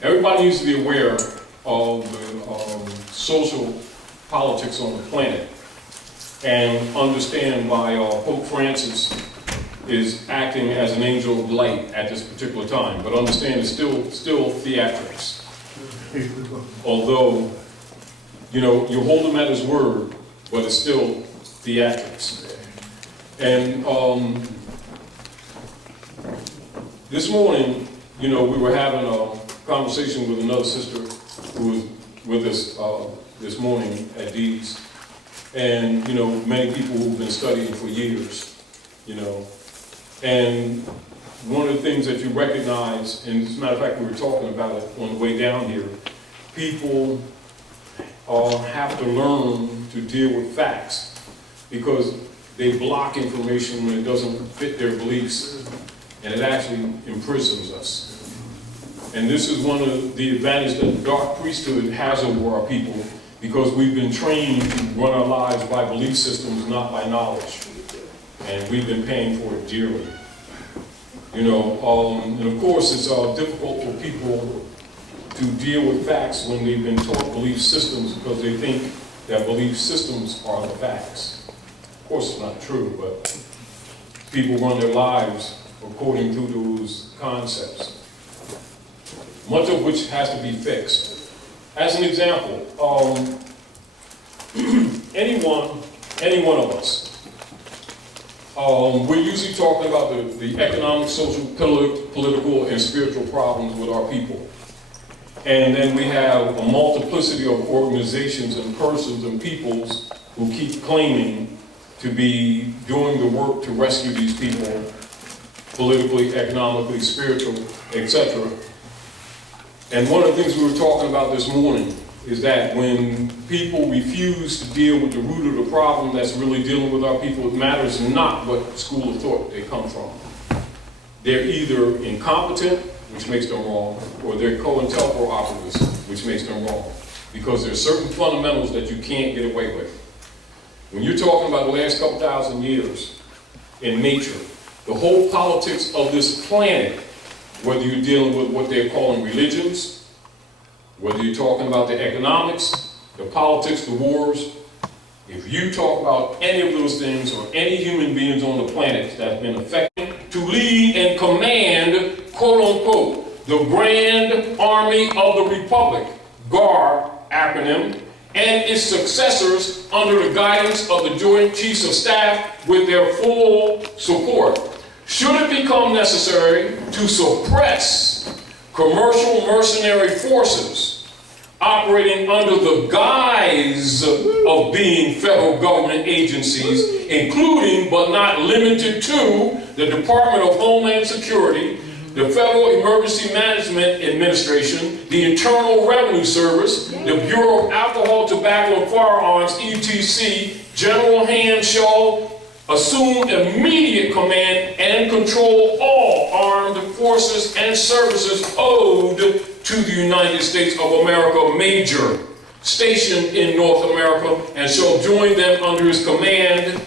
Everybody needs to be aware of the social politics on the planet and understand why Pope Francis is acting as an angel of light at this particular time. But understand it's still theatrics. Although, you hold him at his word, but it's still theatrics. And this morning, we were having a conversation with another sister who was with us this morning at Deeds. And, many people who've been studying for years, And one of the things that you recognize, and as a matter of fact, we were talking about it on the way down here, people have to learn to deal with facts because they block information when it doesn't fit their beliefs, and it actually imprisons us. And this is one of the advantages that the dark priesthood has over our people, because we've been trained to run our lives by belief systems, not by knowledge. And we've been paying for it dearly. And of course it's difficult for people to deal with facts when they've been taught belief systems, because they think that belief systems are the facts. Of course it's not true, but people run their lives according to those concepts, much of which has to be fixed. As an example, any one of us, we're usually talking about the economic, social, political, and spiritual problems with our people. And then we have a multiplicity of organizations and persons and peoples who keep claiming to be doing the work to rescue these people politically, economically, spiritually, etc. And one of the things we were talking about this morning is that when people refuse to deal with the root of the problem that's really dealing with our people, it matters not what school of thought they come from. They're either incompetent, which makes them wrong, or they're COINTELPRO-operatives, which makes them wrong. Because there's certain fundamentals that you can't get away with. When you're talking about the last couple thousand years in nature, the whole politics of this planet, whether you're dealing with what they're calling religions, whether you're talking about the economics, the politics, the wars, if you talk about any of those things or any human beings on the planet that have been affected to lead and command, quote unquote, the Grand Army of the Republic, GAR acronym, and its successors under the guidance of the Joint Chiefs of Staff with their full support, should it become necessary to suppress commercial mercenary forces operating under the guise of being federal government agencies, including but not limited to the Department of Homeland Security, the Federal Emergency Management Administration, the Internal Revenue Service, the Bureau of Alcohol, Tobacco, and Firearms, ETC, General Hand shall assume immediate command and control all armed forces and services owed to the United States of America, major, stationed in North America, and shall join them under his command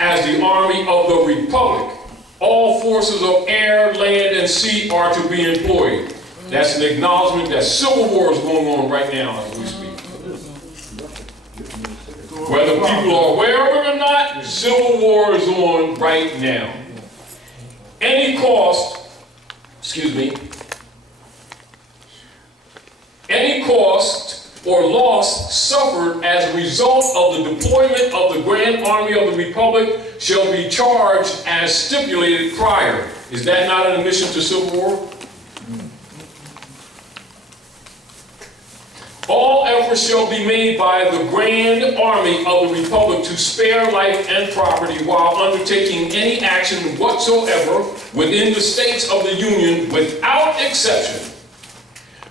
as the Army of the Republic. All forces of air, land, and sea are to be employed. That's an acknowledgement that civil war is going on right now as we speak. Whether people are aware of it or not, civil war is on right now. Any cost or loss suffered as a result of the deployment of the Grand Army of the Republic shall be charged as stipulated prior. Is that not an admission to civil war? All efforts shall be made by the Grand Army of the Republic to spare life and property while undertaking any action whatsoever within the states of the Union without exception.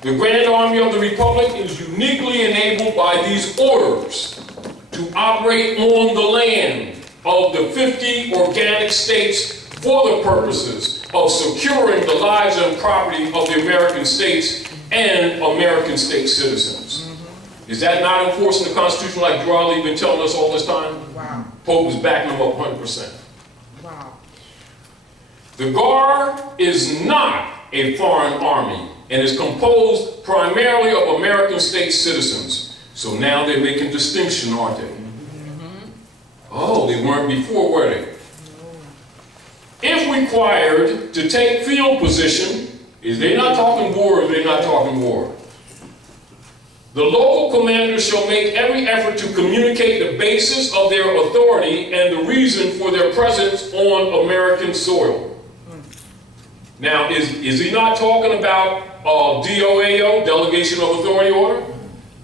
The Grand Army of the Republic is uniquely enabled by these orders to operate on the land of the 50 organic states for the purposes of securing the lives and property of the American states and American state citizens. Is that not enforcing the Constitution like Girardi been telling us all this time? Wow. Pope is backing them up 100%. Wow. The GAR is not a foreign army and is composed primarily of American state citizens. So now they're making distinction, aren't they? Oh, they weren't before, were they? If required to take field position, is they not talking war or they not talking war? The local commanders shall make every effort to communicate the basis of their authority and the reason for their presence on American soil. Now, is he not talking about DOAO, Delegation of Authority Order?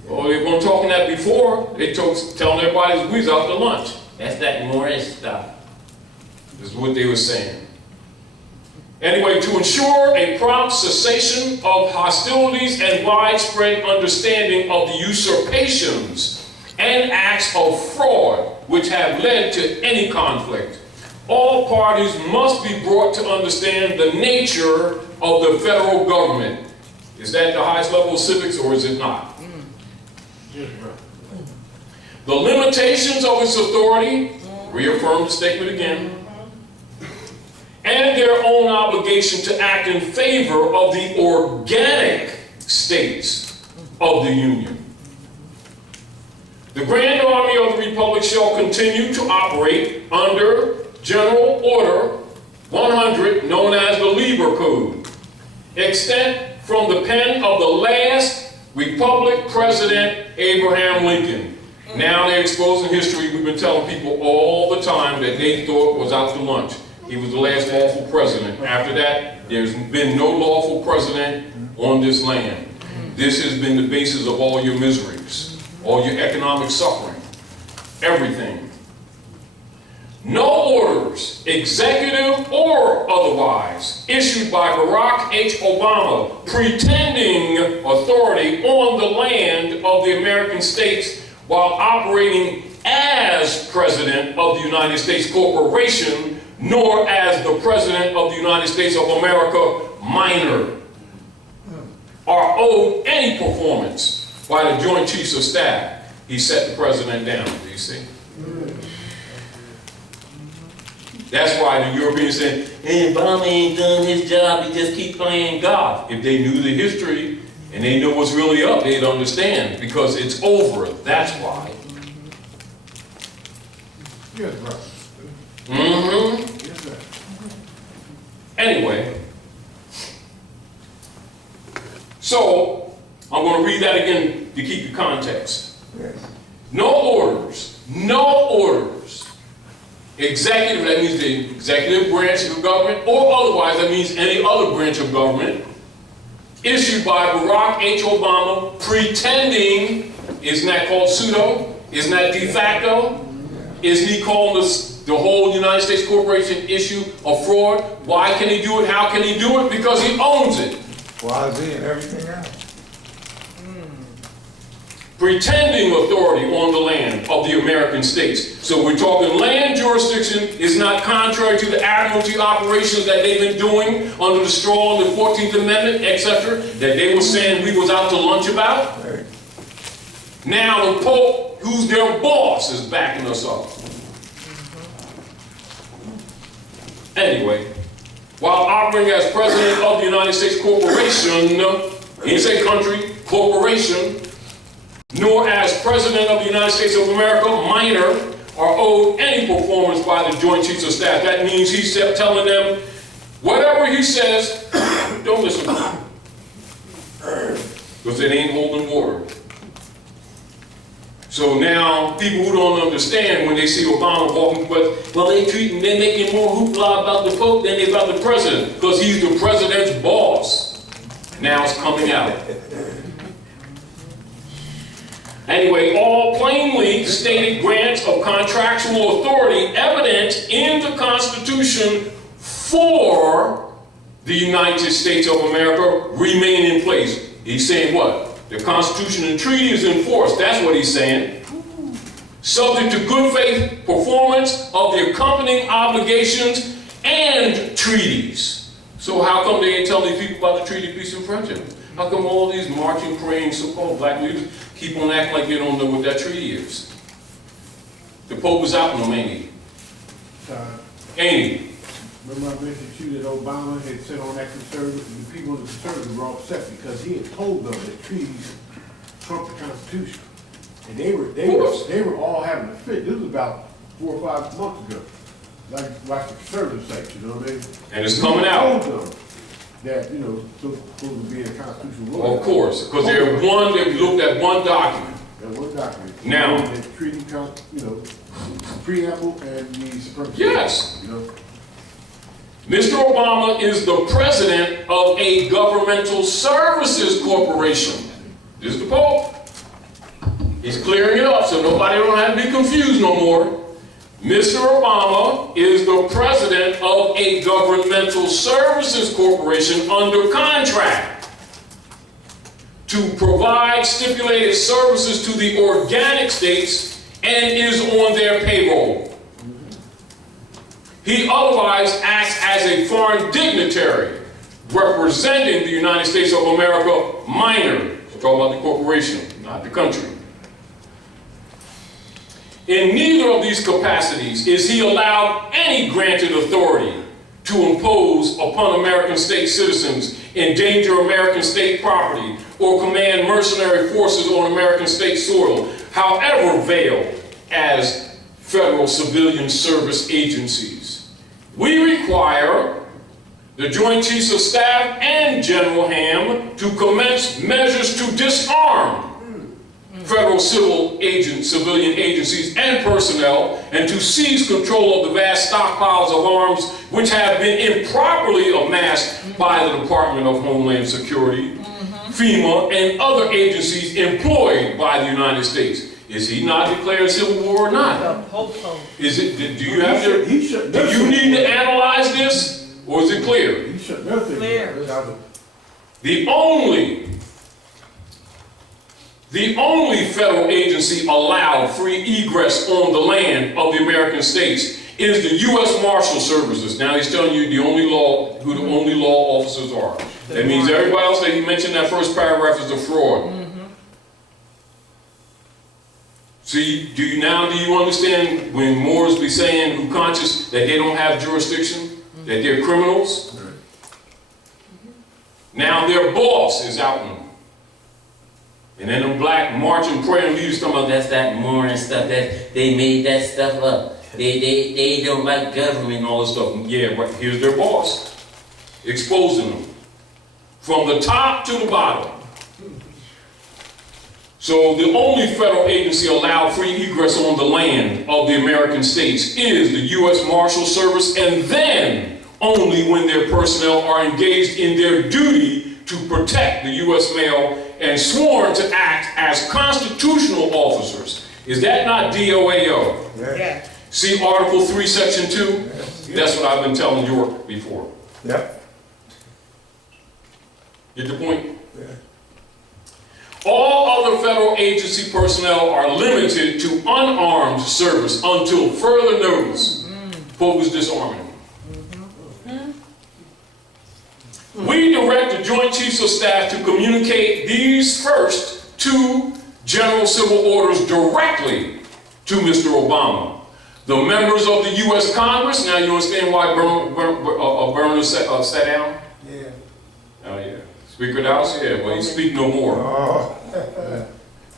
Oh, they weren't talking that before. They telling everybody we was out to lunch. That's that Moorish stuff. This is what they were saying. Anyway, to ensure a prompt cessation of hostilities and widespread understanding of the usurpations and acts of fraud which have led to any conflict, all parties must be brought to understand the nature of the federal government. Is that the highest level of civics or is it not? The limitations of its authority, reaffirm the statement again, and their own obligation to act in favor of the organic states of the Union. The Grand Army of the Republic shall continue to operate under General Order 100, known as the Lieber Code, extant from the pen of the last Republic President Abraham Lincoln. Now they're exposing history. We've been telling people all the time that they thought was out to lunch. He was the last lawful president. After that, there's been no lawful president on this land. This has been the basis of all your miseries, all your economic suffering, everything. No orders, executive or otherwise, issued by Barack H. Obama pretending authority on the land of the American states while operating as President of the United States Corporation, nor as the President of the United States of America, minor, are owed any performance by the Joint Chiefs of Staff. He set the President down, do you see? That's why the Europeans say, hey, Obama ain't done his job, he just keep playing God. If they knew the history and they know what's really up, they'd understand, because it's over, that's why. Yes, bro. Yes, sir. Anyway, so I'm going to read that again to keep the context. Yes. No orders, executive, that means the executive branch of government, or otherwise, that means any other branch of government, issued by Barack H. Obama, pretending, isn't that called pseudo? Isn't that de facto? Isn't he calling the whole United States corporation issue a fraud? Why can he do it? How can he do it? Because he owns it. YZ and everything else. Pretending authority on the land of the American states. So we're talking land jurisdiction is not contrary to the admiralty operations that they've been doing under the straw and the 14th Amendment, etc., that they were saying we was out to lunch about. Right. Now the Pope, who's their boss, is backing us up. Anyway, while operating as President of the United States Corporation, he didn't say country, corporation, nor as President of the United States of America, minor, are owed any performance by the Joint Chiefs of Staff. That means he's telling them, whatever he says, don't listen to him. Because it ain't holding water. So now, people who don't understand when they see Obama walking, well, they're making more hoopla about the Pope than they about the President, because he's the President's boss. Now it's coming out. Anyway, all plainly stated grants of contractual authority evident in the Constitution for the United States of America remain in place. He's saying what? The Constitution and treaty is in force. That's what he's saying. Subject to good faith performance of the accompanying obligations and treaties. So how come they ain't telling these people about the Treaty of Peace and Friendship? How come all these marching, praying, so-called black leaders keep on acting like they don't know what that treaty is? The Pope is out in them, ain't he? Ain't he? Remember I mentioned to you that Obama had sent on that conservative, the people in the conservative were upset because he had told them that treaties trump the Constitution. And they were all having a fit. This was about 4 or 5 months ago. Like the conservative say, you know what I mean? And it's coming out. He told them that, you know, supposed to be a constitutional law. Of course, because they've looked at one document. That one document. Now. The treaty, you know, preamble and the Supreme Court. Yes. You know? Mr. Obama is the president of a governmental services corporation. This is the Pope. He's clearing it up so nobody don't have to be confused no more. Mr. Obama is the president of a governmental services corporation under contract to provide stipulated services to the organic states and is on their payroll. He otherwise acts as a foreign dignitary representing the United States of America minor. We're talking about the corporation, not the country. In neither of these capacities is he allowed any granted authority to impose upon American state citizens, endanger American state property, or command mercenary forces on American state soil, however veiled as federal civilian service agencies. We require the Joint Chiefs of Staff and General Ham to commence measures to disarm federal civilian agencies and personnel, and to seize control of the vast stockpiles of arms which have been improperly amassed by the Department of Homeland Security, FEMA, and other agencies employed by the United States. Is he not declared civil war or not? Is it? Do you have to? Do you need to analyze this, or is it clear? He should nothing. Clear. The only federal agency allowed free egress on the land of the American states is the U.S. Marshal Services. Now he's telling you who the only law officers are. That means everybody else that he mentioned in that first paragraph is a fraud. See, do you understand when Moors be saying who conscious that they don't have jurisdiction, that they're criminals? Now their boss is outing them. And then the black marching praying leaders talking about That's that Mormon stuff that they made that stuff up. They don't like government and all this stuff. yeah, but here's their boss, exposing them from the top to the bottom. So the only federal agency allowed free egress on the land of the American states is the U.S. Marshal Service, and then only when their personnel are engaged in their duty to protect the U.S. mail and sworn to act as constitutional officers. Is that not DOAO? Yeah. See Article 3, Section 2? Yes. That's what I've been telling York before. Yep. Get the point? Yeah. All other federal agency personnel are limited to unarmed service until further notice. Pope is disarming. We direct the Joint Chiefs of Staff to communicate these first 2 general civil orders directly to Mr. Obama. The members of the U.S. Congress, now you understand why Berner sat down? Yeah. Oh yeah. Speaker of the House? Yeah, well, he speak no more. Oh.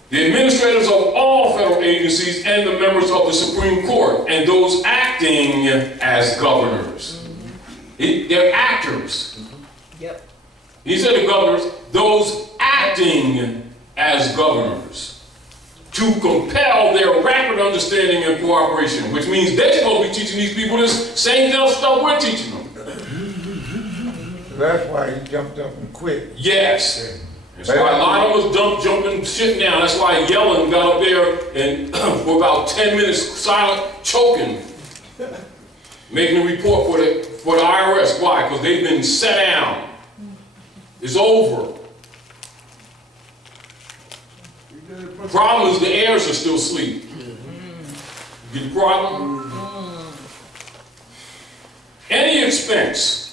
The administrators of all federal agencies and the members of the Supreme Court and those acting as governors. They're actors. Yep. He said the governors, those acting as governors, to compel their rapid understanding and cooperation, which means they're supposed to be teaching these people this same stuff we're teaching them. That's why he jumped up and quit. Yes. That's why a lot of us jumping shit down. That's why Yellen got up there and for about 10 minutes silent, choking, making a report for the IRS. Why? Because they've been set down. It's over. The problem is the heirs are still asleep. You get the problem? Any expense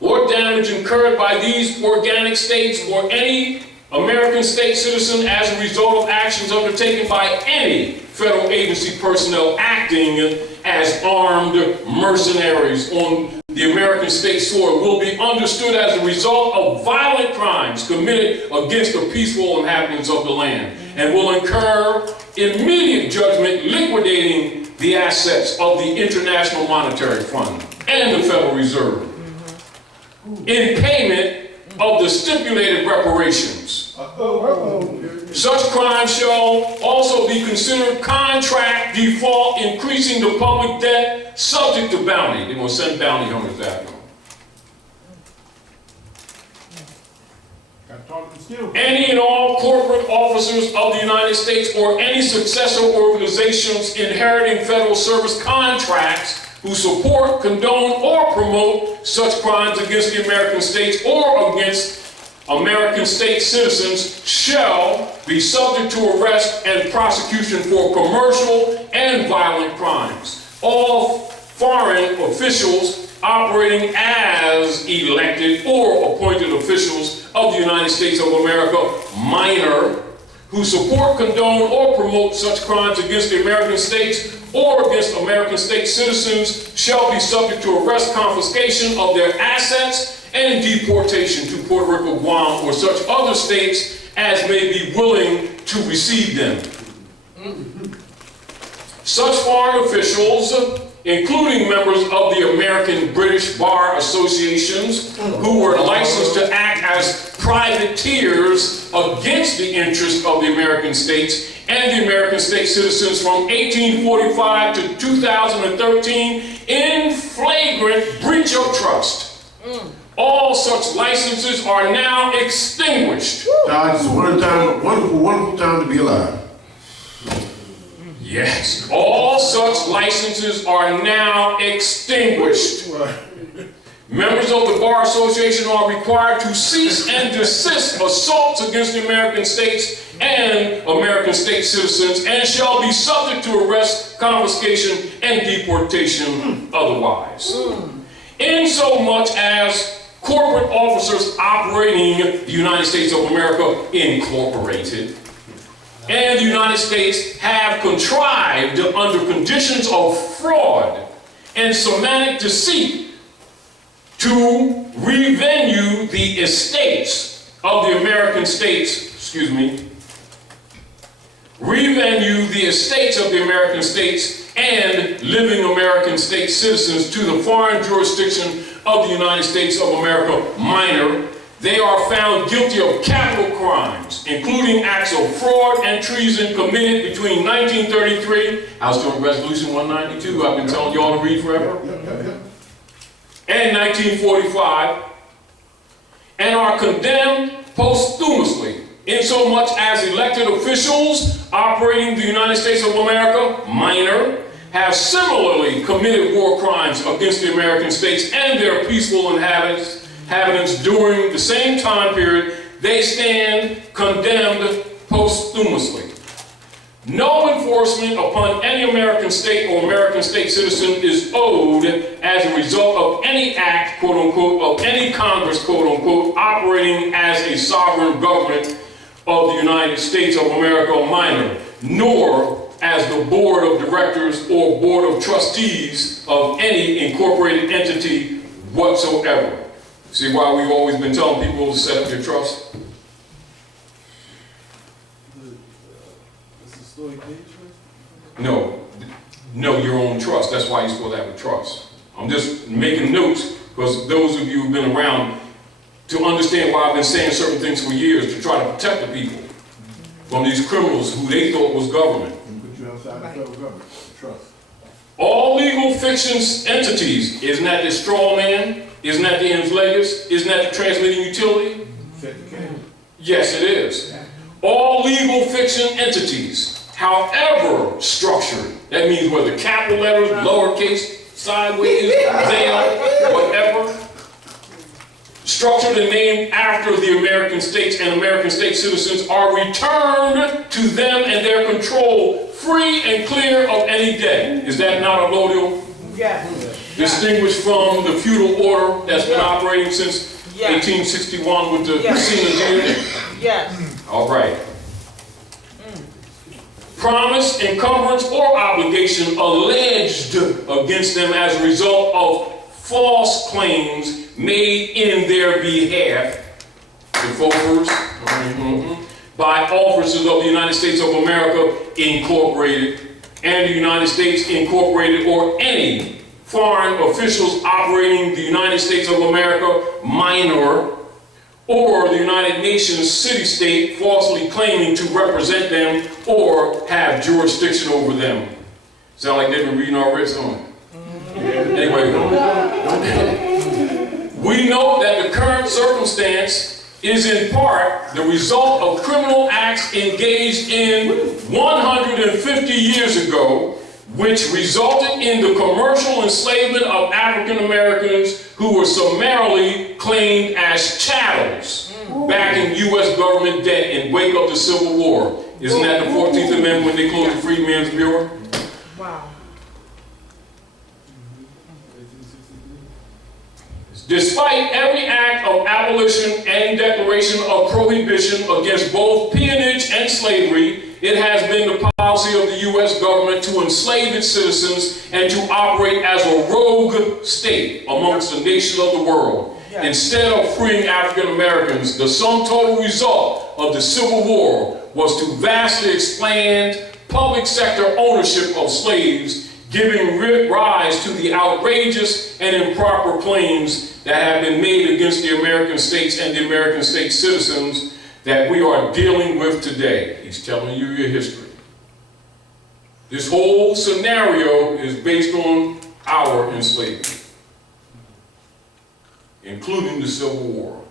or damage incurred by these organic states or any American state citizen as a result of actions undertaken by any federal agency personnel acting as armed mercenaries on the American state soil will be understood as a result of violent crimes committed against the peaceful inhabitants of the land, and will incur immediate judgment liquidating the assets of the International Monetary Fund and the Federal Reserve in payment of the stipulated reparations. Such crimes shall also be considered contract default, increasing the public debt subject to bounty. They're going to send bounty hunters after them. Any and all corporate officers of the United States or any successor organizations inheriting federal service contracts who support, condone, or promote such crimes against the American states or against American state citizens shall be subject to arrest and prosecution for commercial and violent crimes. All foreign officials operating as elected or appointed officials of the United States of America, minor, who support, condone, or promote such crimes against the American states or against American state citizens shall be subject to arrest, confiscation of their assets, and deportation to Puerto Rico, Guam, or such other states as may be willing to receive them. Such foreign officials, including members of the American British Bar Associations, who were licensed to act as privateers against the interests of the American states and the American state citizens from 1845 to 2013 in flagrant breach of trust. All such licenses are now extinguished. God, it's a wonderful, wonderful time to be alive. Yes, all such licenses are now extinguished. Members of the Bar Association are required to cease and desist assaults against the American states and American state citizens and shall be subject to arrest, confiscation, and deportation otherwise. In so much as corporate officers operating the United States of America Incorporated and the United States have contrived under conditions of fraud and semantic deceit to revenue the estates of the American states, revenue the estates of the American states and living American state citizens to the foreign jurisdiction of the United States of America, minor, they are found guilty of capital crimes, including acts of fraud and treason committed between 1933, House Joint Resolution 192, I've been telling you all to read forever, and 1945, and are condemned posthumously, in so much as elected officials operating the United States of America, minor, have similarly committed war crimes against the American states and their peaceful inhabitants during the same time period. They stand condemned posthumously. No enforcement upon any American state or American state citizen is owed as a result of any act, quote unquote, of any Congress, quote unquote, operating as a sovereign government of the United States of America, minor, nor as the board of directors or board of trustees of any incorporated entity whatsoever. See why we've always been telling people to set up your trust? No, your own trust. That's why you're supposed to have a trust. I'm just making notes because those of you who've been around to understand why I've been saying certain things for years to try to protect the people from these criminals who they thought was government. Put you outside the federal government. Trust. All legal fictions entities, isn't that the straw man? Isn't that the inflators? Isn't that the transmitting utility? Yes, it is. All legal fiction entities, however structured, that means whether capital letters, lowercase, sideways, there, whatever, structured and named after the American states and American state citizens are returned to them and their control, free and clear of any debt. Is that not allodial? Yes. Distinguished from the feudal order that's been operating since 1861 with the Regency. Yes. All right. Promise, encumbrance, or obligation alleged against them as a result of false claims made in their behalf, the folks, by officers of the United States of America Incorporated and the United States Incorporated or any foreign officials operating the United States of America minor or the United Nations city-state falsely claiming to represent them or have jurisdiction over them. Sound like they've been reading our red song. Anyway, we know that the current circumstance is in part the result of criminal acts engaged in 150 years ago, which resulted in the commercial enslavement of African Americans who were summarily claimed as chattels back in U.S. government debt in wake of the Civil War. Isn't that the 14th Amendment when they closed the Freedmen's Bureau? Wow. Despite every act of abolition and declaration of prohibition against both peonage and slavery, it has been the policy of the U.S. government to enslave its citizens and to operate as a rogue state amongst the nations of the world. Instead of freeing African Americans, the sum total result of the Civil War was to vastly expand public sector ownership of slaves, giving rise to the outrageous and improper claims that have been made against the American states and the American state citizens that we are dealing with today. He's telling you your history. This whole scenario is based on our enslavement, including the Civil War.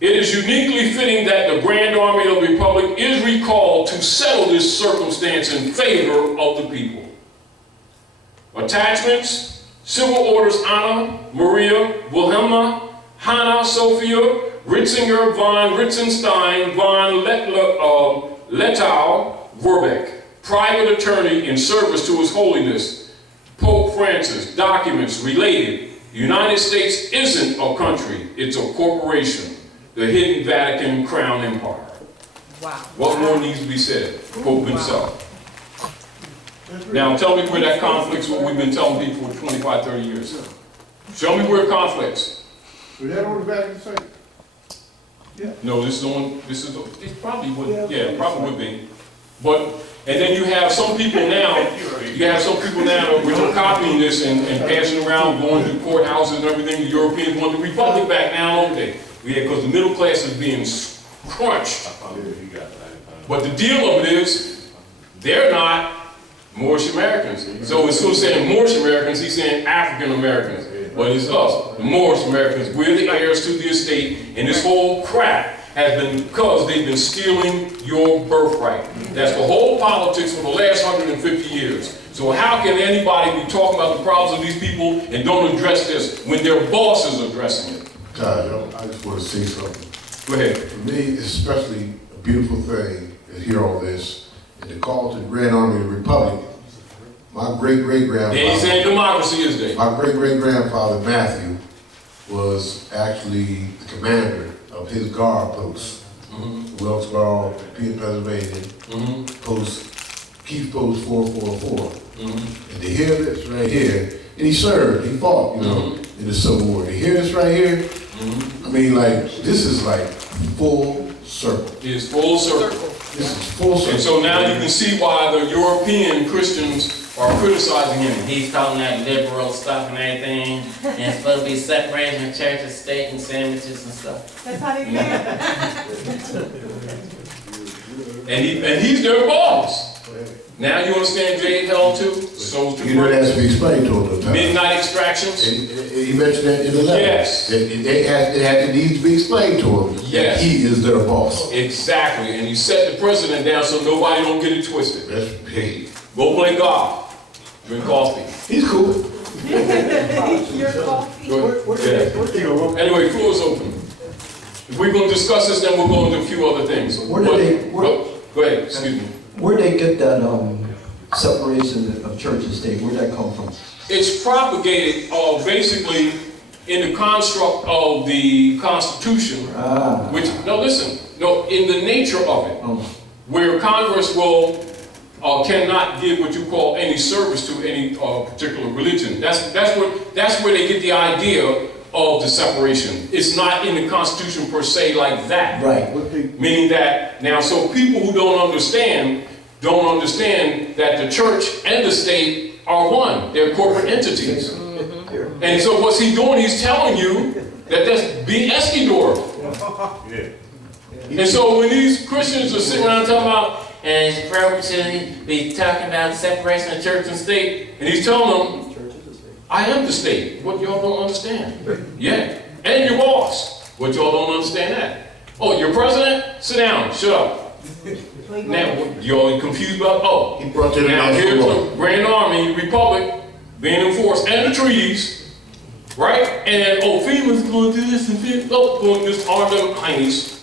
It is uniquely fitting that the Grand Army of the Republic is recalled to settle this circumstance in favor of the people. Attachments: Civil Orders Anna, Maria, Wilhelmina, Hannah, Sophia, Ritzinger, von Ritzenstein, von Lettow, Verbeck, private attorney in service to His Holiness, Pope Francis, documents related. The United States isn't a country, it's a corporation, the hidden Vatican Crown Empire. Wow. What more needs to be said? Pope himself. Now tell me where that conflicts with what we've been telling people for 25, 30 years. Show me where it conflicts. Was that on the Vatican site? No, this is the one, it probably would, yeah, it probably would be. But, and then you have some people now, which are copying this and passing around, going to courthouses and everything. The Europeans want the Republic back now, don't they? Yeah, because the middle class is being crunched. But the deal of it is, they're not Moorish Americans. So instead of saying Moorish Americans, he's saying African Americans. But it's us, the Moorish Americans. We're the heirs to the estate, and this whole crap has been because they've been stealing your birthright. That's the whole politics for the last 150 years. So how can anybody be talking about the problems of these people and don't address this when their bosses are addressing it? Taj, I just want to say something. Go ahead. For me, it's especially a beautiful thing to hear all this and to call to the Grand Army of the Republic. My great-great-grandfather. They ain't saying democracy, is they? My great-great-grandfather, Matthew, was actually the commander of his guard post. Wilkesboro, Pennsylvania, Keith Post 444. And to hear this right here, and he served, he fought, you know, in the Civil War. To hear this right here, I mean, like, this is like full circle. It is full circle. This is full circle. And so now you can see why the European Christians are criticizing him. He's talking that liberal stuff and everything, and it's supposed to be separating the church and state and sandwiches and stuff. That's how they do it. And he's their boss. Now you understand Jade Hell too? So You know, that has to be explained to him. midnight extractions. And he mentioned that in the letter. Yes. It needs to be explained to him. Yes. He is their boss. Exactly. And he set the president down so nobody don't get it twisted. That's big. Go play golf. Drink coffee. He's cool. Your coffee. Go ahead. Yeah. Anyway, floor is open. If we're going to discuss this, then we'll go into a few other things. Where did they- Go ahead, excuse me. Where'd they get that separation of church and state? Where'd that come from? It's propagated basically in the construct of the Constitution, which, in the nature of it, where Congress will cannot give what you call any service to any particular religion. That's where they get the idea of the separation. It's not in the Constitution per se like that. Right. Meaning that, now, so people who don't understand that the church and the state are one. They're corporate entities. And so what's he doing? He's telling you that that's BS Eskidor. And so when these Christians are sitting around talking about, And his program should be talking about separation of church and state. and he's telling them, I am the state. What y'all don't understand? Yeah. And your boss. What y'all don't understand that? Oh, your president? Sit down. Shut up. Now, what, y'all confused about? Oh, He brought to the now here's national the Grand Army Republic being enforced and the treaties, right? And oh, FEMA's going to do this and FEMA, oh, going to just arm them heinies.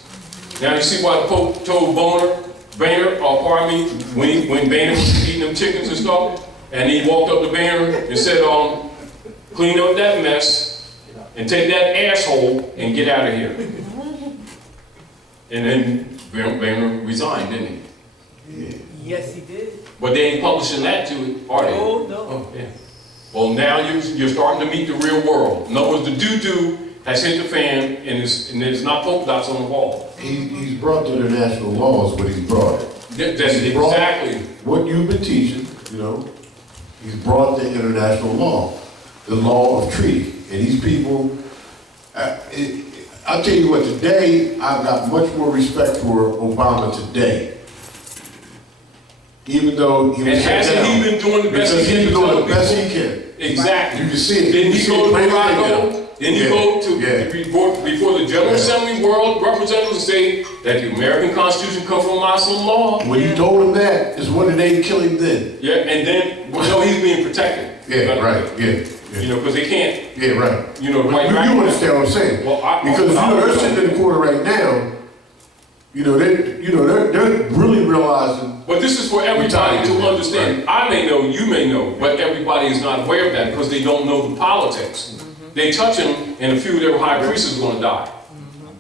Now you see why the Pope told Boehner, when Boehner was eating them chickens and stuff, and he walked up to Boehner and said, clean up that mess and take that asshole and get out of here. And then Boehner resigned, didn't he? Yes, he did. But they ain't publishing that to it, are they? Oh, no. Oh, yeah. Well, now you're starting to meet the real world. In other words, the doo-doo has hit the fan, and there's not polka dots on the wall. He's brought to international laws what he's brought. That's He's brought exactly. what you've been teaching, you know. He's brought the international law, the law of treaty. And these people, I'll tell you what, today, I've got much more respect for Obama today. Even though he was And shut hasn't down. he been doing the best Because he can he's to doing tell the best he people? can. Exactly. You can see it. Didn't You he see go it to breaking Morocco? down. Didn't he go to before the General Yeah. Assembly World Representatives say that the American Constitution comes from Muslim law? When you told him that, is when they kill him then. Yeah, and then, well, no, he's being protected. Yeah, right, yeah. You know, because they can't, Yeah, right. you know, But like, you understand what I'm saying? Well, Because they're sitting in the corner right now, they're really realizing. but this is for everybody to understand. Right. I may know, you may know, but everybody is not aware of that because they don't know the politics. They touch him, and a few of their high priests are going to die.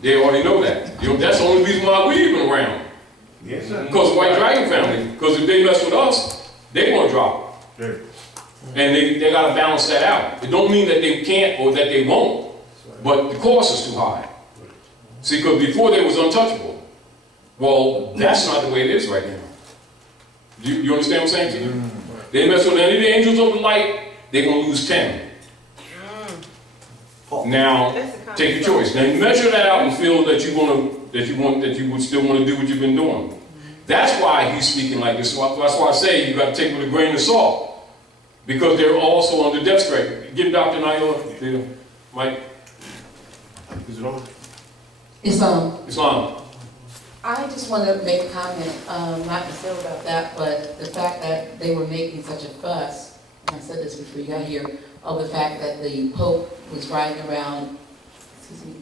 They already know that. You know, that's the only reason why we're even around. Yes, sir. Because the White Dragon family. Because if they mess with us, they're going to drop. Sure. And they got to balance that out. It don't mean that they can't or that they won't, but the cost is too high. See, because before they was untouchable. Well, that's not the way it is right now. You understand what I'm saying to you? They mess with any of the angels of the light, they're going to lose 10. Now, take your choice. Now, you measure that out and feel that you would still want to do what you've been doing. That's why he's speaking like this. That's why I say you got to take it with a grain of salt. Because they're also under death threat. Give Dr. Naila the mic. Is it on? Islam. I just want to make a comment, not necessarily about that, but the fact that they were making such a fuss, and I said this before you got here, of the fact that the Pope was riding around,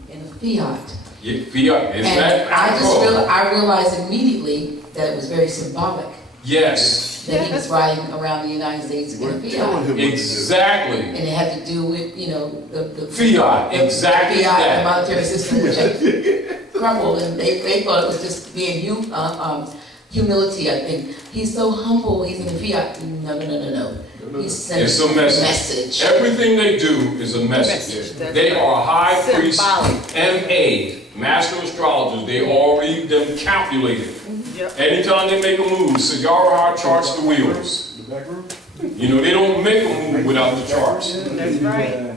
in a Fiat. Yeah, Fiat. Is And that? I realized immediately that it was very symbolic, Yes. that he was riding around the United States in a Fiat. Exactly. And it had to do with, the Fiat. Exactly Fiat, that. the monetary system, which had crumbled, and they thought it was just being humility, I think. He's so humble, he's in the Fiat. No. He's sending It's a message. Everything they do is a message. They are high priests, M.A., master astrologers. They already them calculated. Yep. Anytime they make a move, Sagara charts the wheels. The back room? They don't make a move without the charts. That's right.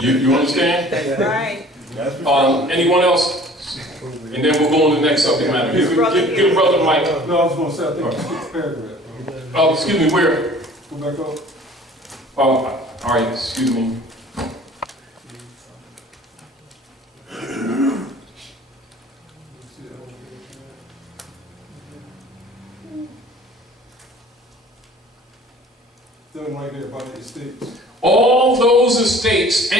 You understand? That's right. Anyone else? And then we'll go on to the next subject matter. Give a brother the mic. No, I was gonna say, I think it's a paragraph. Oh, excuse me, where? Go back up. Oh, all right, excuse me. Something right there about the estates. All those estates,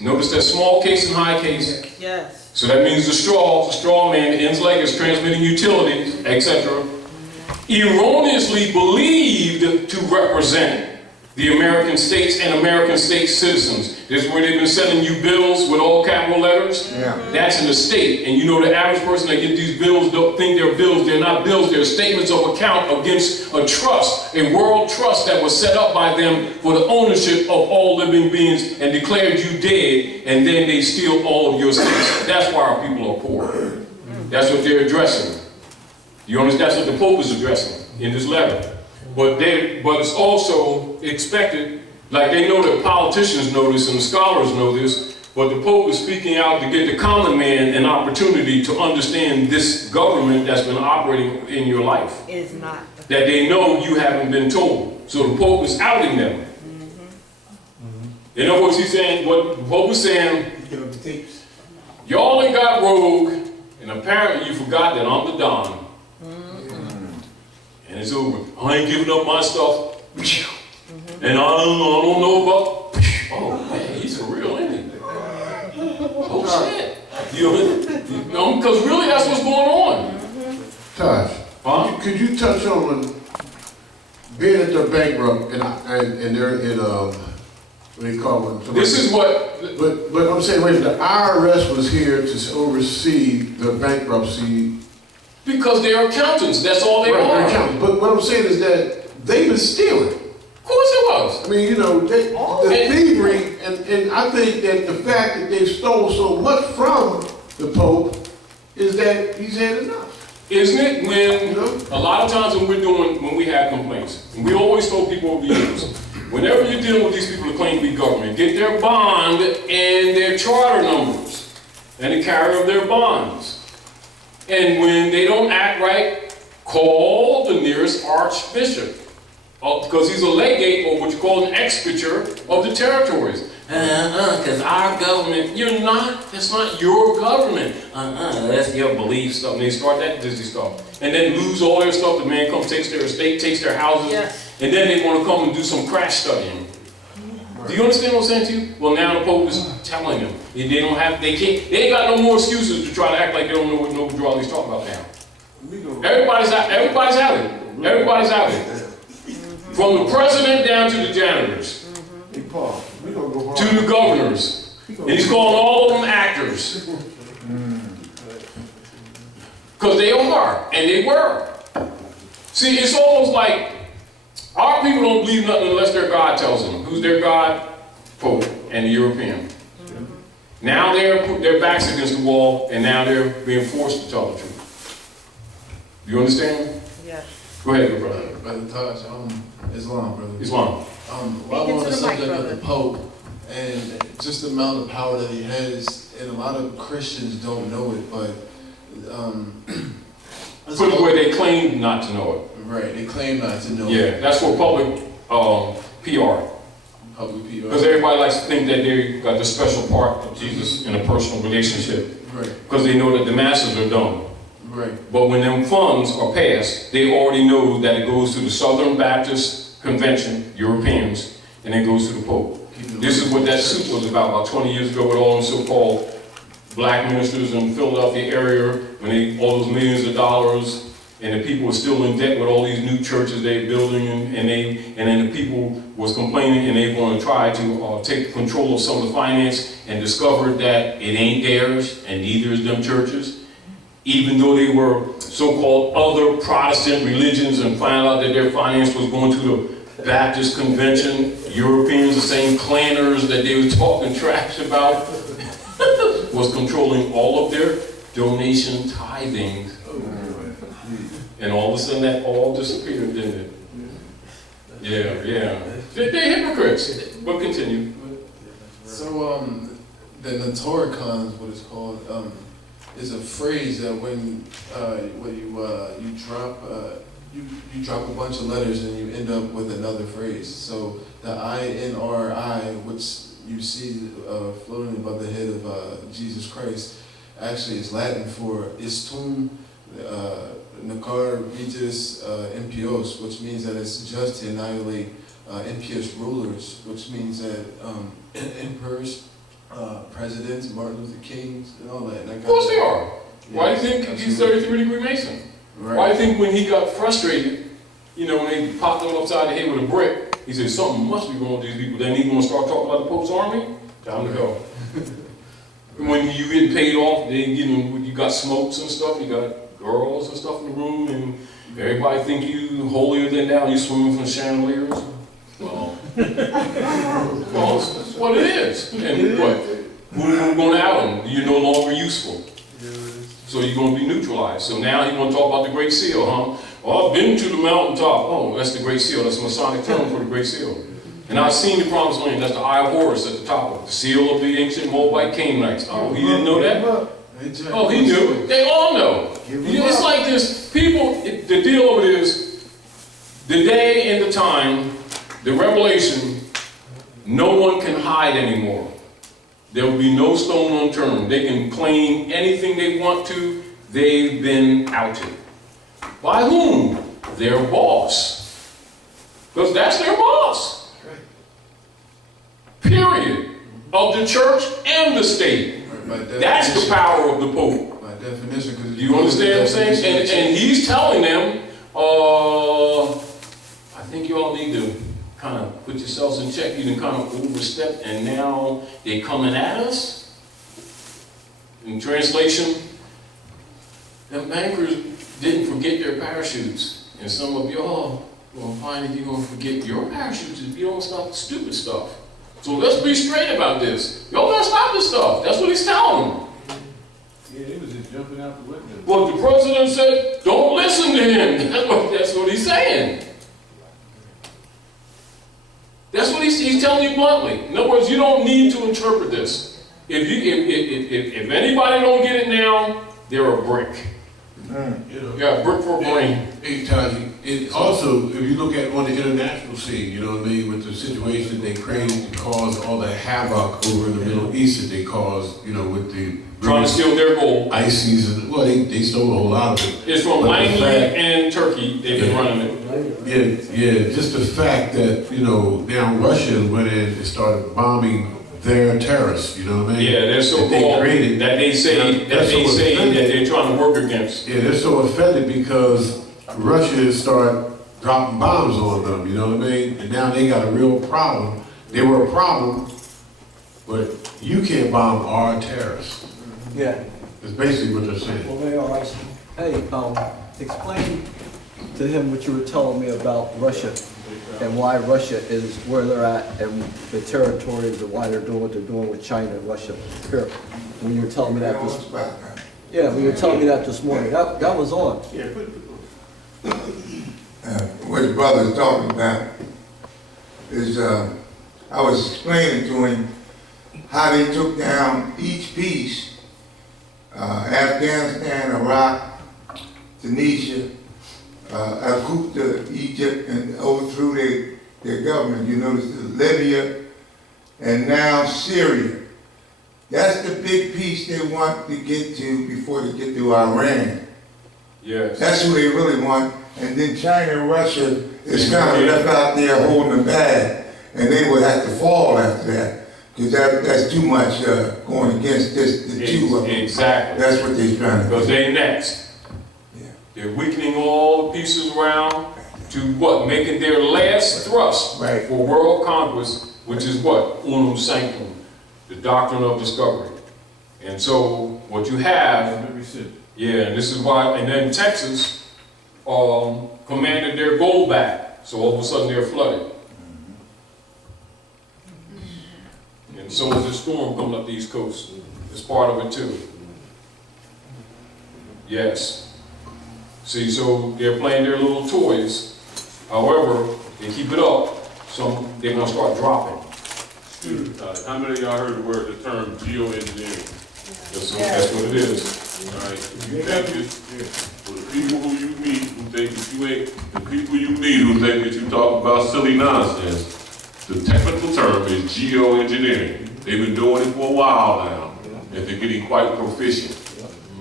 notice that small case and high case. Yes. So that means the straw man, the ends leg is transmitting utilities, etc. Erroneously believed to represent the American states and American state citizens. This is where they've been sending you bills with all capital letters. Yeah. That's in the state. And you know the average person that get these bills don't think they're bills. They're not bills. They're statements of account against a trust, a world trust that was set up by them for the ownership of all living beings and declared you dead, and then they steal all of your states. That's why our people are poor. That's what they're addressing. You understand? That's what the Pope is addressing in this letter. But it's also expected, like they know that politicians know this and the scholars know this, but the Pope is speaking out to get the common man an opportunity to understand this government that's been operating in your life. Is not. That they know you haven't been told. So the Pope is outing them. You know what he's saying? What the Pope is saying, Give up the tapes. y'all ain't got rogue, and apparently you forgot that I'm the Don. And it's over. I ain't giving up my stuff. And I don't know about. Oh man, he's for real, isn't he? Oh shit. You know, because really that's what's going on. Taj, Huh? could you touch on when being that they're bankrupt and they're in what do you call it? This is what. But I'm saying, wait, the IRS was here to oversee the bankruptcy. Because they're accountants. That's all they Right, are. they're accountants. But what I'm saying is that they've been stealing. Of course it was. I mean, you know, the thievery, and I think that the fact that they've stolen so much from the Pope is that he's had enough. Isn't it when, You know? a lot of times when we have complaints, and we always told people over the years, whenever you're dealing with these people that claim to be government, get their bond and their charter numbers and the carrier of their bonds. And when they don't act right, call the nearest archbishop. Because he's a legate, or what you call an executor of the territories. Because our government, that's not your government. That's your belief stuff. And they start that Disney stuff. And then lose all their stuff. The man comes, takes their estate, takes their houses. Yes. And then they want to come and do some crash studying. Do you understand what I'm saying to you? Well, now the Pope is telling them. They ain't got no more excuses to try to act like they don't know what no withdrawal he's talking about now. Everybody's out it. Everybody's out it. From the president down to the janitors, Hey, Paul, we gonna go hard. to the governors. And he's calling all of them actors. Because they are, and they were. See, it's almost like our people don't believe nothing unless their God tells them. Who's their God? Pope and the European. Now their backs against the wall, and now they're being forced to tell the truth. You understand? Yes. Go ahead, good brother. Brother Taj, Islam, brother. Islam. While on the subject of the Pope and just the amount of power that he has, and a lot of Christians don't know it, but Put it where they claim not to know it. right, they claim not to know Yeah, it. that's for public PR. Public people. Because everybody likes to think that they got the special part of Jesus in a personal relationship. Right, Because they know that the masses are dumb. right, But when them funds are passed, they already know that it goes to the Southern Baptist Convention, Europeans, and it goes to the Pope. This is what that suit was about 20 years ago with all them so-called black ministers in the Philadelphia area, when all those millions of dollars, and the people were still in debt with all these new churches they're building, and then the people was complaining, and they want to try to take control of some of the finance, and discovered that it ain't theirs, and neither is them churches. Even though they were so-called other Protestant religions, and found out that their finance was going to the Baptist Convention, Europeans, the same clanners that they were talking trash about, was controlling all of their donation tithing. And all of a sudden that all disappeared, didn't it? Yeah. They're hypocrites. But continue. So the Notoricons, what it's called, is a phrase that when you drop a bunch of letters and you end up with another phrase. So the INRI, which you see floating above the head of Jesus Christ, actually is Latin for istum nacar regis impios, which means that it's just to annihilate impious rulers, which means that emperors, presidents, Martin Luther Kings, and all that. And Of course they are. Why do you think he's 33-degree Mason? Right. Why do you think when he got frustrated, when they popped him upside the head with a brick, He said, something must be wrong with these people. Then he gonna start talking about the Pope's army? Time to go. When you getting paid off, then you got smokes and stuff, you got girls and stuff in the room, and everybody think you holier than thou, you swimming from chandeliers. Well, that's what it is. And what? Who's gonna out him? You're no longer useful. So you're gonna be neutralized. So now he's gonna talk about the Great Seal, huh? Well, I've been to the mountaintop. Oh, that's the Great Seal. That's a Masonic term for the Great Seal. And I've seen the Promised Land. That's the Eye of Horus at the top of it. The seal of the ancient Moabite Canaanites. Oh, he didn't know that? Oh, he knew. They all know. It's like this. People, the deal of it is, the day and the time, the revelation, no one can hide anymore. There will be no stone unturned. They can claim anything they want to. They've been outed. By whom? Their boss. Because that's their boss. Period. Of the church and the state. That's the power of the Pope. By definition, because Do you understand what I'm saying? And he's telling them, I think you all need to kind of put yourselves in check. You can kind of overstep, and now they're coming at us. In translation, the bankers didn't forget their parachutes. And some of y'all will find that you're going to forget your parachutes if you don't stop the stupid stuff. So let's be straight about this. Y'all gotta stop this stuff. That's what he's telling them. Yeah, they was just jumping out the window. But the president said, don't listen to him. That's what he's saying. That's what he's telling you bluntly. In other words, you don't need to interpret this. If anybody don't get it now, they're a brick. Yeah, a brick for a brain. Hey, Taji, it also, if you look at on the international scene, you know what I mean, with the situation they created to cause all the havoc over in the Middle East that they caused, you know, with the Trying to steal their gold. ISIS and, well, they stole a whole lot of it. It's from But the Langley fact- and Turkey. They've been running it. Yeah, just the fact that, you know, now Russia went in and started bombing their terrorists, you know what I mean? Yeah, they're so That they called created. that they say That's so offended. that they're trying to work against. Yeah, they're so offended because Russia started dropping bombs on them, you know what I mean? And now they got a real problem. They were a problem, but you can't bomb our terrorists. Yeah. That's basically what they're saying. Well, they are. Hey, explain to him what you were telling me about Russia and why Russia is where they're at and the territories and why they're doing what they're doing with China and Russia. Here, when you were telling me that this, yeah, when you were telling me that this morning, that was on. Yeah, What the brother's talking about is, I was explaining to him how they took down each piece, Afghanistan, Iraq, Tunisia, Al-Qaeda, Egypt, and overthrew their government. You notice Libya, and now Syria. That's the big piece they want to get to before they get to Iran. Yes. That's who they really want. And then China and Russia is kind of left out there holding the bag. And they would have to fall after that. Because that's too much going against the two of them. Exactly. That's what they're trying to do. Because they next. Yeah. They're weakening all the pieces around to what? Making their last thrust Right. for world conquest, which is what? Unum sanctum, the doctrine of discovery. And so what you have, yeah, and this is why, and then Texas commanded their gold back. So all of a sudden they're flooded. And so is the storm coming up the East Coast. It's part of it too. Yes. See, so they're playing their little toys. However, they keep it up, so they're gonna start dropping. How many of y'all heard the term geoengineering? That's what it is. All right, if you think it, for the people who you meet who think that you ain't, the people you meet who think that you talk about silly nonsense, the technical term is geoengineering. They've been doing it for a while now, and they're getting quite proficient.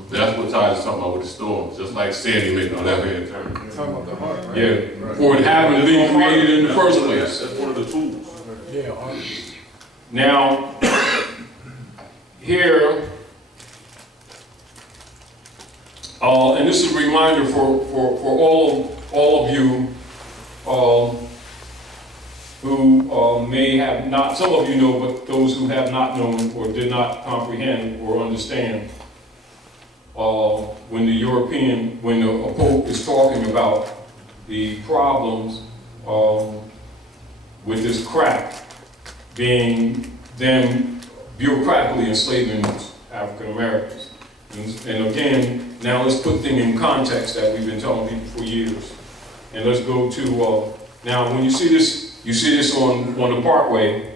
That's what Taj is talking about with the storms, just like Sandy making a left-hand turn. Talking about the heart, right? Yeah, for it having been created in the first place. That's one of the tools. Yeah, art. Now, here, and this is a reminder for all of you, who may have not, some of you know, but those who have not known or did not comprehend or understand, when the Pope is talking about the problems with this crack being them bureaucratically enslaving African Americans. And again, now let's put things in context that we've been telling people for years. And let's go to, now when you see this on the Parkway,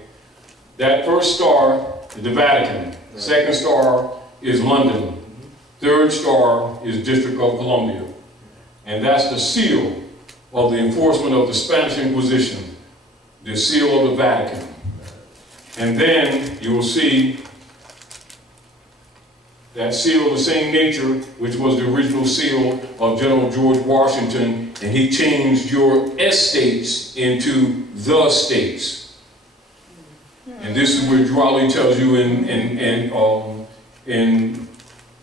that first star is the Vatican, second star is London, third star is District of Columbia. And that's the seal of the enforcement of the Spanish Inquisition, the seal of the Vatican. And then you will see that seal of the same nature, which was the original seal of General George Washington, and he changed your estates into the states. And this is where Raleigh tells you in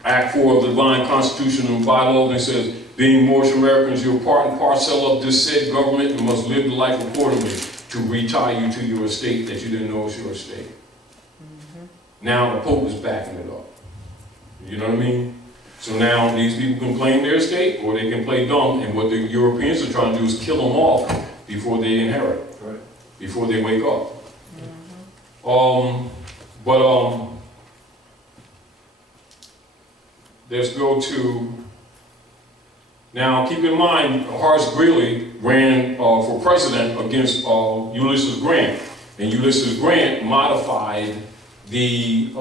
Act 4 of the Divine Constitution and Bylaws, and it says, being Moorish Americans, you're part and parcel of this said government and must live the life accordingly to retie you to your estate that you didn't know was your estate. Now the Pope is backing it up. You know what I mean? So now these people can claim their estate, or they can play dumb, and what the Europeans are trying to do is kill them off before they inherit, before they wake up. Let's go to, now keep in mind, Horace Greeley ran for president against Ulysses Grant, and Ulysses Grant modified the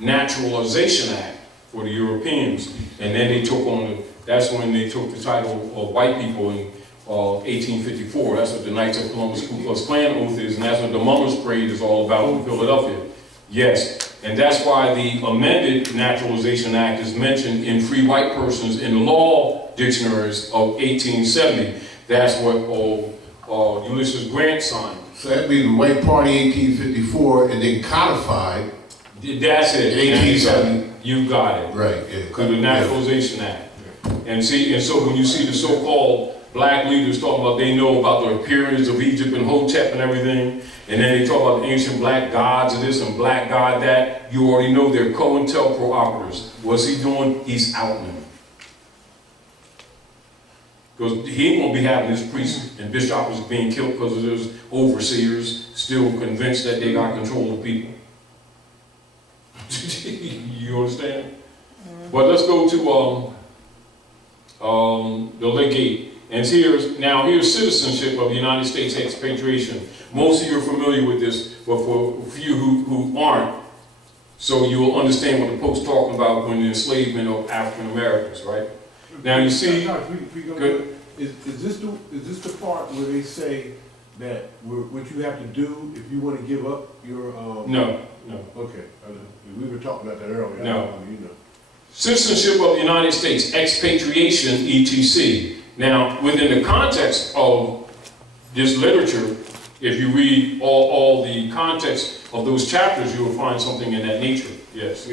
Naturalization Act for the Europeans, and then they took on, that's when they took the title of white people in 1854. That's what the Knights of Columbus Ku Klux Klan oath is, and that's what the Mummers Parade is all about in Philadelphia. Yes, and that's why the amended Naturalization Act is mentioned in Free White Persons in the law dictionaries of 1870. That's what Ulysses Grant signed. So that'd be the White Party 1854, and then codified. That's it. In 1870. You got it. Right, yeah. To the Naturalization Act. And see, and so when you see the so-called black leaders talking about they know about the pyramids of Egypt and Hotep and everything, and then they talk about the ancient black gods of this and black god that, you already know they're COINTELPRO operatives. What's he doing? He's outing them. Because he ain't gonna be having his priests and bishops being killed because there's overseers still convinced that they got control of people. You understand? But let's go to the legate. And here's citizenship of the United States expatriation. Most of you are familiar with this, but for a few who aren't, so you will understand what the Pope's talking about when the enslavement of African Americans, right? Now you see, is this the part where they say that what you have to do if you want to give up your No. Okay, we were talking about that earlier. No. Citizenship of the United States, expatriation, etc. Now, within the context of this literature, if you read all the context of those chapters, you will find something in that nature. Yes.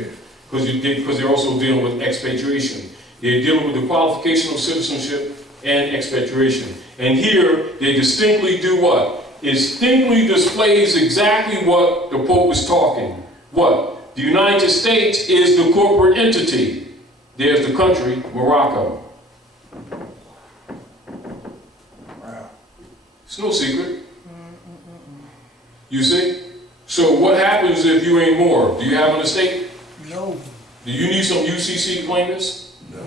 Because they're also dealing with expatriation. They're dealing with the qualification of citizenship and expatriation. And here, they distinctly do what? It distinctly displays exactly what the Pope is talking. What? The United States is the corporate entity. There's the country, Morocco. Wow. It's no secret. You see? So what happens if you ain't Moor? Do you have an estate? No. Do you need some UCC claimants? No.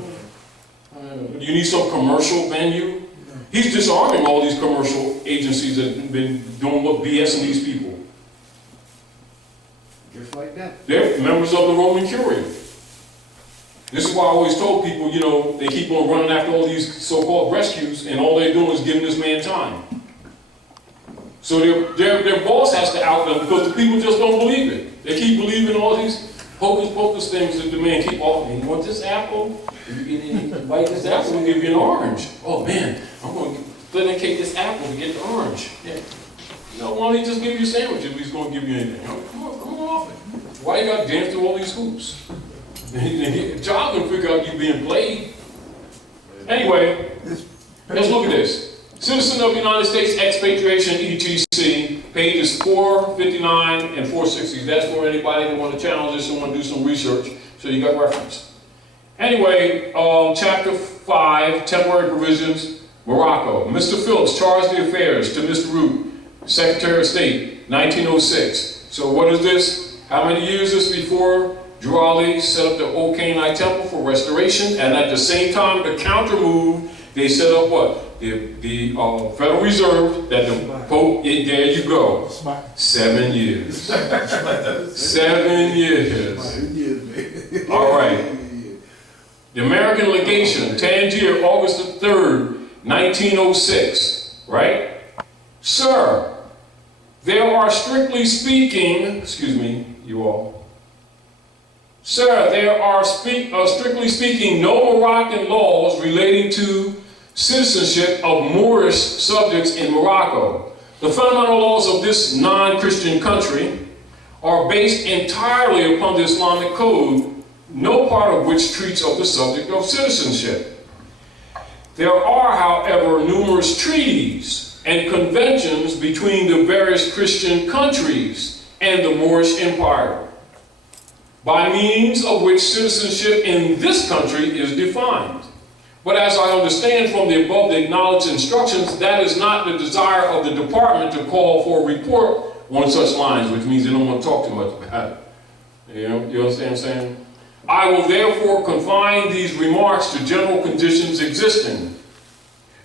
Do you need some commercial venue? He's disarming all these commercial agencies that have been doing what BSing these people. Just like that. They're members of the Roman Curia. This is why I always told people, you know, they keep on running after all these so-called rescues, and all they're doing is giving this man time. So their boss has to out them because the people just don't believe it. They keep believing all these hocus pocus things that the man keep offering. You want this apple? If you bite this apple, we'll give you an orange. Oh man, I'm going to authenticate this apple to get the orange. Yeah. You know, why don't he just give you a sandwich if he's going to give you anything? Come on off it. Why you got to dance through all these hoops? Child can figure out you being played. Anyway, let's look at this. Citizen of the United States, expatriation, ETC, pages 459 and 460. That's for anybody that want to challenge this and want to do some research, so you got reference. Anyway, chapter 5, temporary provisions, Morocco. Mr. Phillips charged the affairs to Mr. Root, Secretary of State, 1906. So what is this? How many years is this before Girardi set up the Old Canaanite Temple for restoration? And at the same time, the counter move, they set up what? The Federal Reserve, that the Pope, there you go. 7 years. 7 years. All right. The American Legation, Tangier, August the 3rd, 1906, right? Sir, there are strictly speaking, excuse me, you all. Sir, there are strictly speaking no Moroccan laws relating to citizenship of Moorish subjects in Morocco. The fundamental laws of this non-Christian country are based entirely upon the Islamic code, no part of which treats of the subject of citizenship. There are, however, numerous treaties and conventions between the various Christian countries and the Moorish Empire, by means of which citizenship in this country is defined. But as I understand from the above acknowledged instructions, that is not the desire of the department to call for a report on such lines, which means they don't want to talk too much about it. You understand what I'm saying? I will therefore confine these remarks to general conditions existing,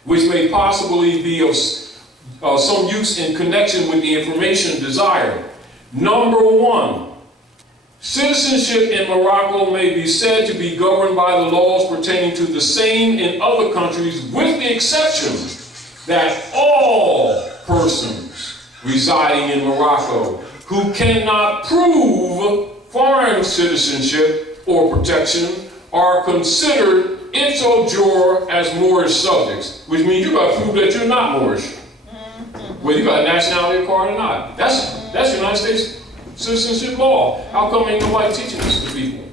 which may possibly be of some use in connection with the information desired. Number 1, citizenship in Morocco may be said to be governed by the laws pertaining to the same in other countries, with the exception that all persons residing in Morocco who cannot prove foreign citizenship or protection are considered ipso jure as Moorish subjects, which means you got to prove that you're not Moorish, whether you got a nationality card or not. That's United States citizenship law. How come ain't nobody teaching this to people?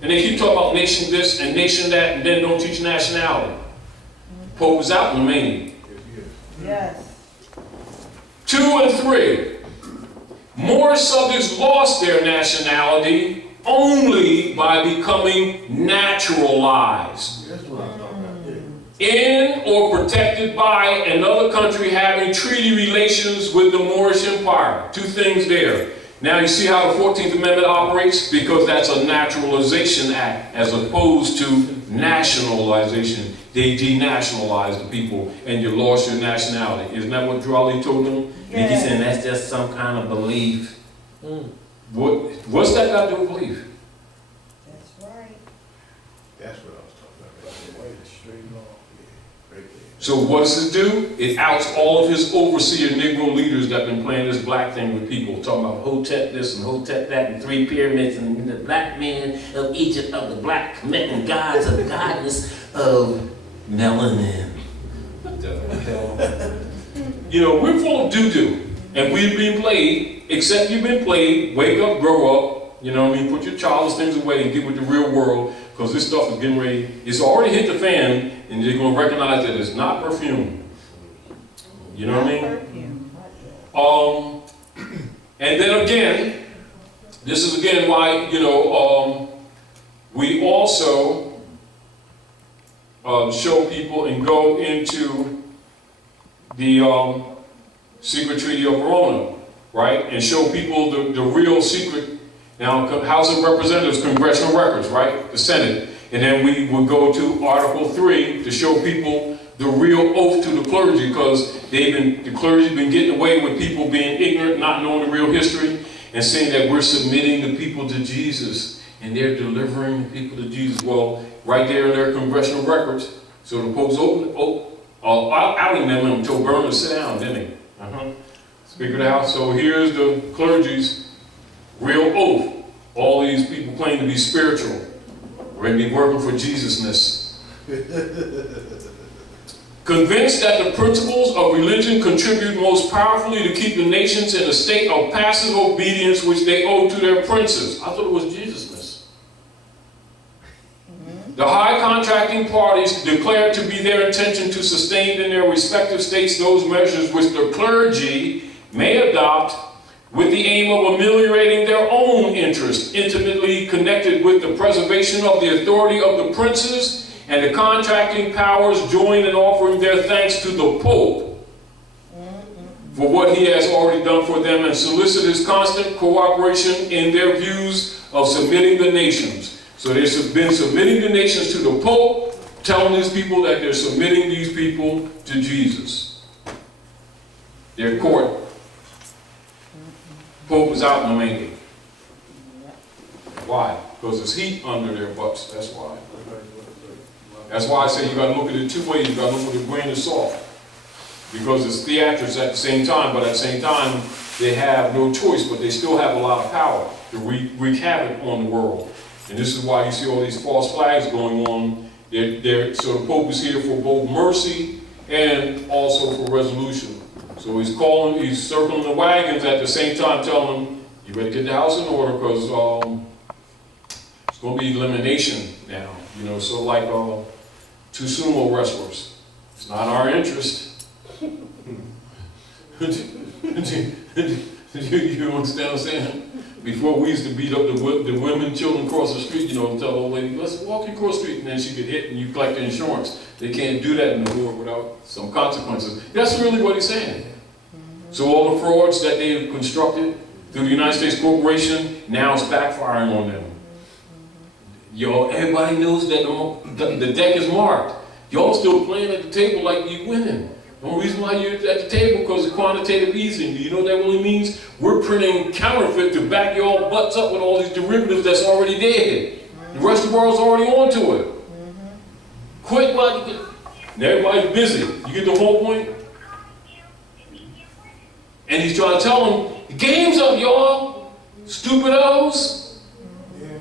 And they keep talking about nation this and nation that, and then don't teach nationality. Pope is out in the main. Yes. 2 and 3. Moorish subjects lost their nationality only by becoming naturalized in or protected by another country having treaty relations with the Moorish Empire. 2 things there. Now you see how the 14th Amendment operates? Because that's a naturalization act as opposed to nationalization. They denationalized the people and you lost your nationality. Isn't that what Drawley told them? Nikki saying that's just some kind of belief. What's that got to do with belief? That's right. That's what I was talking about. Right, straight law. Yeah, right there. So what does it do? It outs all of his overseer Negro leaders that have been playing this black thing with people, talking about Hotep this and Hotep that and 3 pyramids and the black men of Egypt of the black committing gods of goddess of melanin. What the hell? You know, we're full of doo-doo, and we've been played, except you've been played, wake up, grow up, you know what I mean, put your childish things away and get with the real world, because this stuff is getting ready, it's already hit the fan, and you're going to recognize that it's not perfume. You know what I mean? And then again, this is again why, you know, we also show people and go into the secret treaty of Verona, right? And show people the real secret. Now, House of Representatives, congressional records, right? The Senate. And then we would go to Article 3 to show people the real oath to the clergy, because the clergy's been getting away with people being ignorant, not knowing the real history, and saying that we're submitting the people to Jesus, and they're delivering the people to Jesus. Well, right there in their congressional records. So the Pope's outing them and told Berman to sit down, didn't he? Speaker of the House. So here's the clergy's real oath. All these people claim to be spiritual. We're going to be working for Jesusness. Convinced that the principles of religion contribute most powerfully to keep the nations in a state of passive obedience which they owe to their princes. I thought it was Jesusness. The high contracting parties declared to be their intention to sustain in their respective states those measures which the clergy may adopt with the aim of ameliorating their own interests, intimately connected with the preservation of the authority of the princes, and the contracting powers join in offering their thanks to the Pope for what he has already done for them, and solicit his constant cooperation in their views of submitting the nations. So they've been submitting the nations to the Pope, telling these people that they're submitting these people to Jesus. Their court. Pope is out in the making. Why? Because there's heat under their butts, that's why. That's why I say you gotta look at it two ways, you gotta look at it with a grain of salt. Because it's theatrics at the same time, but at the same time, they have no choice, but they still have a lot of power to wreak havoc on the world. And this is why you see all these false flags going on. So the Pope is here for both mercy and also for resolution. So he's circling the wagons at the same time, telling them, you better get the house in order, because it's going to be elimination now. You know, so like two sumo wrestlers. It's not our interest. You understand what I'm saying? Before we used to beat up the women, children across the street, you know, and tell the old lady, let's walk you across the street, and then she get hit and you collect the insurance. They can't do that in the world without some consequences. That's really what he's saying. So all the frauds that they have constructed through the United States corporation, now it's backfiring on them. Y'all, everybody knows that the deck is marked. Y'all still playing at the table like you winning. The only reason why you're at the table because of quantitative easing. Do you know what that really means? We're printing counterfeit to back y'all butts up with all these derivatives that's already dead. The rest of the world's already onto it. Quit while you can. And everybody's busy. You get the whole point? And he's trying to tell them, the game's up, y'all. Stupidos. Yeah.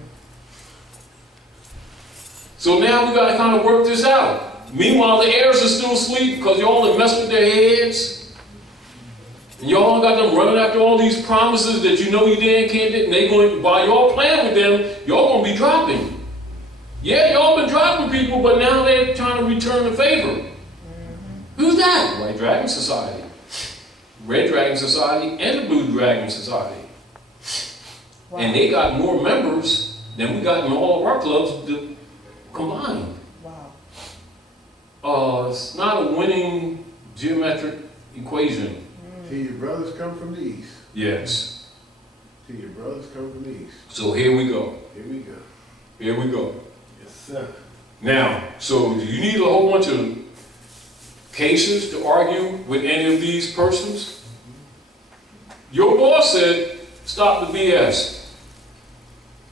So now we got to kind of work this out. Meanwhile, the heirs are still asleep because y'all have messed with their heads. And y'all got them running after all these promises that you know you did and can't do. And they going, while y'all playing with them, y'all going to be dropping. Yeah, y'all been dropping people, but now they're trying to return the favor. Who's that? White Dragon Society. Red Dragon Society and the Blue Dragon Society. Wow. And they got more members than we got in all of our clubs combined. Wow. It's not a winning geometric equation. Till your brothers come from the east. Yes. Till your brothers come from the east. So here we go. Here we go. Here we go. Yes, sir. Now, so do you need a whole bunch of cases to argue with any of these persons? Your boss said, stop the BS.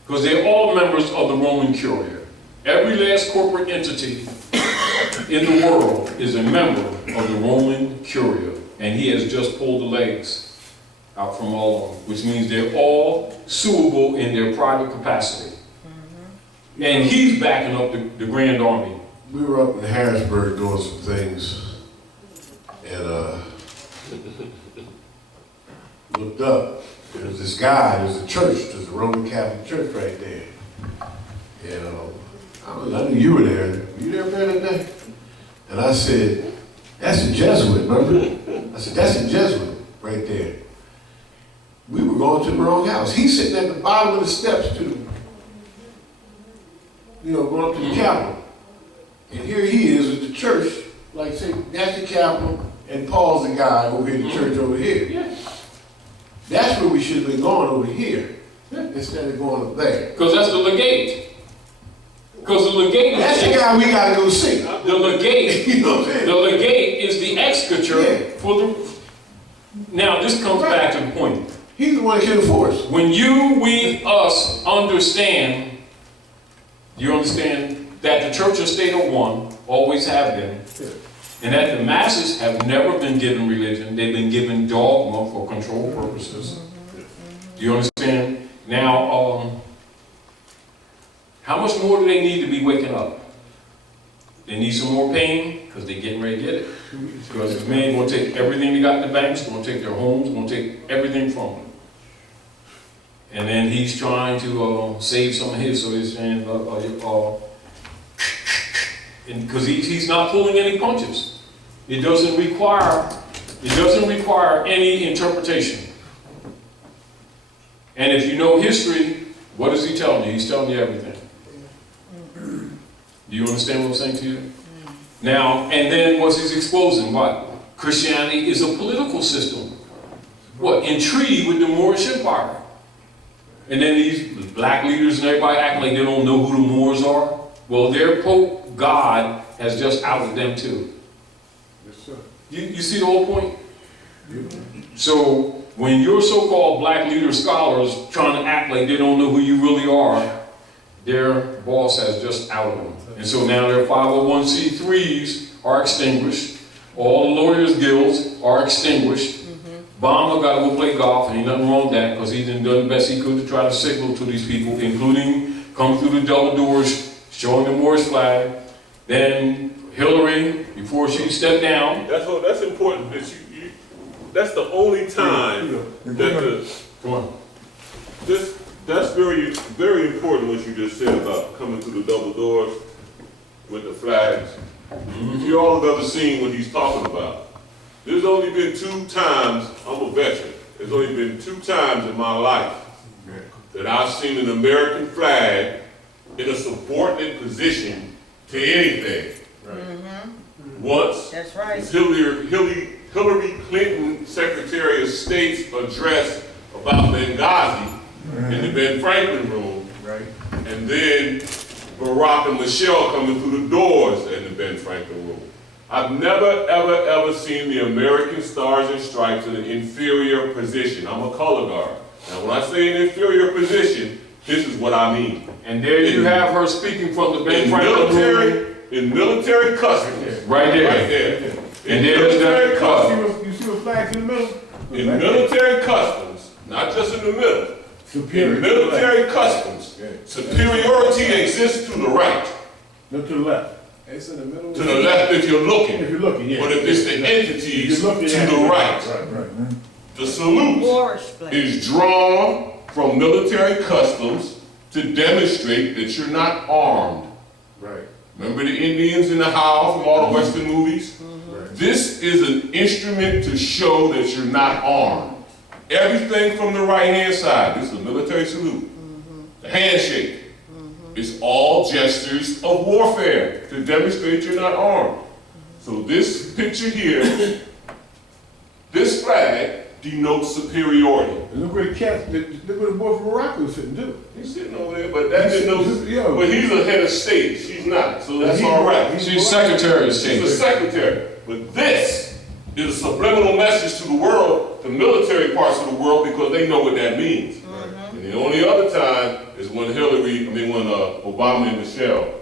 Because they're all members of the Roman Curia. Every last corporate entity in the world is a member of the Roman Curia. And he has just pulled the legs out from all of them, which means they're all suable in their private capacity. And he's backing up the Grand Army. We were up in Harrisburg doing some things, and looked up. There was this guy, there's a church, there's a Roman Catholic church right there. And I knew you were there. Were you there that day? And I said, that's a Jesuit, remember? I said, that's a Jesuit right there. We were going to the wrong house. He's sitting at the bottom of the steps to, going up to the Capitol. And here he is with the church, like say, that's the Capitol, and Paul's the guy over here, the church over here. Yeah. That's where we should have been going over here, instead of going up there. Because that's the legate. Because the legate That's the guy we gotta go see. The legate, You know what I'm saying? the legate is the executor for the. Now this comes back to the point. He's the one that can enforce. When you, we, us understand, you understand that the church and state are one, always have been, and that the masses have never been given religion, they've been given dogma for control purposes. Do you understand? Now, how much more do they need to be waking up? They need some more pain, because they're getting ready to get it. Because this man going to take everything they got in the banks, going to take their homes, going to take everything from them. And then he's trying to save some of his, so he's saying, because he's not pulling any punches. It doesn't require any interpretation. And if you know history, what is he telling you? He's telling you everything. Do you understand what I'm saying to you? Now, and then what's he's exposing? What? Christianity is a political system. What? In treaty with the Moorish Empire. And then these black leaders and everybody acting like they don't know who the Moors are. Well, their Pope, God, has just outed them too. Yes, sir. You see the whole point? So, when your so-called black leader scholars trying to act like they don't know who you really are, their boss has just outed them. And so now their 501c3s are extinguished. All the lawyers' guilds are extinguished. Obama got to go play golf, and ain't nothing wrong with that, because he done the best he could to try to signal to these people, including come through the double doors, showing the Moorish flag. Then Hillary, before she stepped down. That's important. That you that's the only time Come on. That's very, very important what you just said about coming through the double doors with the flags. If you all have ever seen what he's talking about, there's only been 2 times, I'm a veteran, there's only been 2 times in my life that I've seen an American flag in a subordinate position to anything. Once, That's right. it's Hillary Clinton, Secretary of State's address about Benghazi in the Ben Franklin room, and then Barack and Michelle coming through the doors in the Ben Franklin room. I've never, ever seen the American Stars and Stripes in an inferior position. I'm a color guard. Now, when I say an inferior position, this is what I mean. And there you have her speaking from the Ben Franklin room. In military customs. Right there. Right there. And there's military customs. You see the flags in the middle? In military customs, not just in the middle. In military customs, superiority exists to the right. No, to the left. It's in the middle. To the left if you're looking. If you're looking, yeah. But if it's the entities to the right. Right. The salute Moorish flag. is drawn from military customs to demonstrate that you're not armed. Right. Remember the Indians in the Howl from all the Western movies? Right. This is an instrument to show that you're not armed. Everything from the right-hand side, this is a military salute. The handshake is all gestures of warfare to demonstrate you're not armed. So this picture here, this flag denotes superiority. And look where the cat, look where the boy from Morocco is sitting too. He's sitting over there, but that denotes, Yeah. but he's a head of state, she's not, so that's all right. She's Secretary of State. She's a secretary. But this is a subliminal message to the world, the military parts of the world, because they know what that means. And the only other time is when when Obama and Michelle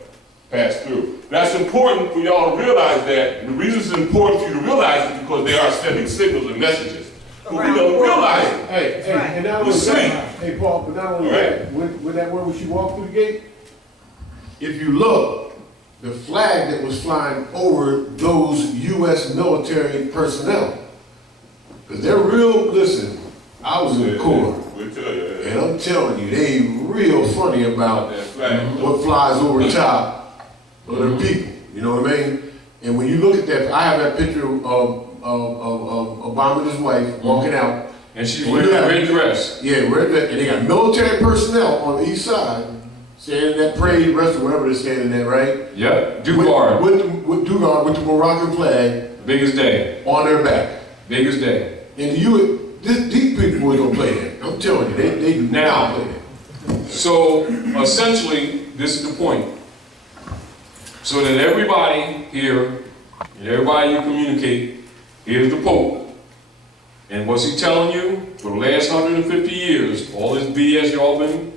passed through. That's important for y'all to realize that. And the reason it's important for you to realize it is because they are sending signals and messages. But we don't realize it. Hey, Right. and not We'll only see. that, hey Paul, but not only that, when that when she walked through the gate, If you look, the flag that was flying over those U.S. military personnel, because they're real, listen, I was in the Corps, We'll tell you. and I'm telling you, they real funny about That flag. what flies over the top of their people, you know what I mean? And when you look at that, I have that picture of Obama and his wife walking out. And she's wearing a red dress. Yeah, red dress, and they got military personnel on the east side, standing in that parade restaurant, wherever they're standing at, right? Yep, Dugard. With Dugard, with the Moroccan flag Biggest day. on their back. Biggest day. And these people ain't gonna play that. I'm telling you, they do Now- not play that. So, essentially, this is the point. So that everybody here, and everybody you communicate, here's the Pope. And what's he telling you? For the last 150 years, all this BS y'all been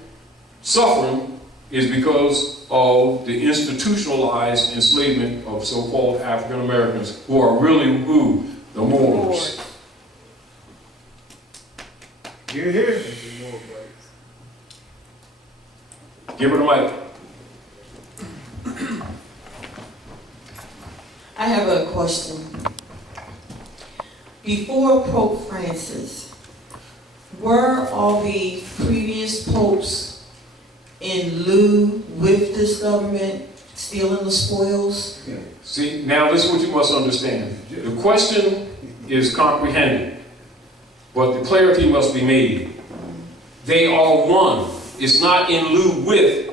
suffering is because of the institutionalized enslavement of so-called African Americans, who are really who? The Moors. here. Give her the mic. I have a question. Before Pope Francis, were all the previous popes in lieu with this government stealing the spoils? See, now this is what you must understand. The question is comprehended, but the clarity must be made. They are one. It's not in lieu with.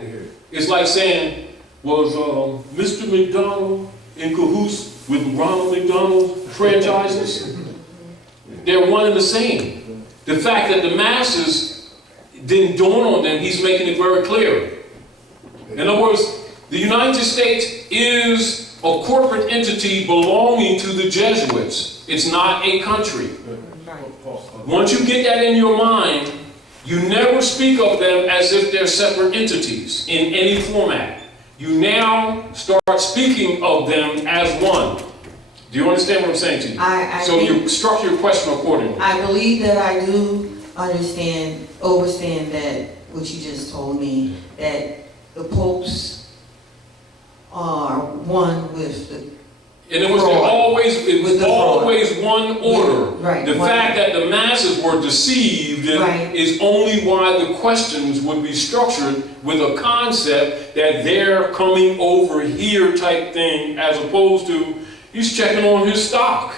It's like saying, was Mr. McDonald in cahoots with Ronald McDonald franchises? They're one and the same. The fact that the masses didn't dawn on them, he's making it very clear. In other words, the United States is a corporate entity belonging to the Jesuits. It's not a country. Once you get that in your mind, you never speak of them as if they're separate entities in any format. You now start speaking of them as one. Do you understand what I'm saying to you? So you structure your question accordingly. I believe that I do understand that what you just told me, that the popes are one with the And it was always one order. Right. The fact that the masses were deceived is only why the questions would be structured with a concept that they're coming over here type thing, as opposed to he's checking on his stock.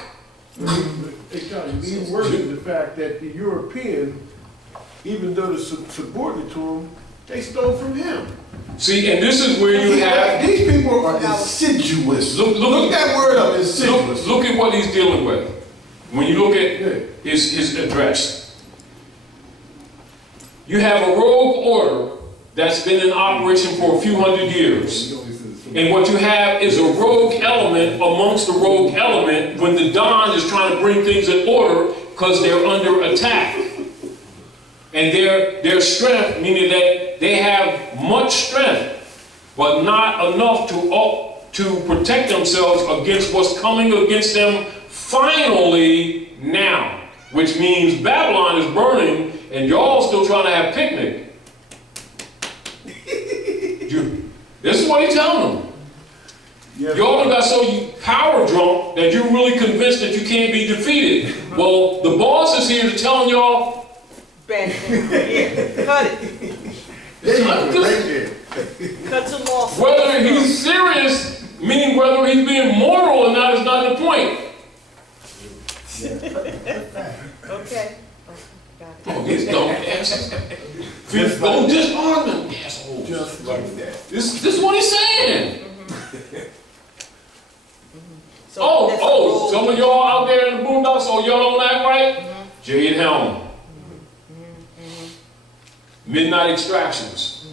Even worse is the fact that the European, even though they're subordinate to him, they stole from him. See, and this is where you have... These people are insidious. Look that word up, insidious. Look at what he's dealing with. When you look at his address. You have a rogue order that's been in operation for a few hundred years. And what you have is a rogue element amongst the rogue element when the Don is trying to bring things in order because they're under attack. And their strength, meaning that they have much strength, but not enough to protect themselves against what's coming against them finally now. Which means Babylon is burning and y'all still trying to have picnic. This is what he's telling them. Y'all got so power drunk that you're really convinced that you can't be defeated. Well, the boss is here to telling y'all, cut it. Cut to loss. whether he's serious, meaning whether he's being moral or not, is not the point. Okay. Oh, these dumb asses. Don't disarm them, assholes. Just like that. This is what he's saying. So some of y'all out there in the boondocks, so y'all don't act right? Jade Helm. Midnight extractions.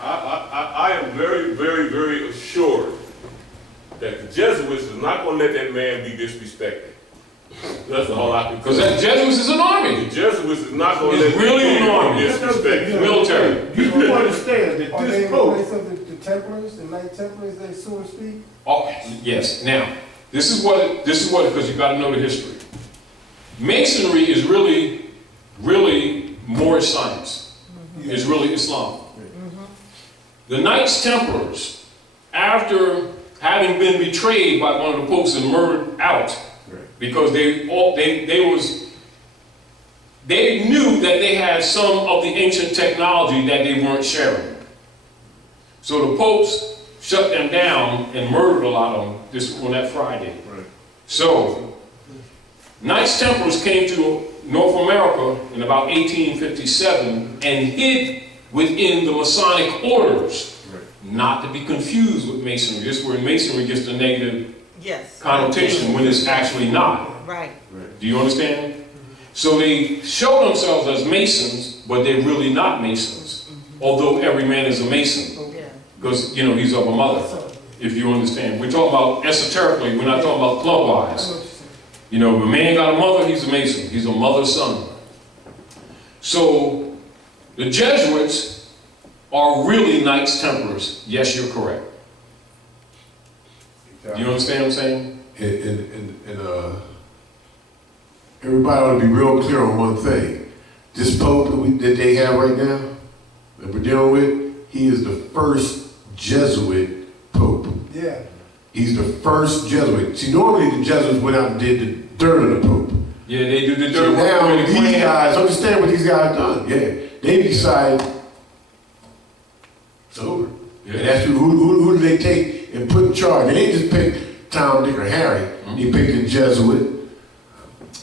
I am very, very, very assured that the Jesuits is not going to let that man be disrespected. That's all I can. Because that Jesuits is an army. The Jesuits is not going to let It's really an army. be disrespected. Military. You understand that Are this they pope, replacing the Templars, the Knight Templars, they so to speak? Oh, yes. Now, this is what, because you got to know the history. Masonry is really Moorish science. It's really Islam. The Knights Templars, after having been betrayed by one of the popes and murdered out, because they knew that they had some of the ancient technology that they weren't sharing. So the popes shut them down and murdered a lot of them on that Friday. So Knights Templars came to North America in about 1857 and hid within the Masonic orders, not to be confused with Masonry. This is where Masonry gets the negative connotation when it's actually not. Right. Do you understand? So they show themselves as Masons, but they're really not Masons, although every man is a Mason, because, you know, he's of a mother, if you understand. We're talking about esoterically, we're not talking about club-wise. You know, if a man got a mother, he's a Mason. He's a mother's son. So the Jesuits are really Knights Templars. Yes, you're correct. Do you understand what I'm saying? And everybody ought to be real clear on one thing. This Pope that they have right now, that we're dealing with, he is the first Jesuit Pope. Yeah. He's the first Jesuit. See, normally the Jesuits went out and did the dirt of the Pope. Yeah, they do the So dirt now work. these guys, understand what these guys done. Yeah, they decide it's over. And that's who do they take and put in charge? They ain't just pick Tom, Dick, or Harry. They picked a Jesuit.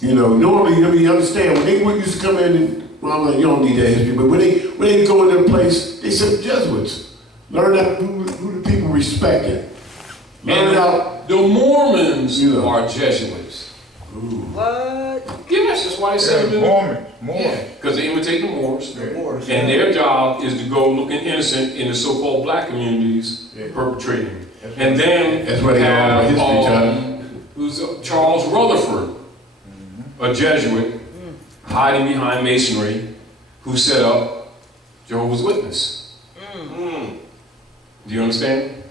You know, normally, I mean, you understand, when they used to come in and, well, you don't need that history, but when they go in their place, they sent Jesuits. Learn out who the people respected. Learn out. The Mormons Yeah. are Jesuits. What? Yes, that's why they said it. Mormons. Yeah, because they imitate the Moors. The Moors. And their job is to go looking innocent in the so-called black communities perpetrating. And then That's why they all have, history, John. who's Charles Rutherford, a Jesuit, hiding behind Masonry, who set up Jehovah's Witness. Do you understand?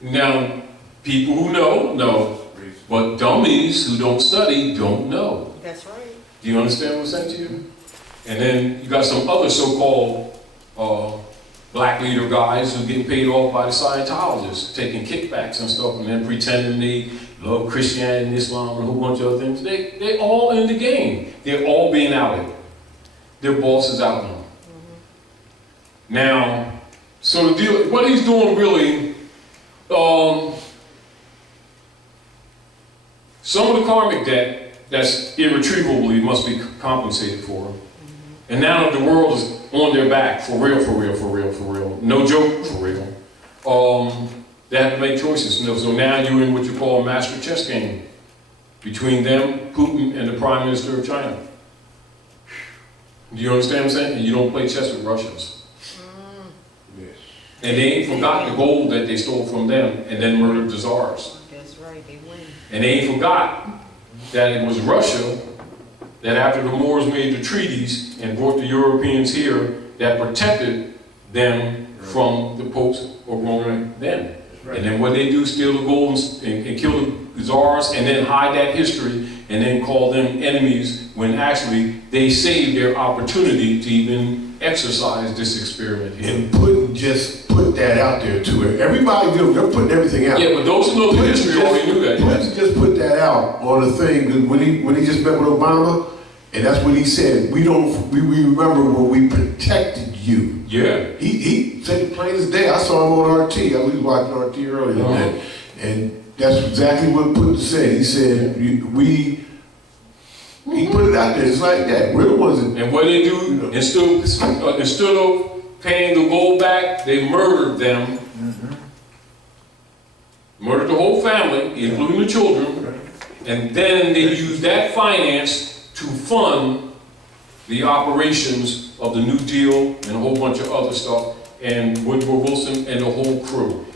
Now, people who know, but dummies who don't study don't know. That's right. Do you understand what I'm saying to you? And then you got some other so-called black leader guys who get paid off by the Scientologists, taking kickbacks and stuff, and then pretending they love Christianity and Islam and a whole bunch of other things. They're all in the game. They're all being outed. Their boss is out now. Now, so the deal, what he's doing really, some of the karmic debt that's irretrievably must be compensated for. And now that the world is on their back, for real, no joke, for real, they have to make choices. So now you're in what you call a master chess game between them, Putin, and the Prime Minister of China. Do you understand what I'm saying? And you don't play chess with Russians. And they ain't forgot the gold that they stole from them and then murdered the czars. That's right, they win. And they ain't forgot that it was Russia that after the Moors made the treaties and brought the Europeans here, that protected them from the popes overthrowing them. And then what they do, steal the gold and kill the czars and then hide that history and then call them enemies when actually they saved their opportunity to even exercise this experiment here. And just put that out there to it. Everybody, they're putting everything out. Yeah, but those who know the history already knew that. Putin just put that out on the thing when he just met with Obama, and that's what he said. We remember when we protected you. Yeah. He said it plain as day. I saw him on RT. I was watching RT earlier, and that's exactly what Putin said. He said he put it out there. It's like that. We're the ones that. And what they do, instead of paying the gold back, they murdered them. Murdered the whole family, including the children. And then they used that finance to fund the operations of the New Deal and a whole bunch of other stuff, and Woodrow Wilson and the whole crew.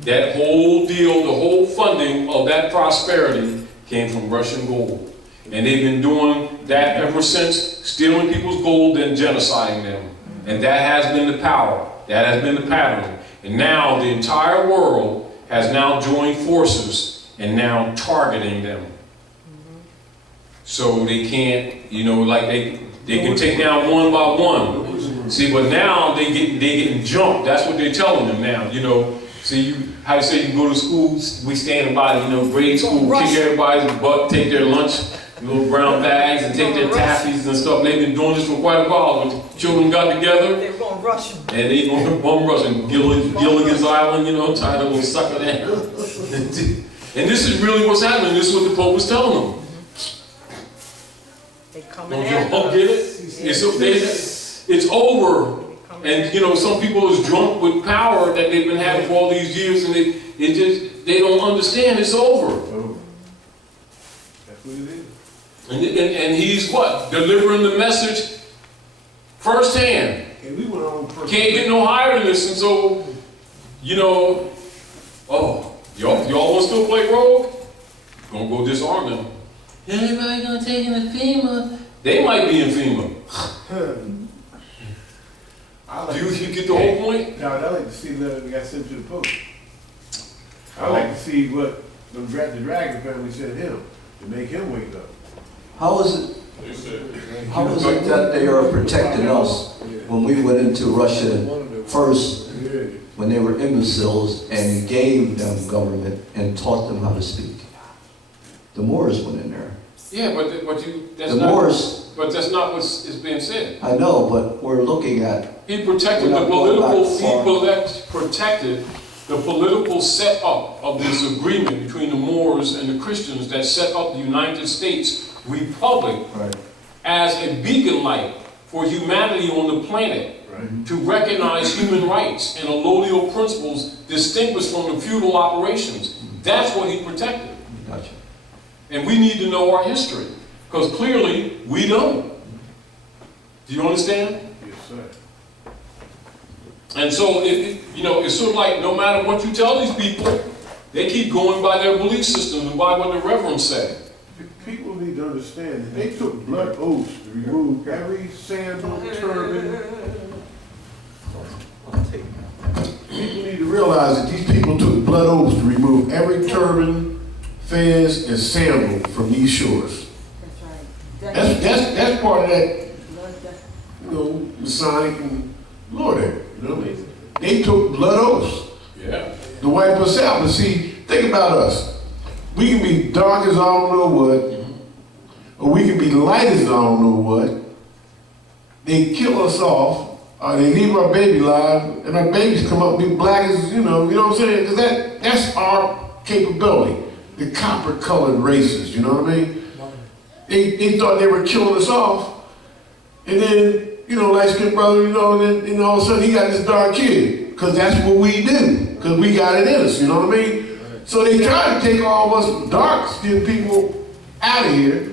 That whole deal, the whole funding of that prosperity came from Russian gold. And they've been doing that ever since, stealing people's gold and genociding them. And that has been the power. That has been the pattern. And now the entire world has now joined forces and now targeting them. So they can't, like they can take down one by one. See, but now they getting jumped. That's what they're telling them now. See, how you say you go to school, we stand by, grade school, kick everybody's butt, take their lunch, little brown bags, and take their taffies and stuff. They've been doing this for quite a while. When children got together, They're going to rush them. and they going to bum rush and Gilligan's Island, tie the little sucker down. And this is really what's happening. This is what the Pope was telling them. They coming Don't you after all us. get it? It's over. And some people is drunk with power that they've been having for all these years, and they don't understand it's over. That's what it is. And he's what? Delivering the message firsthand. And we went on Can't get no higher than this, and so, y'all want to still play rogue? Gonna go disarm them. Everybody gonna take in the FEMA? They might be in FEMA. Do you get the whole point? No, I like to see the letter that got sent to the Pope. I like to see what the Dragon family sent him to make him wake up. How is it that they are protecting us when we went into Russia first, when they were imbeciles, and gave them government and taught them how to speak? The Moors went in there. Yeah, but that's the not. Moors. But that's not what is being said. I know, but we're looking at He protected We're the not going back political, far. protected the political setup of this agreement between the Moors and the Christians that set up the United States Republic Right. as a beacon light for humanity on the planet, to recognize human rights and allodial principles distinguished from the feudal operations. That's what he protected. Gotcha. And we need to know our history, because clearly we don't. Do you understand? Yes, sir. And so, it's sort of like no matter what you tell these people, they keep going by their belief system and by what the reverends say. People need to understand that they took blood oaths to remove every sandal, turban. People need to realize that these people took blood oaths to remove every turban, fez, and sandal from these shores. That's right. That's part of that, Masonic and Lord, you know what I mean? They took blood oaths Yeah. to wipe us out. But see, think about us. We can be dark as I don't know what, or we can be light as I don't know what. They kill us off, or they leave our baby alive, and our babies come up and be black as, you know what I'm saying? Because that's our capability. The copper-colored races, you know what I mean? They thought they were killing us off, and then, light-skinned brother, and then all of a sudden he got this dark kid, because that's what we do, because we got it in us, you know what I mean? So they tried to take all of us dark-skinned people out of here,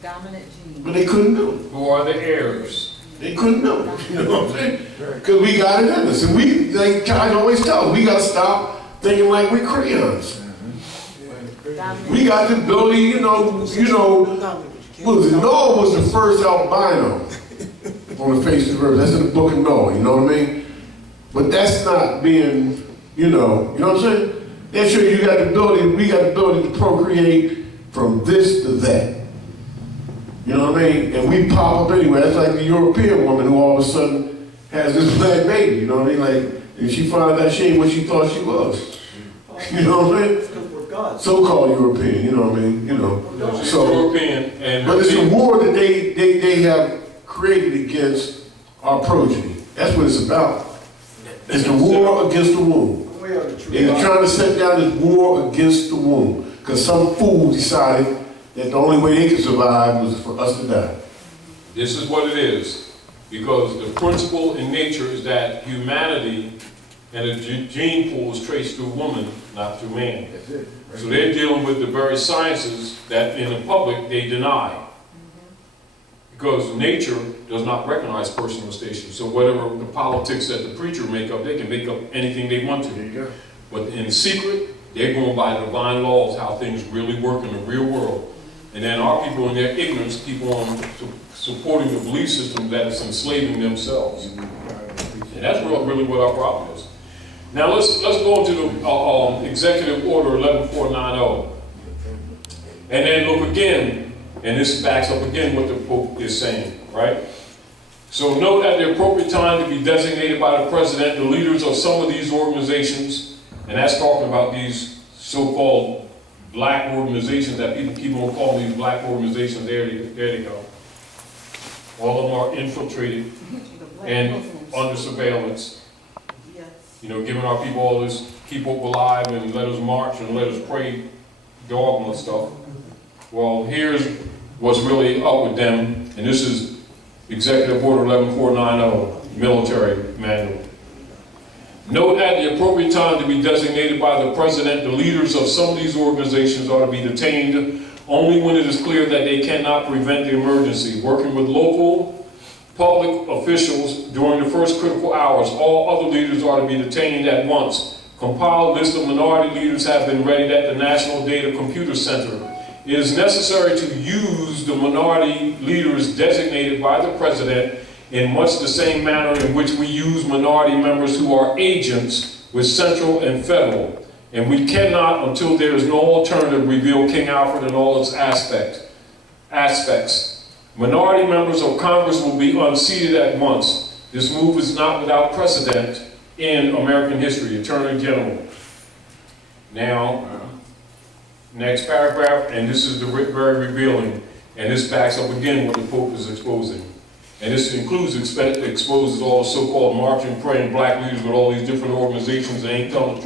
Dominant gene. but they couldn't do it. Who are the heirs? They couldn't do it, you know what I'm saying? Because we got it in us, and we, like Taj always tells us, we got to stop thinking like we're crayons. We got the ability, what was it? Noah was the first albino on the face of the earth. That's in the book of Noah, you know what I mean? But that's not being, you know what I'm saying? That shows you got the ability, we got the ability to procreate from this to that. You know what I mean? And we pop up anywhere. That's like the European woman who all of a sudden has this black baby, you know what I mean? Like, and she found out she ain't what she thought she was. You know what I mean? So-called European, you know what I mean? So, European, and but it's a war that they have created against our progeny. That's what it's about. It's the war against the womb. They're trying to set down this war against the womb because some fool decided that the only way they could survive was for us to die. This is what it is, because the principle in nature is that humanity and the gene pool is traced through woman, not through man. That's it. So they're dealing with the very sciences that in the public they deny. Because nature does not recognize personal stations. So whatever the politics that the preacher make up, they can make up anything they want to. There you go. But in secret, they're going by the divine laws, how things really work in the real world. And then our people in their ignorance keep on supporting the belief system that is enslaving themselves. And that's really what our problem is. Now let's go into the Executive Order 11490. And then look again, and this backs up again what the Pope is saying, right? So note at the appropriate time to be designated by the President the leaders of some of these organizations, and that's talking about these so-called black organizations that people keep on calling these black organizations. There they go. All of them are infiltrated and under surveillance. Giving our people all this keep hope alive and let us march and let us pray dogma stuff. Well, here's what's really up with them, and this is Executive Order 11490, Military Manual. Note at the appropriate time to be designated by the President, the leaders of some of these organizations are to be detained only when it is clear that they cannot prevent the emergency. Working with local public officials during the first critical hours, all other leaders are to be detained at once. Compiled list of minority leaders have been readied at the National Data Computer Center. It is necessary to use the minority leaders designated by the President in much the same manner in which we use minority members who are agents with central and federal. And we cannot, until there is no alternative, reveal King Alfred in all its aspects. Minority members of Congress will be unseated at once. This move is not without precedent in American history. Attorney General. Now, next paragraph, and this is the very revealing, and this backs up again what the Pope is exposing. And this exposes all the so-called marching, praying black leaders with all these different organizations that ain't telling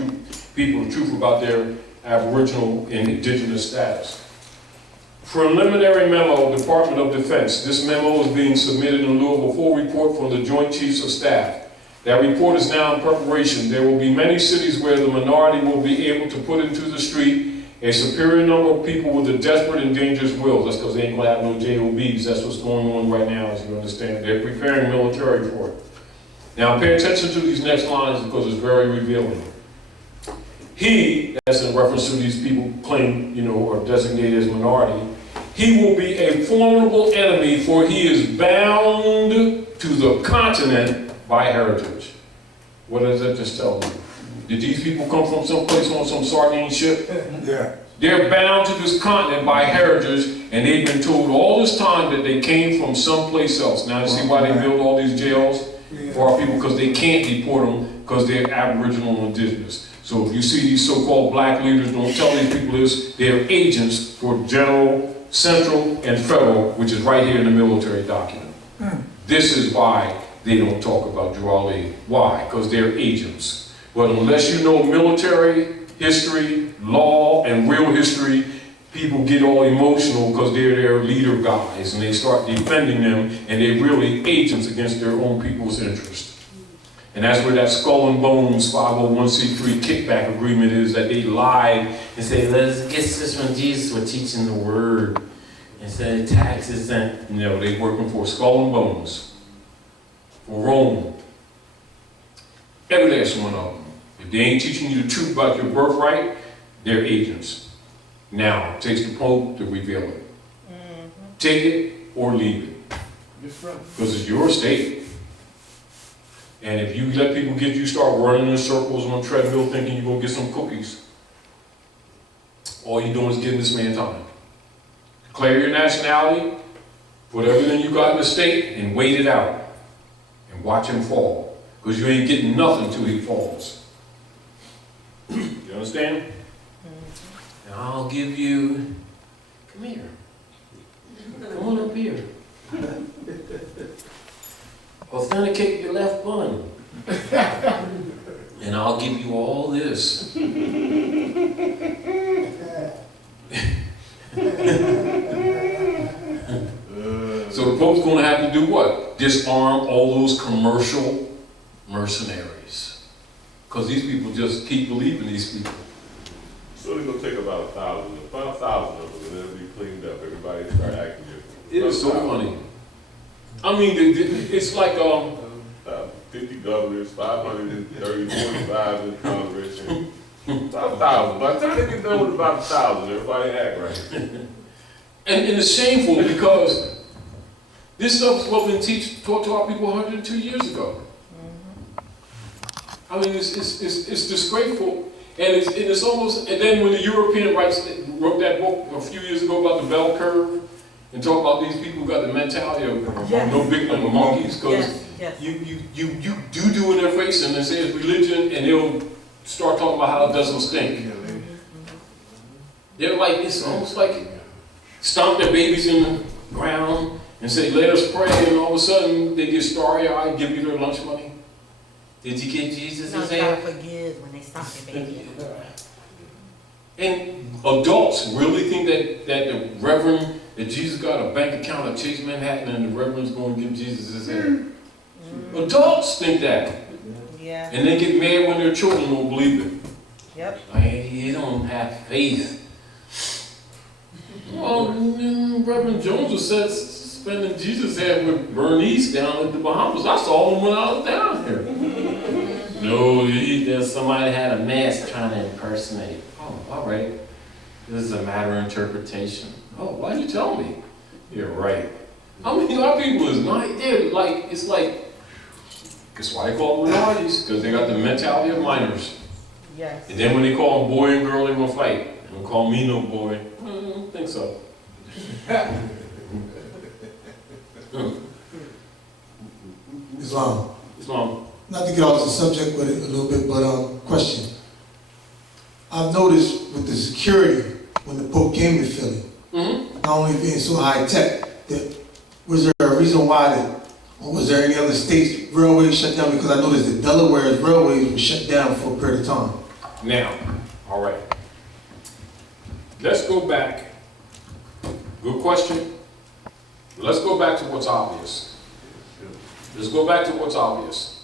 people the truth about their Aboriginal and indigenous status. Preliminary memo, Department of Defense. This memo is being submitted in lieu of a full report from the Joint Chiefs of Staff. That report is now in preparation. There will be many cities where the minority will be able to put into the street a superior number of people with a desperate and dangerous will. That's because they ain't gonna have no JOBs. That's what's going on right now, as you understand. They're preparing military for it. Now pay attention to these next lines because it's very revealing. He, that's in reference to these people claimed, or designated as minority, he will be a formidable enemy, for he is bound to the continent by heritage. What does that just tell you? Did these people come from someplace on some sardine ship? Yeah. They're bound to this continent by heritage, and they've been told all this time that they came from someplace else. Now you see why they build all these jails for our people, because they can't deport them because they're Aboriginal and indigenous. So if you see these so-called black leaders, don't tell these people this, they're agents for general, central, and federal, which is right here in the military document. This is why they don't talk about Jawali. Why? Because they're agents. But unless you know military history, law, and real history, people get all emotional because they're their leader guys and they start defending them, and they're really agents against their own people's interests. And that's where that Skull and Bones 501c3 kickback agreement is, that they lied And say, let's get this from Jesus for teaching the word instead of taxes and they working for Skull and Bones, for Rome. Every last one of them. If they ain't teaching you the truth about your birthright, they're agents. Now, it takes the Pope to reveal it. Take it or leave it. Because it's your state. And if you let people get you, start running in circles on a treadmill thinking you're going to get some cookies, all you're doing is giving this man time. Declare your nationality, put everything you got in the state, and wait it out. And watch him fall. Because you ain't getting nothing till he falls. You understand? and I'll give you, come here. Come on up here. Authenticate your left bun. And I'll give you all this. So the Pope's going to have to do what? Disarm all those commercial mercenaries. Because these people just keep believing these people. So they're gonna take about 1,000 of them, and then it'll be cleaned up. Everybody start acting different. It is so funny. I mean, it's like 50 governors, 545 in Congress, and about 1,000. By the time they get done with about 1,000, everybody act right. And it's shameful because this stuff is what been taught to our people 102 years ago. I mean, it's disgraceful, and it's almost. And then when the European wrote that book a few years ago about the bell curve, and talk about these people who got the mentality of no big number monkeys, because you do in their face, and they say it's religion, and they'll start talking about how it doesn't stink. They're like, it's almost like stomp their babies in the ground and say, let us pray, and all of a sudden they get starry-eyed, give you their lunch money. Did you get Jesus' No, hand? you gotta forgive when they stop their baby. And adults really think that the Reverend, that Jesus got a bank account at Chase Manhattan and the Reverend's going to give Jesus his hand. Adults think that. Yeah. And they get mad when their children don't believe it. Yep. Like, you don't have faith. Well, Reverend Jones was spending Jesus' hand with Bernice down at the Bahamas. I saw him when I was down here. No, there's somebody had a mask trying to impersonate. Oh, all right. This is a matter of interpretation. Oh, why'd you tell me? You're right. I mean, our people is not, it's like, that's why they call them minorities, because they got the mentality of minors. Yes. And then when they call them boy and girl, they gonna fight. They don't call me no boy. I don't think so. Islam. Islam. Not to get off the subject with it a little bit, but question. I've noticed with the security when the Pope came to Philly, not only being so high tech, that was there a reason why that Or was there any other states' railways shut down? Because I noticed that Delaware's railways were shut down for a period of time. Now, all right. Let's go back. Good question. Let's go back to what's obvious. Let's go back to what's obvious.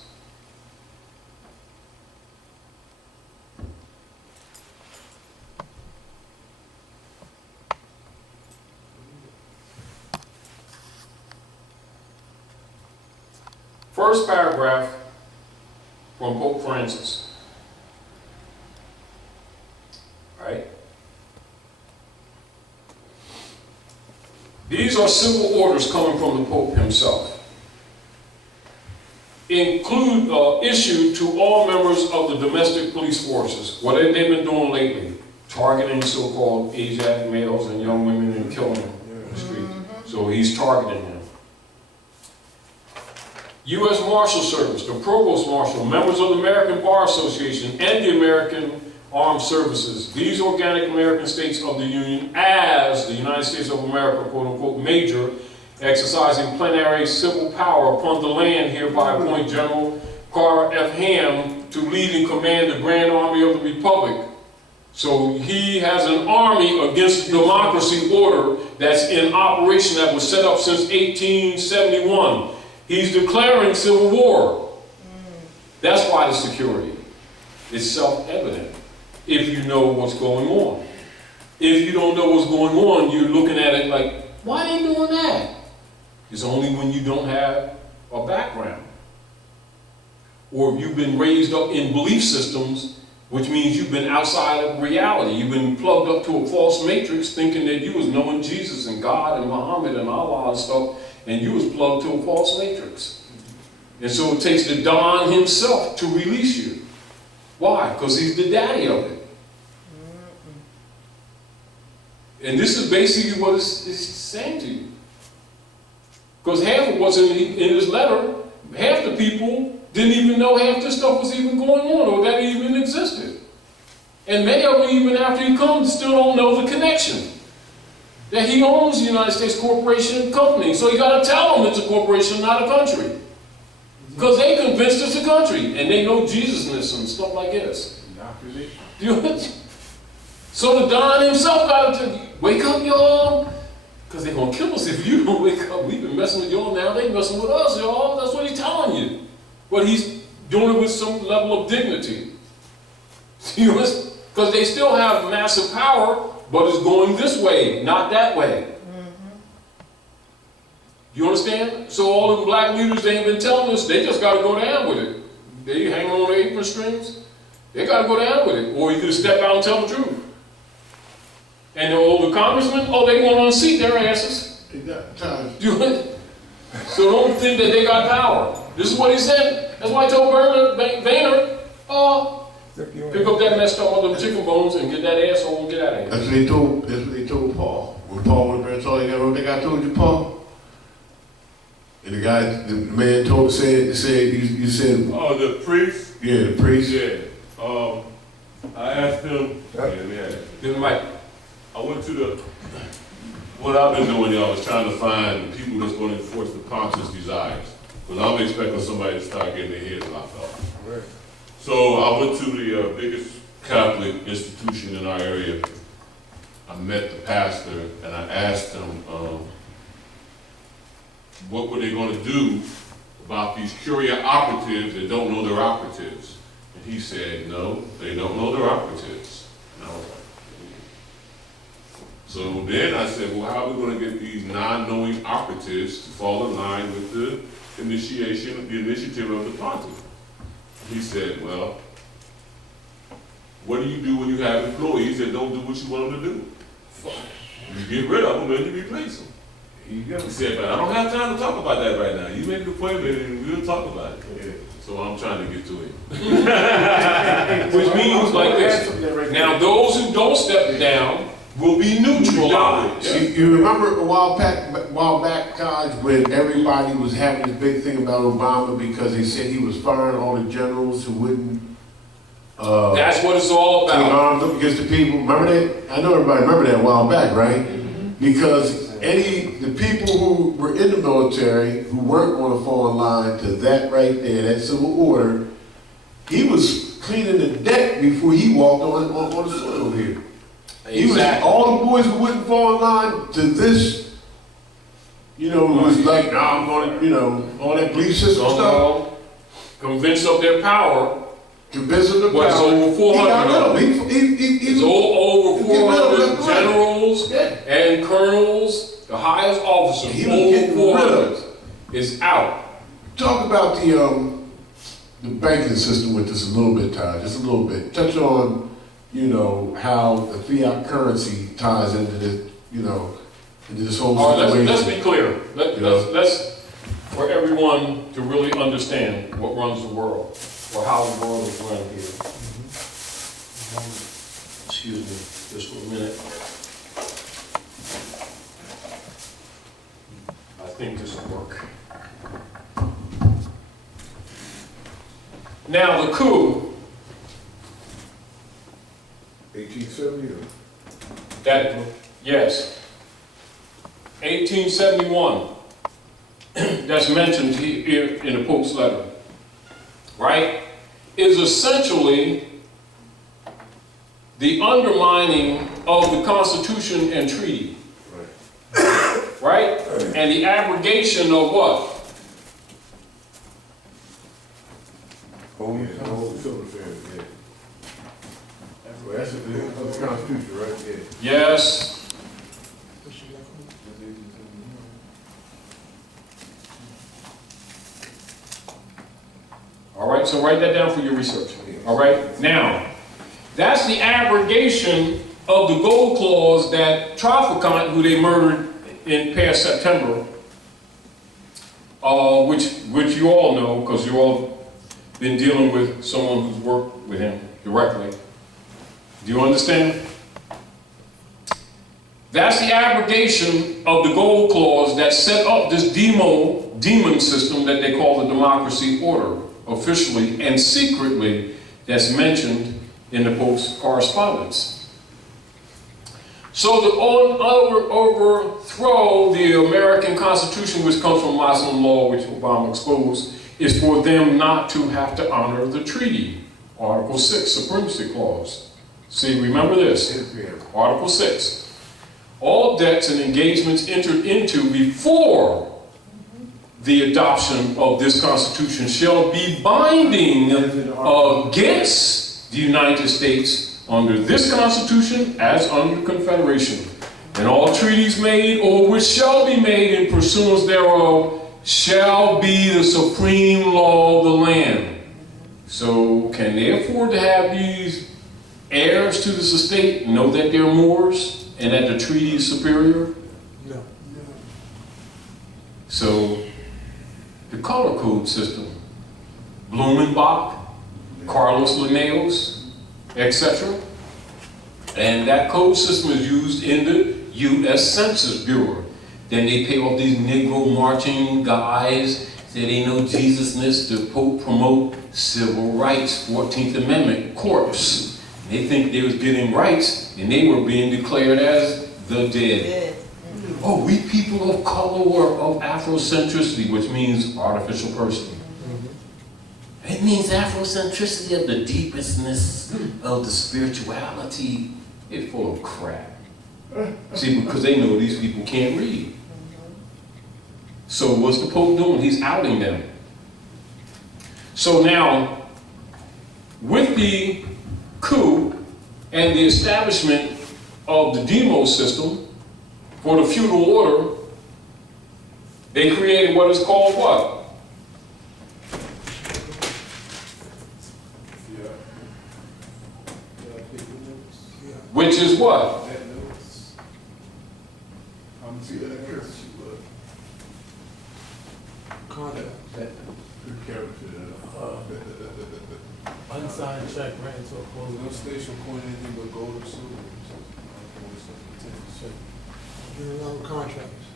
First paragraph from Pope Francis. Right? These are civil orders coming from the Pope himself. Issued to all members of the domestic police forces. What have they been doing lately? Targeting so-called Asiatic males and young women and killing them in the street. So he's targeting them. U.S. Marshal Service, the Provost Marshal, members of the American Bar Association, and the American Armed Services, these organic American states of the Union, as the United States of America, quote-unquote, major, exercising plenary civil power upon the land, hereby appoint General Carter F. Ham to lead and command the Grand Army of the Republic. So he has an army against democracy order that's in operation that was set up since 1871. He's declaring civil war. That's why the security is self-evident if you know what's going on. If you don't know what's going on, you're looking at it like, why are they doing that? It's only when you don't have a background. Or you've been raised up in belief systems, which means you've been outside of reality. You've been plugged up to a false matrix thinking that you was knowing Jesus and God and Muhammad and Allah and stuff, and you was plugged to a false matrix. And so it takes the Don himself to release you. Why? Because he's the daddy of it. And this is basically what it's saying to you. Because half of what's in his letter, half the people didn't even know half this stuff was even going on or that it even existed. And many of them, even after he comes, still don't know the connection. That he owns the United States Corporation and Company. So you got to tell them it's a corporation, not a country. Because they convinced it's a country. And they know Jesusness and stuff like this. So the Don himself got to tell you, wake up, y'all. Because they're going to kill us if you don't wake up. We've been messing with y'all, now they messing with us, y'all. That's what he's telling you. But he's doing it with some level of dignity. Because they still have massive power, but it's going this way, not that way. You understand? So all the black leaders, they ain't been telling us, they just got to go down with it. They hang on the apron strings. They got to go down with it. Or you can step out and tell the truth. And the older congressmen, oh, they want to unseat their asses. So don't think that they got power. This is what he said. That's why I told Boehner, pick up that messed up of them chicken bones and get that asshole and get out of here. That's what they told Paul. When Paul went there and told him, what I told you, Paul? And the man said, you said. Oh, the priest? Yeah, the priest. Yeah. I asked him, Give him mic. I went to what I've been doing, y'all, is trying to find the people that's going to enforce the conscious desires. Because I'm expecting somebody to start getting their heads locked up. Right. So I went to the biggest Catholic institution in our area. I met the pastor and I asked him what were they going to do about these courier operatives that don't know they're operatives. And he said, no, they don't know they're operatives. No. So then I said, well, how are we going to get these non-knowing operatives to fall in line with the initiative of the pontiff? He said, well, what do you do when you have employees that don't do what you want them to do? You get rid of them and you replace them. He said, but I don't have time to talk about that right now. You make an appointment and we'll talk about it. Yeah. So I'm trying to get to it. Which means like this. Now those who don't step down will be neutralized. You remember a while back, Taj, when everybody was having this big thing about Obama because they said he was firing all the generals who wouldn't that's what it's all about. Take arms up against the people. Remember that? I know everybody remember that a while back, right? Because the people who were in the military, who weren't on a foreign line to that right there, that civil order, he was cleaning the deck before he walked on the soil here. He was, all the boys who wouldn't fall in line to this, you know, was like, nah, I'm gonna, you know, all that belief system stuff. Convinced of their power. Convinced of the power. Was over 400. It's over 400 generals and colonels, the highest officers, over 400 is out. Talk about the banking system with this a little bit, Ty, just a little bit. Touch on, you know, how the fiat currency ties into this, you know, into this whole situation. Let's be clear. Let's for everyone to really understand what runs the world, or how the world is run here. Excuse me, just for a minute. I think this will work. Now the coup. 1870 or? Yes. 1871. That's mentioned here in the Pope's letter, right, is essentially the undermining of the Constitution and treaty, right? And the abrogation of what? That's the Constitution, right? Yeah. Yes. All right, so write that down for your research. All right, now, that's the abrogation of the gold clause that Trafficant, who they murdered in past September, which you all know, because you all been dealing with someone who's worked with him directly. Do you understand? That's the abrogation of the gold clause that set up this demon system that they call the democracy order, officially and secretly, that's mentioned in the Pope's correspondence. So to overthrow the American Constitution, which comes from Muslim law, which Obama exposed, is for them not to have to honor the treaty, Article 6, Supremacy Clause. See, remember this, Article 6. All debts and engagements entered into before the adoption of this Constitution shall be binding against the United States under this Constitution as under Confederation. And all treaties made or which shall be made in pursuance thereof shall be the supreme law of the land. So can they afford to have these heirs to this estate know that they're Moors and that the treaty is superior? No. So the color code system, Blumenbach, Carlos Linnaeus, etc. And that code system is used in the U.S. Census Bureau. Then they pay off these Negro marching guys, say they know Jesusness to promote civil rights, 14th Amendment, corpse. They think they was getting rights, and they were being declared as the dead. Oh, we people of color or of Afrocentricity, which means artificial person. It means Afrocentricity of the deepestness of the spirituality. It's full of crap. See, because they know these people can't read. So what's the Pope doing? He's outing them. So now, with the coup and the establishment of the demos system for the feudal order, they created what is called what? Which is what? Unsigned check, right? So No station coin anything but gold or silver. You're contracts.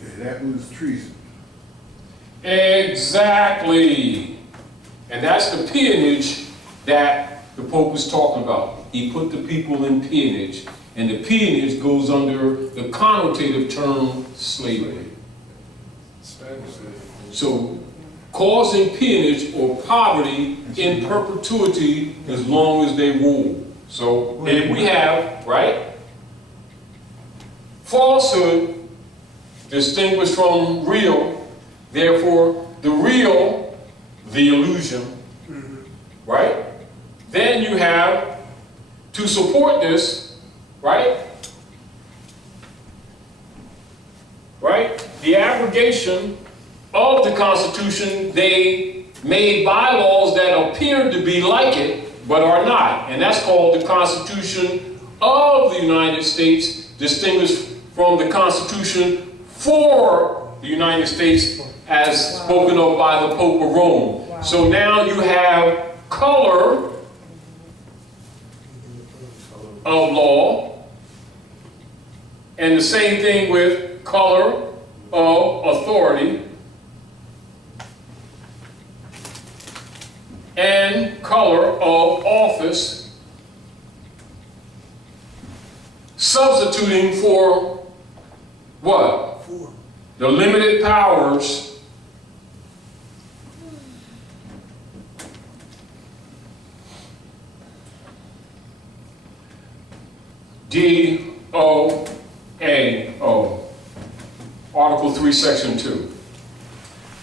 Yeah, that was treason. Exactly. And that's the peonage that the Pope was talking about. He put the people in peonage, and the peonage goes under the connotative term slavery. So, causing peonage or poverty in perpetuity as long as they rule. So, and we have, right? Falsehood distinguished from real, therefore the real, the illusion, right? Then you have, to support this, right? Right? The abrogation of the Constitution, they made bylaws that appeared to be like it, but are not. And that's called the Constitution of the United States, distinguished from the Constitution for the United States as spoken of by the Pope of Rome. So now you have color of law, and the same thing with color of authority, and color of office, substituting for what? The limited powers D-O-A-O, Article 3, Section 2.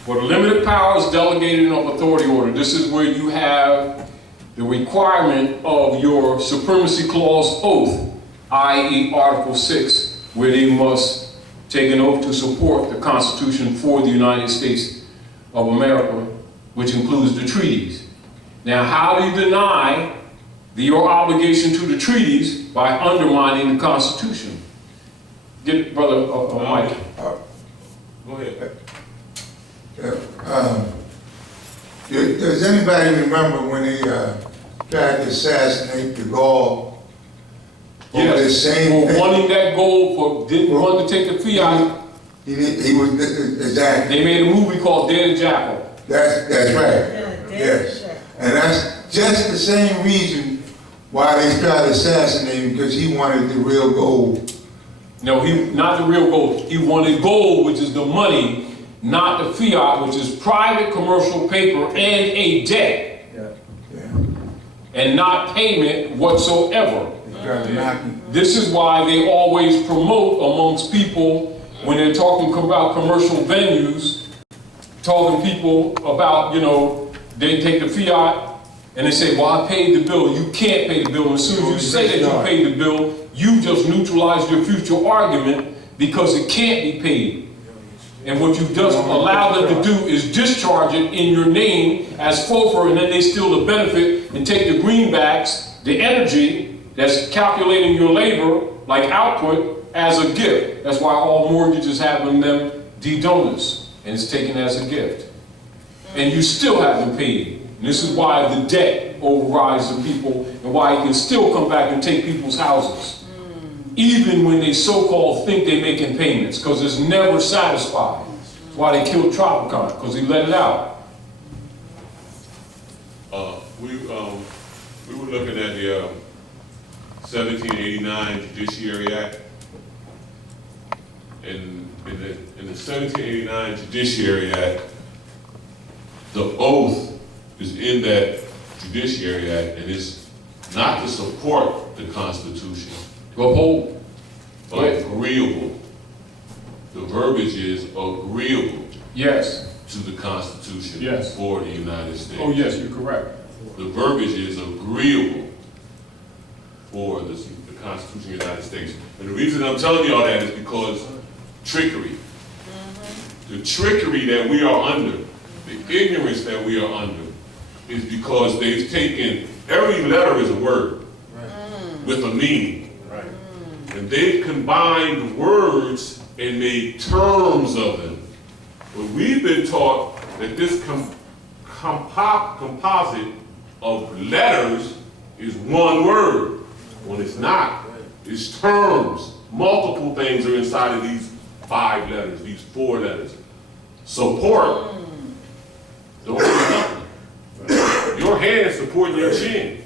For the limited powers delegated of authority order, this is where you have the requirement of your supremacy clause oath, i.e. Article 6, where they must take an oath to support the Constitution for the United States of America, which includes the treaties. Now, how do you deny your obligation to the treaties? By undermining the Constitution. Get it, Brother Mike. Go ahead. Does anybody remember when they tried to assassinate de Gaulle? Yes, the same for thing? wanting that goal, for didn't want to take the fiat. He was, exactly. They made a movie called Dead and Jackal. That's right. Yes. And that's just the same reason why they tried to assassinate him, because he wanted the real gold. No, not the real gold. He wanted gold, which is the money, not the fiat, which is private commercial paper and a debt. And not payment whatsoever. This is why they always promote amongst people when they're talking about commercial venues, talking people about, you know, they take the fiat and they say, well, I paid the bill. You can't pay the bill. And as soon as you say that you paid the bill, you just neutralize your future argument because it can't be paid. And what you've just allowed them to do is discharge it in your name as forfeit, and then they steal the benefit and take the greenbacks, the energy that's calculating your labor, like output, as a gift. That's why all mortgages have them de-donus, and it's taken as a gift. And you still haven't paid. And this is why the debt overrides the people, and why you can still come back and take people's houses. Even when they so-called think they're making payments, because it's never satisfied. That's why they killed Tropicon, because he let it out. We were looking at the 1789 Judiciary Act. In the 1789 Judiciary Act, the oath is in that Judiciary Act, and it's not to support the Constitution, but agreeable. The verbiage is agreeable. Yes. To the Constitution. Yes. For the United States. Oh yes, you're correct. The verbiage is agreeable for the Constitution of the United States. And the reason I'm telling you all that is because trickery. The trickery that we are under, the ignorance that we are under, is because they've taken, every letter is a word with a meaning. Right. And they've combined the words and made terms of them. But we've been taught that this composite of letters is one word, when it's not. It's terms. Multiple things are inside of these 5 letters, these 4 letters. Support Don't do nothing. Your hand is supporting your chin.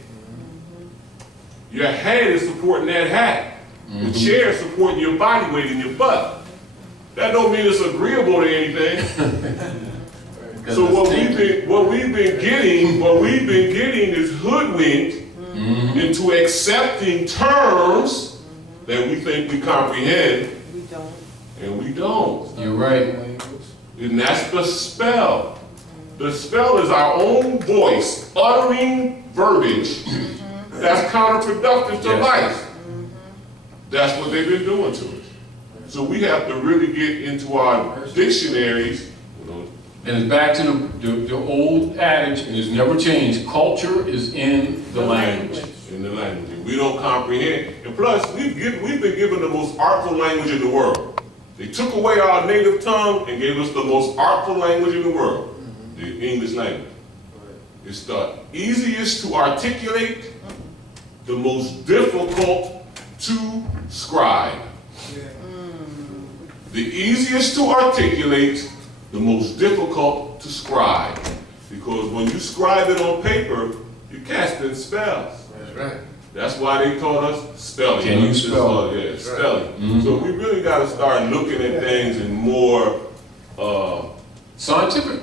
Your head is supporting that hat. The chair is supporting your body weight and your butt. That don't mean it's agreeable to anything. So what we've been getting is hoodwinked into accepting terms that we think we comprehend. We don't. And we don't. You're right. And that's the spell. The spell is our own voice uttering verbiage that's counterproductive to life. That's what they've been doing to us. So we have to really get into our dictionaries. And it's back to the old adage, and it's never changed. Culture is in the language. In the language. And we don't comprehend. And plus, we've been given the most artful language in the world. They took away our native tongue and gave us the most artful language in the world, the English language. It's the easiest to articulate, the most difficult to scribe. The easiest to articulate, the most difficult to scribe. Because when you scribe it on paper, you're casting spells. That's right. That's why they taught us spelling. Can you spell? Yeah, spelling. So we really got to start looking at things in more Scientific.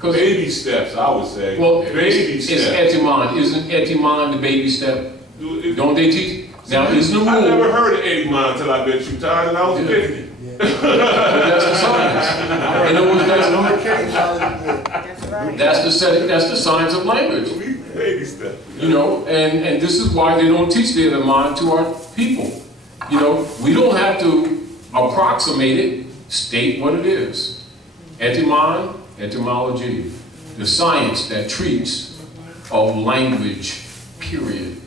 baby steps, I would say. Well, baby it's steps. etymon. Isn't etymon the baby step? Don't they teach? Now, is the rule? I never heard of etymon until I met you, Todd, and I was 50. That's the science. And it was that's the science of language. Baby steps. You know, and this is why they don't teach the etymon to our people. You know, we don't have to approximate it, state what it is. Etymon, etymology, the science that treats of language, period.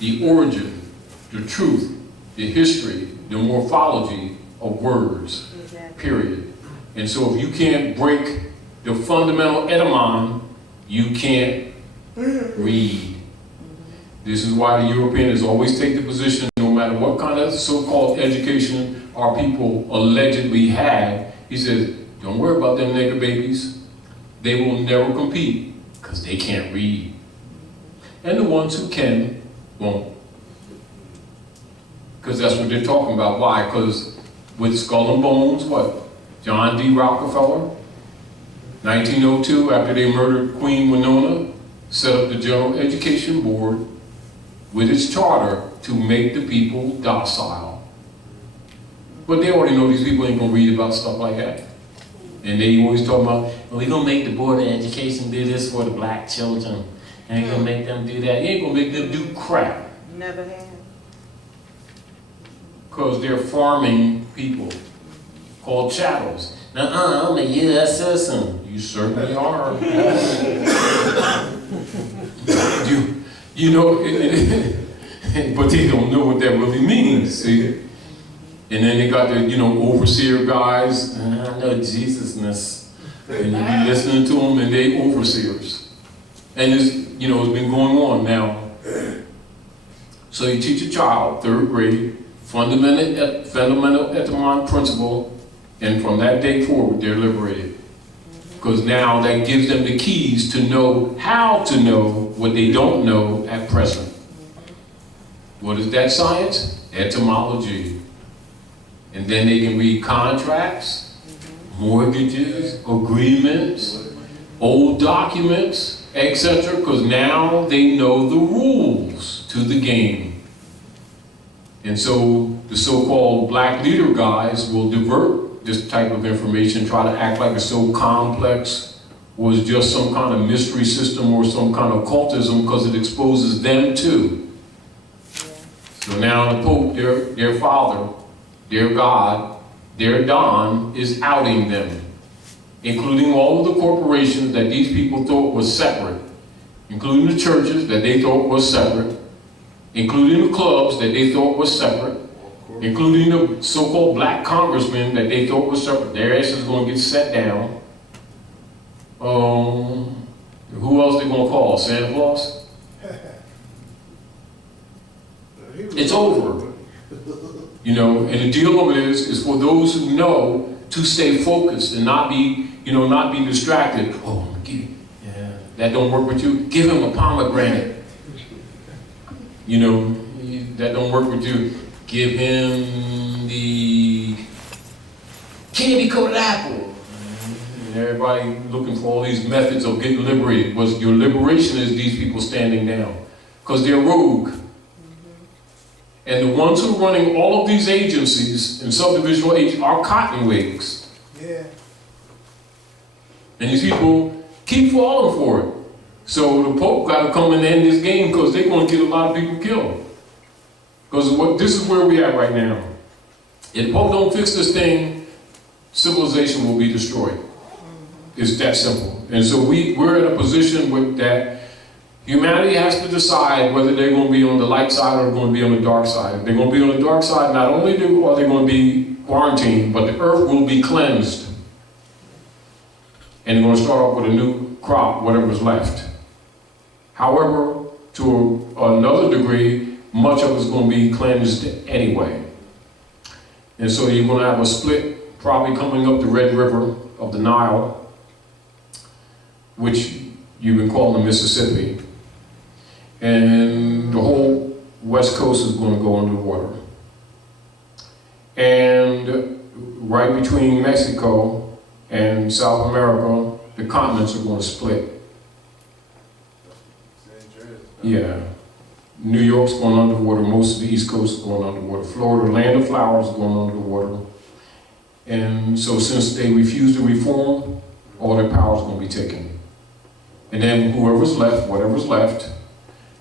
The origin, the truth, the history, the morphology of words, period. And so if you can't break the fundamental etymon, you can't read. This is why the Europeans always take the position, no matter what kind of so-called education our people allegedly have, he says, don't worry about them nigger babies. They will never compete because they can't read. And the ones who can won't. Because that's what they're talking about. Why? Because with Skull and Bones, what? John D. Rockefeller, 1902, after they murdered Queen Winona, set up the General Education Board with its charter to make the people docile. But they already know these people ain't gonna read about stuff like that. And they always talk about, well, we're gonna make the Board of Education do this for the black children. And ain't gonna make them do that. You ain't gonna make them do crap. Never have. Because they're farming people called chattels. I'm a U.S. citizen. You certainly are. you know, but they don't know what that really means, see? And then they got the, overseer guys. I know Jesusness. And you be listening to them and they overseers. And it's, it's been going on now. So you teach a child, 3rd grade, fundamental etymon principle, and from that day forward, they're liberated. Because now that gives them the keys to know how to know what they don't know at present. What is that science? Etymology. And then they can read contracts, mortgages, agreements, old documents, etc. Because now they know the rules to the game. And so the so-called black leader guys will divert this type of information, try to act like it's so complex, or it's just some kind of mystery system or some kind of occultism, because it exposes them too. So now the Pope, their father, their God, their Don, is outing them, including all of the corporations that these people thought was separate, including the churches that they thought was separate, including the clubs that they thought was separate, including the so-called black congressmen that they thought was separate. Their asses going to get set down. Who else they going to call? Santa Claus? It's over. And the deal of it is for those who know to stay focused and not be, not be distracted. Oh, that don't work with you? Give him a pomegranate. That don't work with you. Give him the candy coated apple. And everybody looking for all these methods of getting liberated. Your liberation is these people standing down. Because they're rogue. And the ones who are running all of these agencies and subdivisional agents are cottonwigs. Yeah. And these people keep falling for it. So the Pope got to come and end this game because they're going to get a lot of people killed. Because this is where we are right now. If the Pope don't fix this thing, civilization will be destroyed. It's that simple. And so we're in a position with that humanity has to decide whether they're going to be on the light side or going to be on the dark side. If they're going to be on the dark side, not only are they going to be quarantined, but the earth will be cleansed. And they're going to start off with a new crop, whatever's left. However, to another degree, much of it's going to be cleansed anyway. And so you're going to have a split probably coming up the Red River of the Nile, which you've been calling the Mississippi. And the whole west coast is going to go underwater. And right between Mexico and South America, the continents are going to split. Yeah. New York's going underwater, most of the East Coast is going underwater. Florida, land of flowers, is going underwater. And so since they refuse to reform, all their power is going to be taken. And then whoever's left, whatever's left,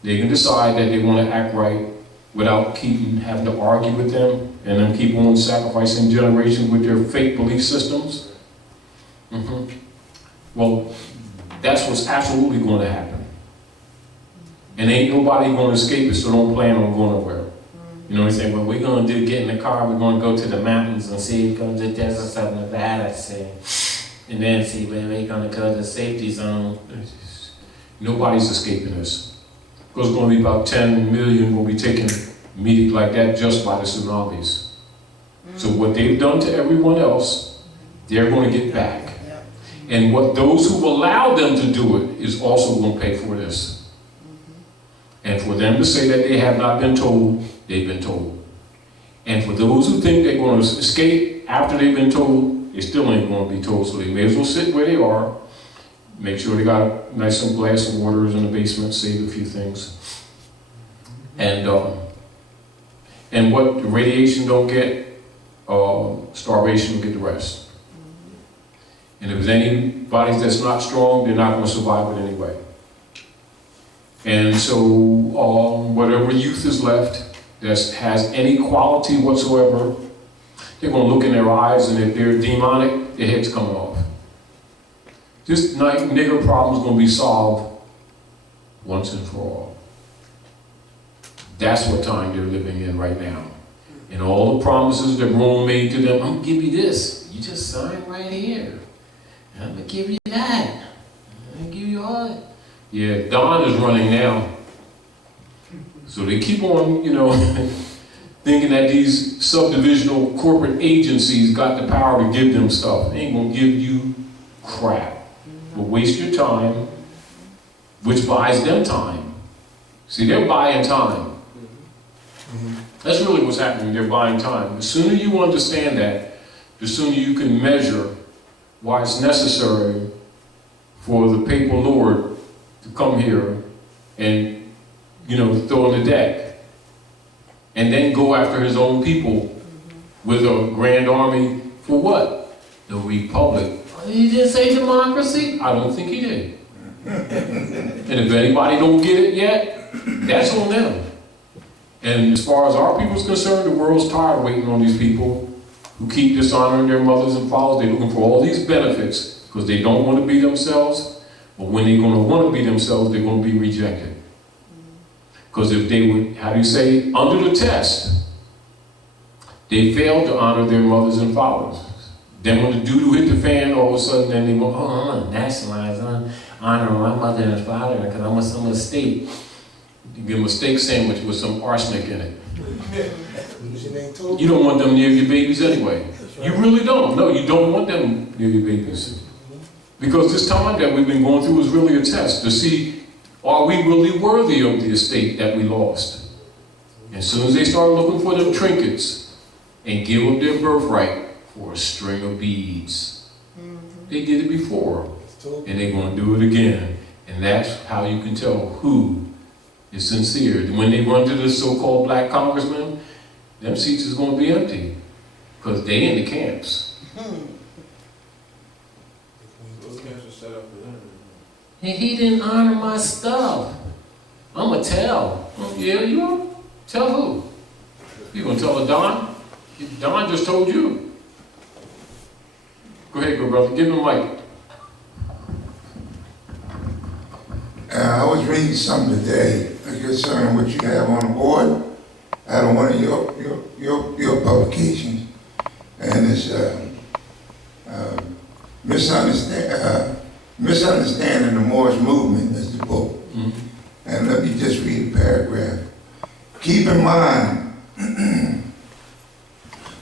they can decide that they want to act right without having to argue with them and then keep on sacrificing generations with their fake belief systems. Well, that's what's absolutely going to happen. And ain't nobody going to escape it, so don't plan on going nowhere. They say, well, we're going to get in the car, we're going to go to the mountains and see, go to the deserts of Nevada, see. And then see, where we're going to go to the safety zone. Nobody's escaping this. Because it's going to be about 10 million will be taken immediately like that just by the tsunamis. So what they've done to everyone else, they're going to get back. And what those who allow them to do it is also going to pay for this. And for them to say that they have not been told, they've been told. And for those who think they're going to escape after they've been told, they still ain't going to be told. So they may as well sit where they are, make sure they got a nice some glass and waters in the basement, save a few things. And what the radiation don't get, starvation will get the rest. And if there's anybody that's not strong, they're not going to survive it anyway. And so whatever youth is left that has any quality whatsoever, they're going to look in their eyes, and if they're demonic, their head's coming off. This nigger problem is going to be solved once and for all. That's what time they're living in right now. And all the promises that Rome made to them, I'm going to give you this. You just sign right here. I'm going to give you that. I'm going to give you all that. Yeah, Don is running now. So they keep on, thinking that these subdivisional corporate agencies got the power to give them stuff. They ain't going to give you crap. But waste your time, which buys them time. See, they're buying time. That's really what's happening. They're buying time. The sooner you understand that, the sooner you can measure why it's necessary for the papal lord to come here and, throw in the deck. And then go after his own people with a grand army for what? The Republic. He didn't say democracy? I don't think he did. And if anybody don't get it yet, that's on them. And as far as our people's concerned, the world's tired of waiting on these people who keep dishonoring their mothers and fathers. They're looking for all these benefits because they don't want to be themselves. But when they're going to want to be themselves, they're going to be rejected. Because if they would, under the test, they failed to honor their mothers and fathers. Then when the doo-doo hit the fan, all of a sudden, then they go, I'm going to nationalize, honor my mother and father because I'm a state. You give them a steak sandwich with some arsenic in it. You don't want them near your babies anyway. You really don't. No, you don't want them near your babies. Because this time that we've been going through is really a test to see, are we really worthy of the estate that we lost? As soon as they start looking for them trinkets and give up their birthright for a string of beads, they did it before, and they're going to do it again. And that's how you can tell who is sincere. When they run to the so-called black congressman, them seats is going to be empty because they in the camps. Those camps are set up for them. He didn't honor my stuff. I'm going to tell. Oh, yeah, you are? Tell who? You going to tell Don? Don just told you. Go ahead, go brother. Give him a mic. I was reading something today concerning what you have on the board out of one of your publications, and it's misunderstanding the Moorish movement is the book. And let me just read a paragraph. Keep in mind,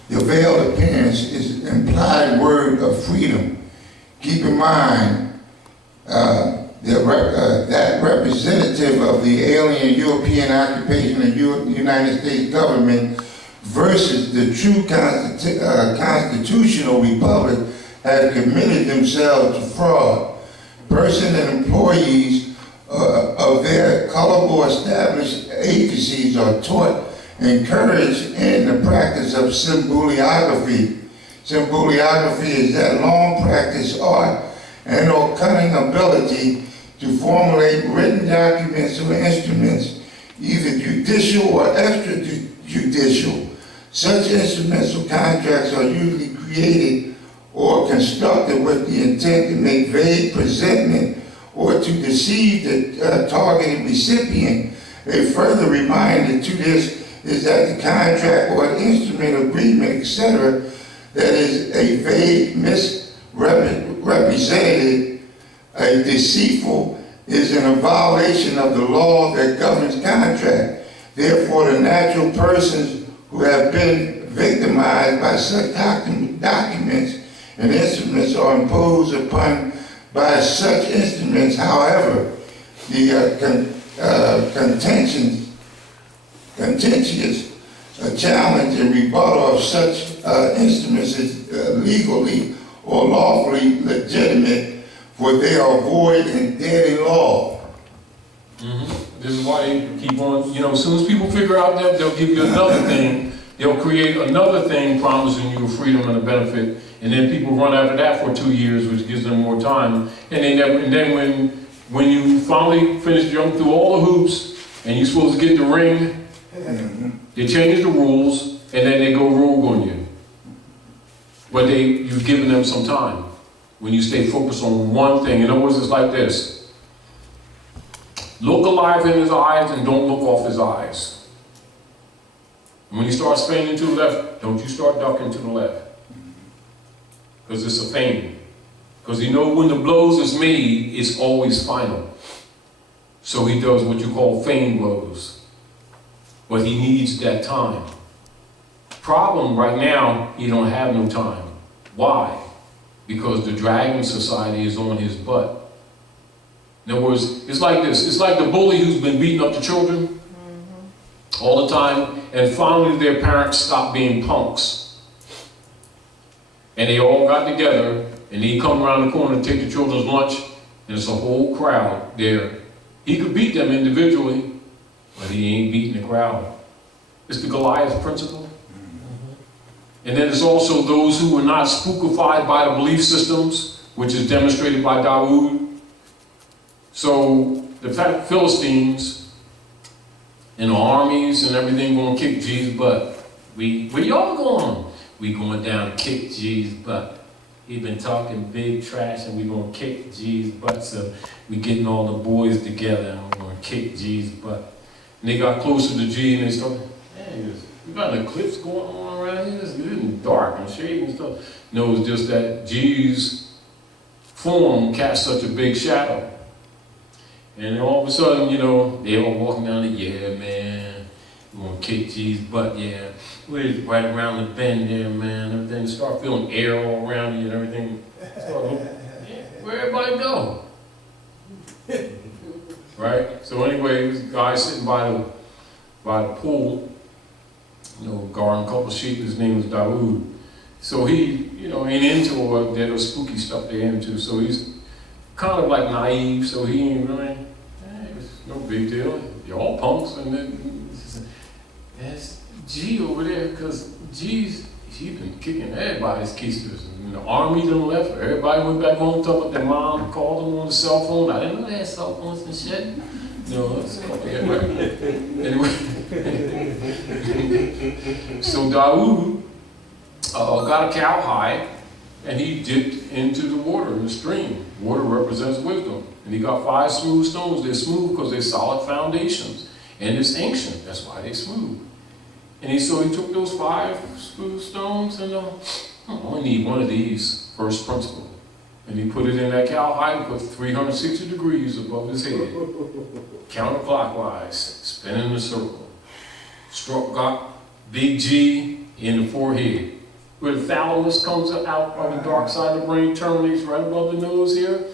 the veiled appearance is an implied word of freedom. Keep in mind that representative of the alien European occupation of the United States government versus the true constitutional republic have committed themselves to fraud. Persons and employees of their colorable established agencies are taught, encouraged in the practice of symboliography. Symboliography is that long practice art and or cunning ability to formulate written documents or instruments, either judicial or extrajudicial. Such instruments or contracts are usually created or constructed with the intent to make vague presentment or to deceive the targeted recipient. A further reminder to this is that the contract or instrument, agreement, etc., that is a vague, misrepresented, a deceitful, is in a violation of the law that governs contract. Therefore, the natural persons who have been victimized by such documents and instruments are imposed upon by such instruments. However, the contentious challenge and rebuttal of such instruments is legally or lawfully legitimate, for they are void and dead in law. This is why they keep on, as soon as people figure out that, they'll give you another thing. They'll create another thing promising you freedom and a benefit, and then people run after that for 2 years, which gives them more time. And they never. And then when you finally finish jumping through all the hoops, and you're supposed to get the ring, they change the rules, and then they go rogue on you. But you've given them some time. When you stay focused on one thing. In other words, it's like this. Look alive in his eyes and don't look off his eyes. And when he starts feigning to the left, don't you start ducking to the left. Because it's a feign. Because you know when the blows is made, it's always final. So he does what you call feign blows. But he needs that time. Problem right now, he don't have no time. Why? Because the Dragon Society is on his butt. In other words, it's like this. It's like the bully who's been beating up the children all the time, and finally their parents stopped being punks. And they all got together, and he come around the corner to take the children's lunch, and it's a whole crowd there. He could beat them individually, but he ain't beating the crowd. It's the Goliath principle. And then there's also those who were not spookified by the belief systems, which is demonstrated by Dawood. So the Philistines and the armies and everything going to kick Jesus' butt. Where y'all going? We going down to kick Jesus' butt. He been talking big trash and we going to kick Jesus' butt. So we getting all the boys together and we're going to kick Jesus' butt. And they got closer to G and they started, man, we got an eclipse going on around here. It's getting dark and shady and stuff. No, it's just that G's form cast such a big shadow. And all of a sudden, they all walking down the, yeah, man, we're gonna kick G's butt, yeah. we're right around the bend there, man. Everything start feeling air all around you and everything. Where everybody go? Right? So anyway, this guy sitting by the pool, you know, guarding a couple of sheep. His name was Dawood. So he, you know, ain't into all that spooky stuff they're into. So he's kind of like naive. So he ain't really, it's no big deal. You're all punks, and then that's G over there, because G's been kicking everybody's keisters. And the army done left. Everybody went back home, talking about their mom, called them on the cell phone. I didn't know they had cell phones and shit. No, that's anyway. So Dawood got a cowhide, and he dipped into the water in the stream. Water represents wisdom. And he got 5 smooth stones. They're smooth because they're solid foundations. And it's ancient. That's why they're smooth. And so he took those 5 smooth stones and I only need one of these, first principle. And he put it in that cowhide and put 360 degrees above his head. Counterclockwise, spinning in a circle. Got big G in the forehead. Where the thalamus comes out of the dark side of the brain, terminates right above the nose here.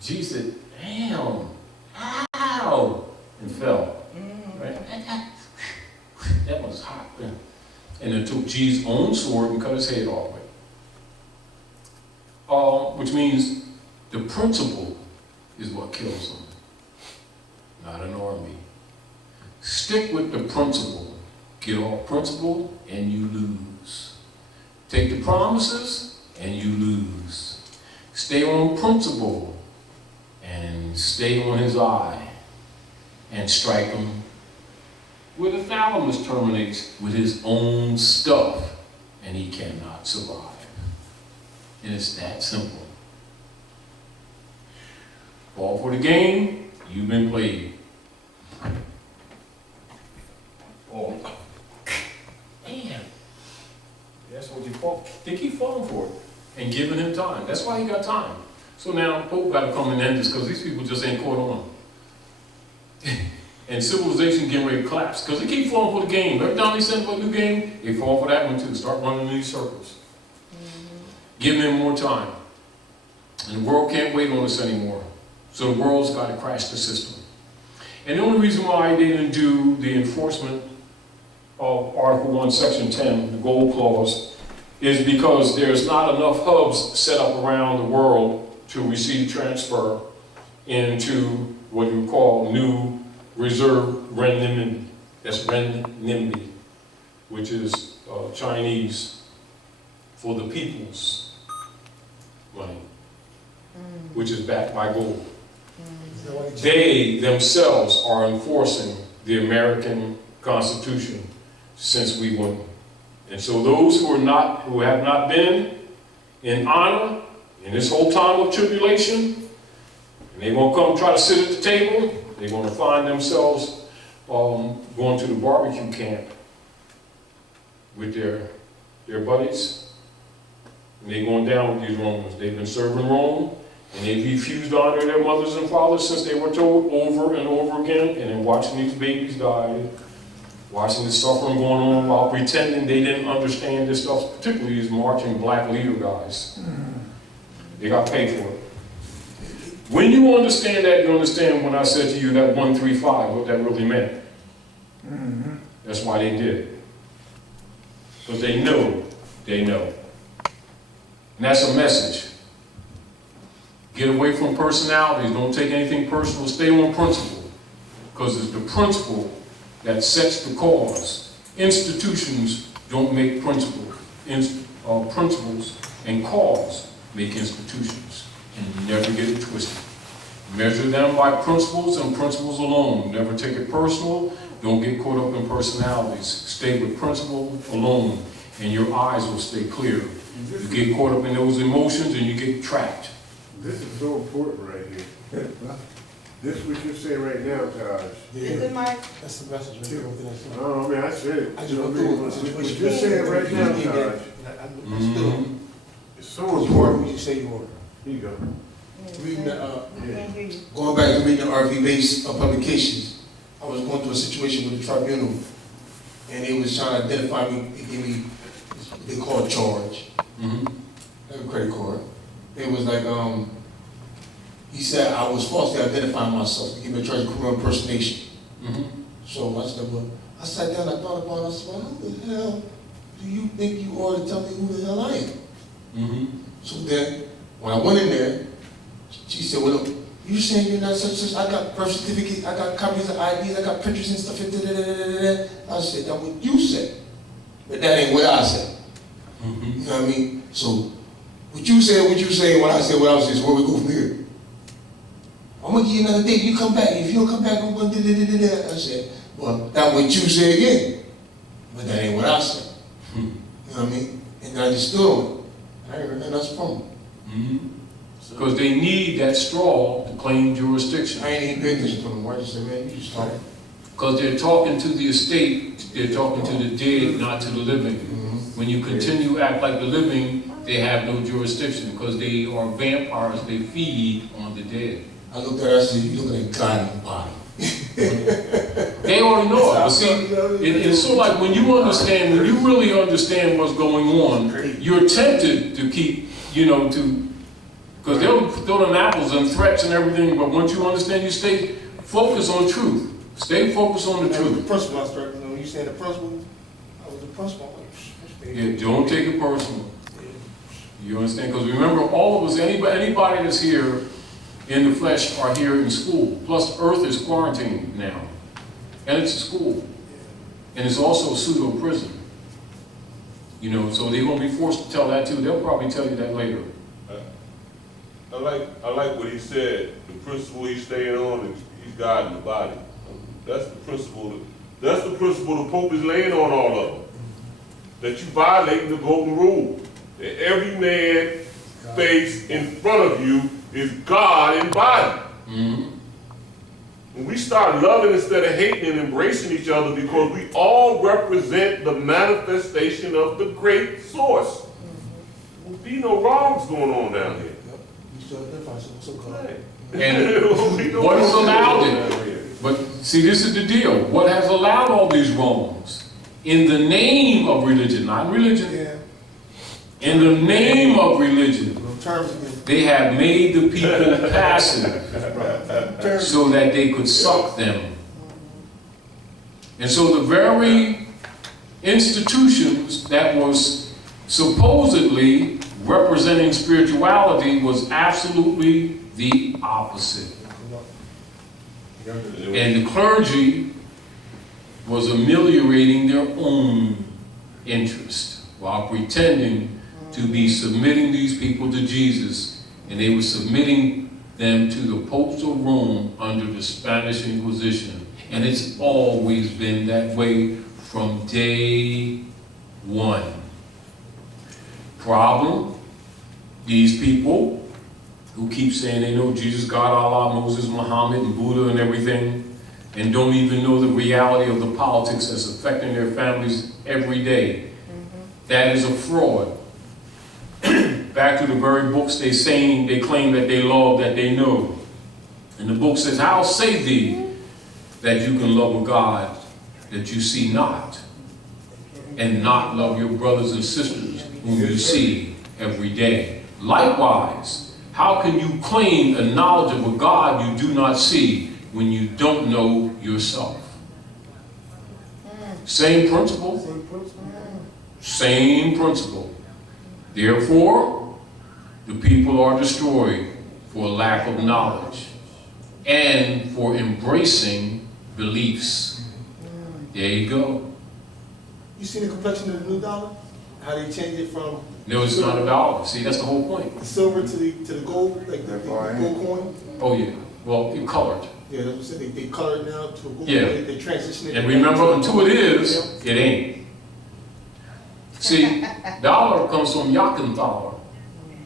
G said, damn, ow, and fell. Right? That was hot. Yeah. And then took G's own sword and cut his head off with it. Which means the principle is what kills them, not an army. Stick with the principle. Get off principle and you lose. Take the promises and you lose. Stay on principle and stay on his eye and strike him where the thalamus terminates with his own stuff, and he cannot survive. And it's that simple. Fall for the game, you've been played. Oh, man. That's what you fall. They keep falling for it and giving him time. That's why he got time. So now Pope got to come and end this because these people just ain't caught on. And civilization getting ready to collapse because they keep falling for the game. Every time they send for a new game, they fall for that one too. Start running these circles. Giving them more time. And the world can't wait on us anymore. So the world's got to crash the system. And the only reason why they didn't do the enforcement of Article 1, Section 10, the gold clause, is because there's not enough hubs set up around the world to receive transfer into what you call new reserve renminbi. That's renminbi, which is Chinese for the people's money, which is backed by gold. They themselves are enforcing the American Constitution since we won. And so those who have not been in honor in this whole time of tribulation, and they won't come try to sit at the table, they're going to find themselves going to the barbecue camp with their buddies. And they're going down with these Romans. They've been serving Rome, and they've refused to honor their mothers and fathers since they were told over and over again, and then watching these babies die, watching the suffering going on while pretending they didn't understand this stuff, particularly these marching black leader guys. They got paid for it. When you understand that, you understand when I said to you that 135, what that really meant. That's why they did it. Because they know. And that's a message. Get away from personalities. Don't take anything personal. Stay on principle. Because it's the principle that sets the cause. Institutions don't make principles. Principles and cause make institutions. And you never get it twisted. Measure them by principles and principles alone. Never take it personal. Don't get caught up in personalities. Stay with principle alone, and your eyes will stay clear. You get caught up in those emotions, and you get trapped. This is so important right here. This what you're saying right now, Taj. Is it Mike? That's the message right there. Oh, man, I said it. I just went through it. What you're saying right now, Taj. It's so important. What you say you order. Here you go. Reading going back to reading the RV-based publications, I was going through a situation with the tribunal, and they was trying to identify me, they gave me what they call a charge, like a credit card. They was like, he said I was falsely identifying myself. They gave me a charge of criminal impersonation. So I said, well, I sat down, I thought about it, I said, well, who the hell do you think you are to tell me who the hell I am? So then, when I went in there, she said, well, you saying you're not such, I got birth certificates, I got copies of IDs, I got pictures and stuff, I said, that's what you said, but that ain't what I said. You know what I mean? So, what you said, what I said, what I was saying, so where we go from here? I'm gonna give you another date, you come back, if you don't come back, I'm gonna I said, well, that's what you said again, but that ain't what I said. You know what I mean? And then I just stood on it. I ain't heard nothing else from them. Because they need that straw to claim jurisdiction. I ain't even paying attention to them. I just said, man, you just talking. Because they're talking to the estate, they're talking to the dead, not to the living. When you continue to act like the living, they have no jurisdiction because they are vampires, they feed on the dead. I looked at her, I said, you looking at God in the body. They already know it. But see, it's sort of like when you understand, when you really understand what's going on, you're tempted to keep, because they'll throw them apples and threats and everything, but once you understand, you stay focused on truth. Stay focused on the truth. The principle I started, when you said the principle, I was the principle. Yeah, don't take it personal. You understand? Because remember, all of us, anybody that's here in the flesh are here in school. Plus, Earth is quarantined now. And it's a school. And it's also a pseudo prison. So they're going to be forced to tell that too. They'll probably tell you that later. I like what he said. The principle he's staying on is he's guiding the body. That's the principle. That's the principle the Pope is laying on all of them. That you violating the golden rule. That every man face in front of you is God embodied. When we start loving instead of hating and embracing each other because we all represent the manifestation of the great source. There will be no wrongs going on down here. And what has allowed it? But see, this is the deal. What has allowed all these wrongs? In the name of religion, not religion. In the name of religion, they have made the people passive so that they could suck them. And so the very institutions that was supposedly representing spirituality was absolutely the opposite. And the clergy was ameliorating their own interest while pretending to be submitting these people to Jesus, and they were submitting them to the popes of Rome under the Spanish Inquisition. And it's always been that way from day one. Problem, these people who keep saying they know Jesus, God, Allah, Moses, Muhammad, and Buddha and everything, and don't even know the reality of the politics that's affecting their families every day. That is a fraud. Back to the very books they claim that they love, that they know. And the book says, how say thee that you can love a God that you see not, and not love your brothers and sisters whom you see every day? Likewise, how can you claim a knowledge of a God you do not see when you don't know yourself? Same principle. Same principle. Therefore, the people are destroyed for lack of knowledge and for embracing beliefs. There you go. You see the complexion of the new dollar? How they change it from... No, it's not a dollar. See, that's the whole point. The silver to the gold, like the gold coin? Oh, yeah. Well, it colored. Yeah, that's what I'm saying. They color it now to a gold. Yeah. They transition it. And remember, until it is, it ain't. See, dollar comes from Yakenthaler,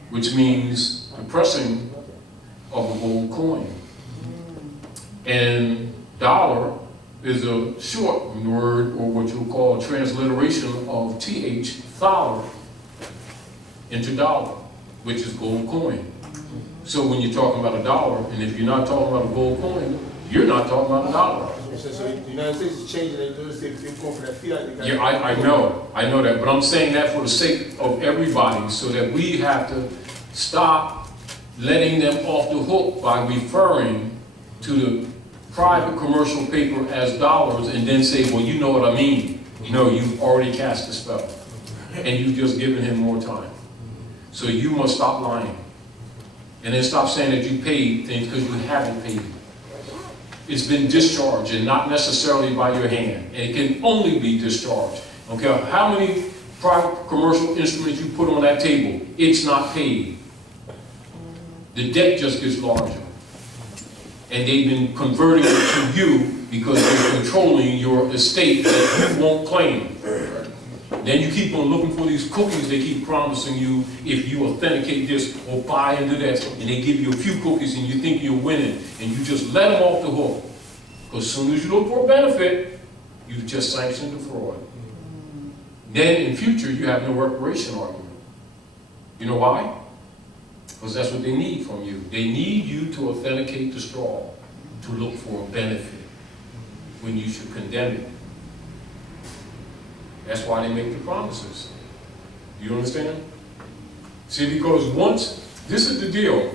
which means the pressing of a gold coin. And dollar is a short word, or what you'll call a transliteration of TH, thaler, into dollar, which is gold coin. So when you're talking about a dollar, and if you're not talking about a gold coin, You're not talking about a dollar. So the United States is changing, they're going for that fiat. They got- Yeah, I know that, but I'm saying that for the sake of everybody, so that we have to stop letting them off the hook by referring to the private commercial paper as dollars and then say, well, you know what I mean. No, you've already cast a spell, and you've just given him more time. So you must stop lying, and then stop saying that you paid things because you haven't paid. It's been discharged, and not necessarily by your hand, and it can only be discharged. Okay, how many private commercial instruments you put on that table, it's not paid. The debt just gets larger. And they've been converting it to you because they're controlling your estate that you won't claim. Then you keep on looking for these cookies they keep promising you if you authenticate this or buy into that, and they give you a few cookies and you think you're winning, and you just let them off the hook. Because as soon as you look for a benefit, you just sanctioned the fraud. Then in future, you have no reparation argument. You know why? Because that's what they need from you. They need you to authenticate the straw, to look for a benefit when you should condemn it. That's why they make the promises. You understand? See, because once, this is the deal.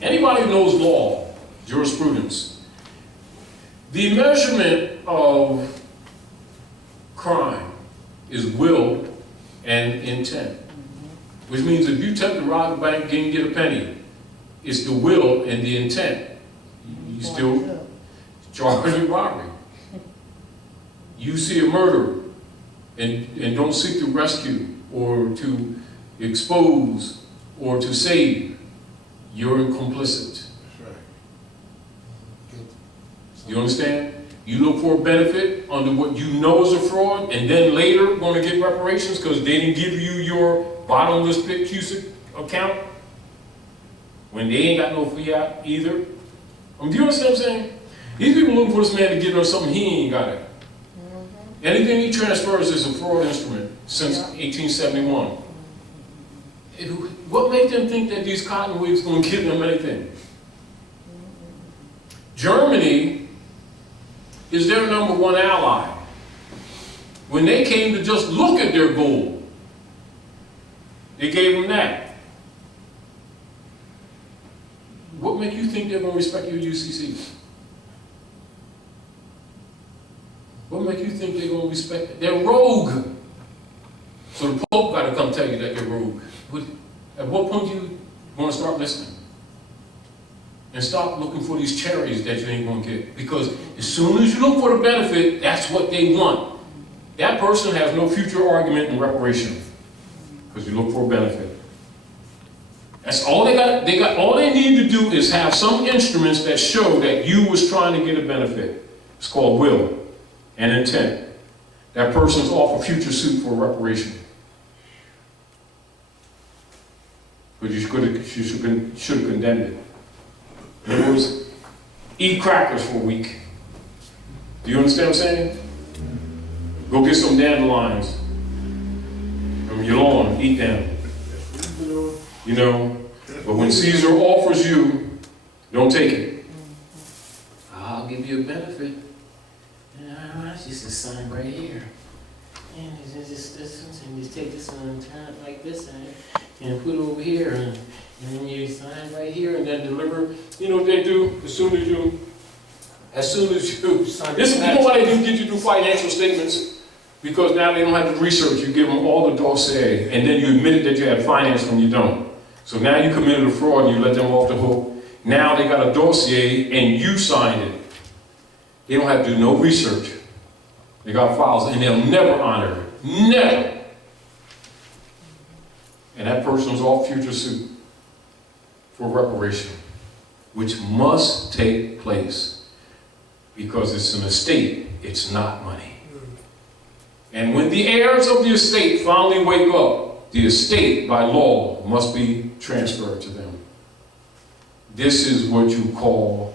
Anybody who knows law, jurisprudence, the measurement of crime is will and intent. Which means if you attempt to rob a bank and get a penny, it's the will and the intent. You still charged with robbery. You see a murder and don't seek to rescue or to expose or to save, you're complicit. You understand? You look for a benefit under what you know is a fraud, and then later going to get reparations because they didn't give you your bottomless pit Cusick account when they ain't got no fiat either. Do you understand what I'm saying? These people looking for this man to give them something he ain't got it. Anything he transfers is a fraud instrument since 1871. What made them think that these cottonwoods going to give them anything? Germany is their #1 ally. When they came to just look at their gold, they gave them that. What makes you think they're going to respect your UCCs? What makes you think they're going to respect it? They're rogue. So the Pope got to come tell you that they're rogue. At what point do you want to start listening? And stop looking for these cherries that you ain't going to get. Because as soon as you look for the benefit, that's what they want. That person has no future argument in reparation. Because you look for a benefit. That's all they got. All they need to do is have some instruments that show that you was trying to get a benefit. It's called will and intent. That person's off a future suit for reparation. But you should have condemned it. In other words, eat crackers for a week. Do you understand what I'm saying? Go get some dandelions from your lawn, eat them. You know, but when Caesar offers you, don't take it. I'll give you a benefit. It's just a sign right here. And it's just this one, and just take this one and turn it like this and put it over here, and then you sign right here, and then deliver. You know what they do as soon as you sign. This is, you know why they do get you do financial statements? Because now they don't have to research. You give them all the dossier, and then you admit that you had finance when you don't. So now you committed a fraud and you let them off the hook. Now they got a dossier and you signed it. They don't have to do no research. They got files and they'll never honor it. Never. And that person's off future suit for reparation, which must take place because it's an estate, it's not money. And when the heirs of the estate finally wake up, the estate by law must be transferred to them. This is what you call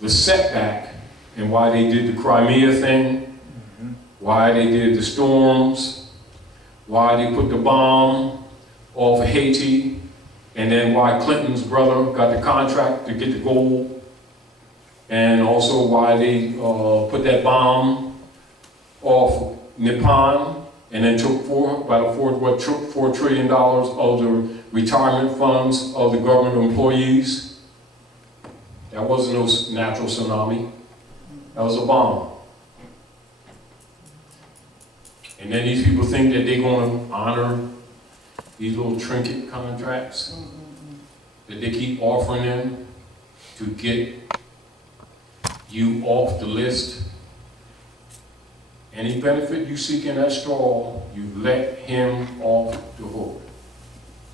the setback, and why they did the Crimea thing, why they did the storms, why they put the bomb off of Haiti, and then why Clinton's brother got the contract to get the gold. and also why they put that bomb off Nippon, and then took $4 trillion of the retirement funds of the government employees. That wasn't no natural tsunami. That was a bomb. And then these people think that they're going to honor these little trinket contracts that they keep offering them to get you off the list. Any benefit you seek in that straw, you let him off the hook.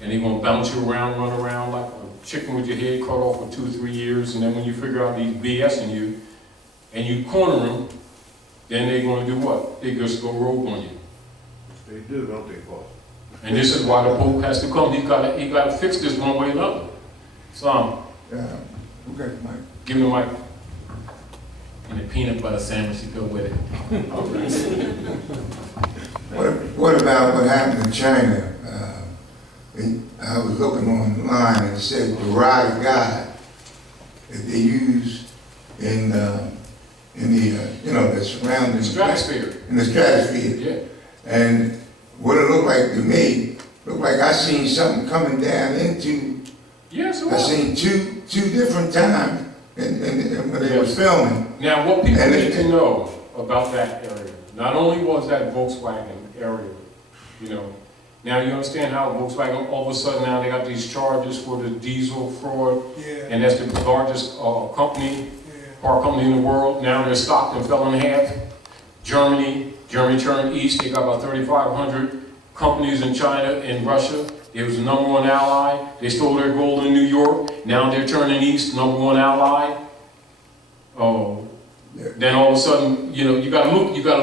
And he's gonna bounce you around, run around like a chicken with your head cut off for 2 or 3 years, and then when you figure out he's BSing you, and you corner him, then they're gonna do what? They just go rogue on you. They do, don't they, boss? And this is why the Pope has to come. He gotta fix this one way or another. So, Okay, Mike. give him the mic. And a peanut butter sandwich to go with it. What about what happened in China? I was looking online and it said the rod of God that they use in the the surrounding Stratosphere. In the stratosphere. Yeah. And what it looked like to me, looked like I seen something coming down into. Yes, it I was. seen two different times and when they was filming. Now, what people need to know about that area, not only was that Volkswagen area, now you understand how Volkswagen, all of a sudden now they got these charges for the diesel fraud, and that's the largest car company in the world. Now their stock fell in half. Germany turned east, they got about 3,500 companies in China and Russia. It was the #1 ally. They stole their gold in New York. Now they're turning east, #1 ally. Then all of a sudden, you gotta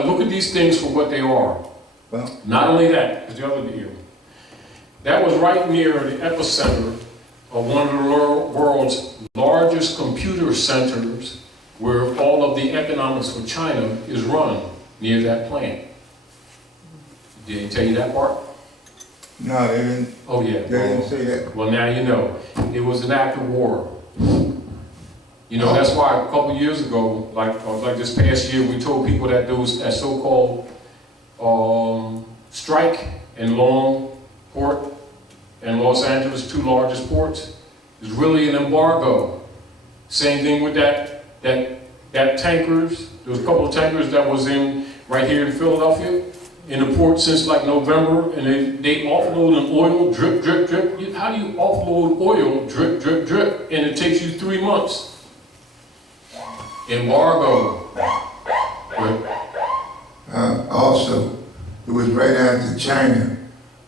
look at these things for what they are. Well, not only that, there's the other deal. That was right near the epicenter of one of the world's largest computer centers, where all of the economics for China is run near that plant. Did they tell you that part? No, they didn't. Oh yeah. They didn't say that. Well, now you know. It was an act of war. That's why a couple years ago, like this past year, we told people that there was that so-called strike in Longport and Los Angeles, 2 largest ports, is really an embargo. Same thing with that tankers. There was a couple of tankers that was in right here in Philadelphia, in the port since like November, and they offload oil, drip, drip, drip. How do you offload oil, drip, drip, drip, and it takes you 3 months? Embargo. Also, it was right after China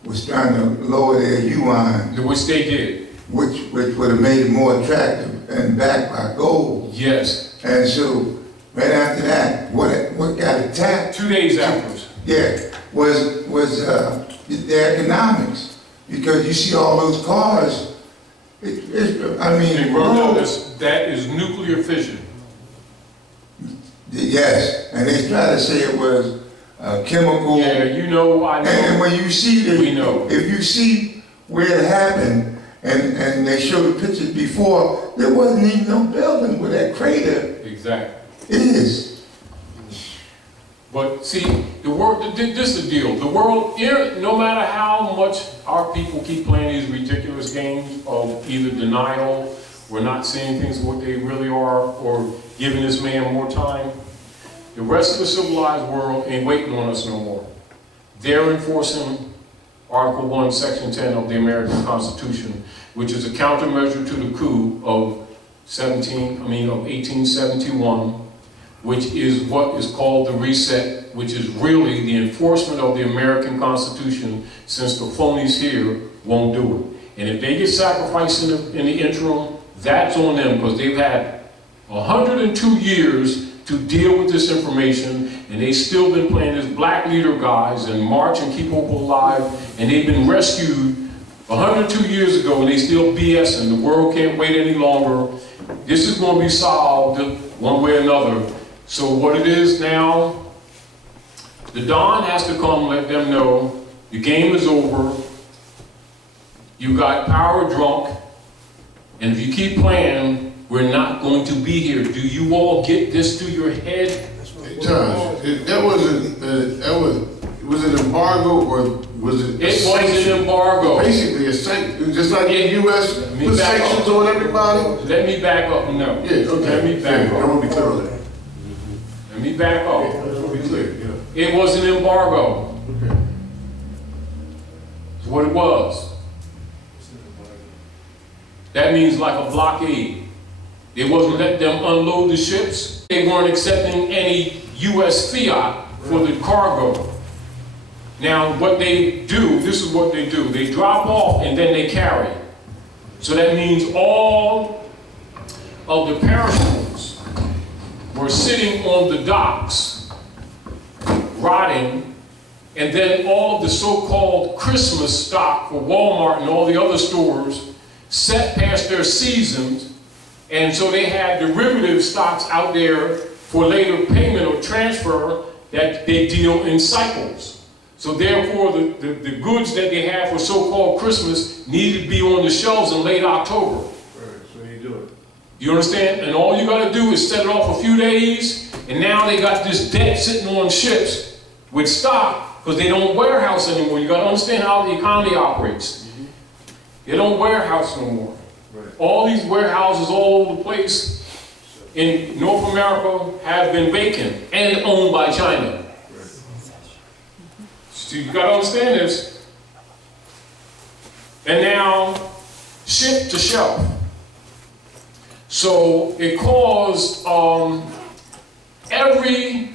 was trying to lower their yuan. Which they did. Which would have made it more attractive and backed by gold. Yes. And so, right after that, what got attacked? 2 days afterwards. Yeah, was the economics. Because you see all those cars, that is nuclear fission. Yes, and they try to say it was chemical. Yeah, I know. And when you see we know. If you see where it happened, and they showed the pictures before, there wasn't even no building where that crater is. But see, the world, this is the deal. The world, no matter how much our people keep playing these ridiculous games of either denial, or not seeing things what they really are, or giving this man more time, the rest of the civilized world ain't waiting on us no more. They're enforcing Article 1, Section 10 of the American Constitution, which is a countermeasure to the coup of 1871, which is what is called the reset, which is really the enforcement of the American Constitution, since the phonies here won't do it. And if they get sacrificed in the interim, that's on them, because they've had 102 years to deal with this information, and they've still been playing this black leader guys and march and keep people alive, and they've been rescued 102 years ago, and they still BSing. The world can't wait any longer. This is going to be solved one way or another. So what it is now, the Don has to come let them know the game is over, you got power drunk, and if you keep playing, we're not going to be here. Do you all get this through your head? Josh, was it embargo or was it? It was an embargo. Basically a sanction, just like the U.S. put sanctions on everybody. Let me back up. No. Yeah, okay. Let me back I up. want to be clear on that. Let me back up. I want to be clear, yeah. It was an embargo. Okay. That's what it was. That means like a blockade. They wasn't letting them unload the ships. They weren't accepting any U.S. fiat for the cargo. Now, what they do, this is what they do. They drop off and then they carry. So that means all of the perishables were sitting on the docks, rotting, and then all of the so-called Christmas stock for Walmart and all the other stores set past their seasons, and so they had derivative stocks out there for later payment or transfer that they deal in cycles. So therefore, the goods that they have for so-called Christmas needed to be on the shelves in late October. Right, so you do it. You understand? And all you got to do is set it off a few days, and now they got this debt sitting on ships with stock because they don't warehouse anymore. You got to understand how the economy operates. They don't warehouse no more. Right. All these warehouses all over the place in North America have been vacant and owned by China. So you got to understand this. And now, ship to shelf. So it caused every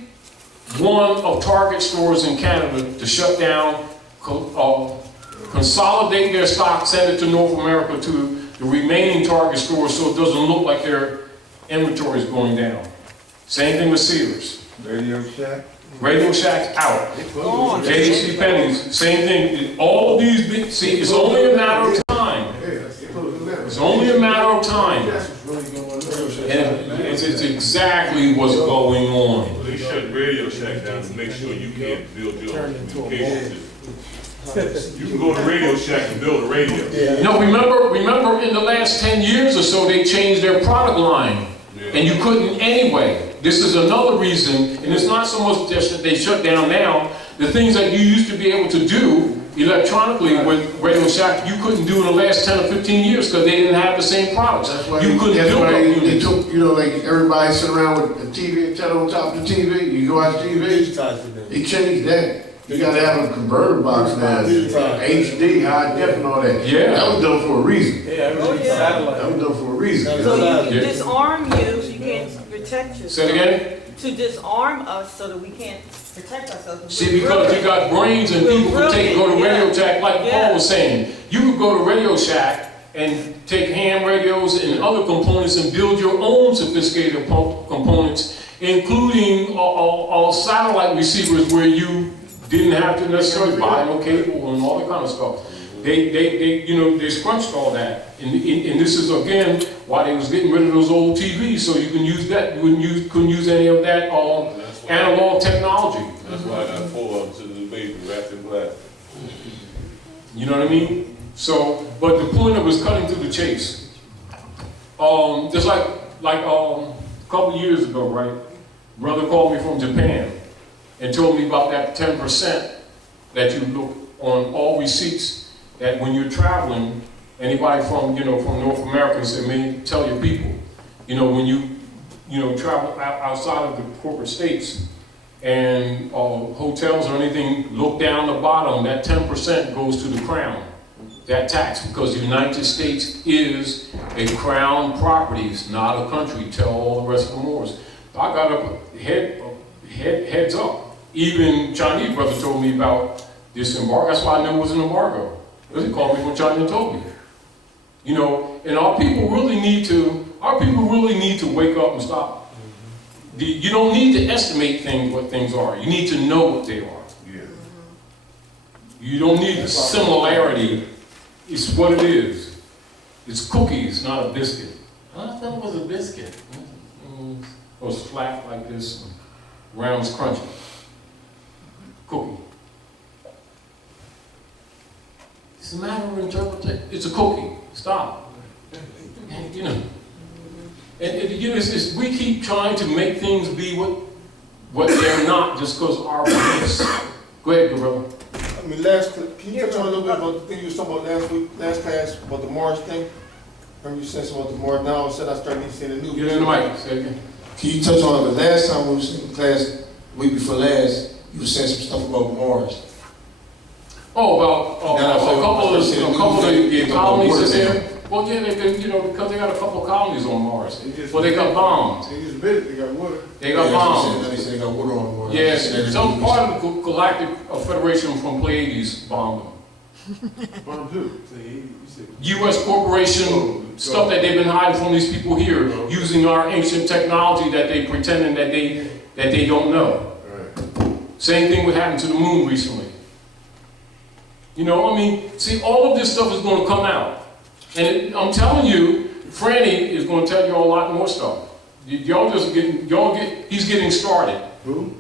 one of Target stores in Canada to shut down, consolidate their stock, send it to North America to the remaining Target stores so it doesn't look like their inventory is going down. Same thing with Sears. Radio Shack? Radio Shack's out. JC Penney's, same thing. All of these big, see, it's only a matter of time. It's only a matter of time. And it's exactly what's going on. Well, they shut Radio Shack down to make sure you can't build your communication system. You can go to Radio Shack and build a radio. No, remember in the last 10 years or so, they changed their product line. And you couldn't anyway. This is another reason, and it's not so much just that they shut down now. The things that you used to be able to do electronically with Radio Shack, you couldn't do in the last 10 or 15 years because they didn't have the same products. That's why you couldn't do they it. took, like everybody sit around with a TV antenna on top of the TV. You go out the TV, they changed that. You gotta have a converter box now, HD, high def and all that. Yeah. That was done for a reason. Yeah, everything's satellite. That was done for a reason. So you can disarm you, so you can't protect yourself. Say it again? To disarm us so that we can't protect ourselves. See, because you got brains and people can go to Radio Shack, like Paul was saying. You could go to Radio Shack and take ham radios and other components and build your own sophisticated components, including satellite receivers where you didn't have to necessarily buy no cable and all that kind of stuff. They scrunched all that. And this is, again, why they was getting rid of those old TVs, so you can use that. You couldn't use any of that analog technology. That's why I got 4 of them to the baby wrapped in plastic. You know what I mean? So, but the point of it was cutting through the chase. Just like a couple of years ago, right? Brother called me from Japan and told me about that 10% that you look on all receipts, that when you're traveling, anybody from North America said, man, tell your people, when you travel outside of the corporate states and hotels or anything, look down the bottom, that 10% goes to the crown, that tax, because the United States is a crown property, it's not a country, tell all the rest of the Moors. I got up, heads up. Even Chinese brother told me about this embargo. That's why I knew it was an embargo. Because he called me from China and told me. And our people really need to wake up and stop. You don't need to estimate what things are. You need to know what they are. Yeah. You don't need a similarity. It's what it is. It's cookies, not a biscuit. I thought it was a biscuit. It was flat like this, round's crunchy. Cookie. It's a matter of interpretation. It's a cookie. Stop. we keep trying to make things be what they're not just because our beliefs. Go ahead, Gorilla. I mean, can you touch on a little bit about the thing you was talking about last class, about the Mars thing? Remember you said something about the Mars, now all of a sudden I started seeing the news. Get in the mic, say it again. Can you touch on it? The last time we was in class, week before last, you were saying some stuff about Mars. Oh, about a couple of the colonies is there. Well, yeah, because they got a couple of colonies on Mars. Well, they got bombed. They just admitted they got water. They got bombed. They said they got water on Mars. Yes, some part of the Galactic Federation from Pleiades bombed them. Bomb who? U.S. corporation, stuff that they've been hiding from these people here, using our ancient technology that they pretending that they don't know. Same thing would happen to the moon recently. See, all of this stuff is going to come out. And I'm telling you, Franny is going to tell you a lot more stuff. He's getting started. Who?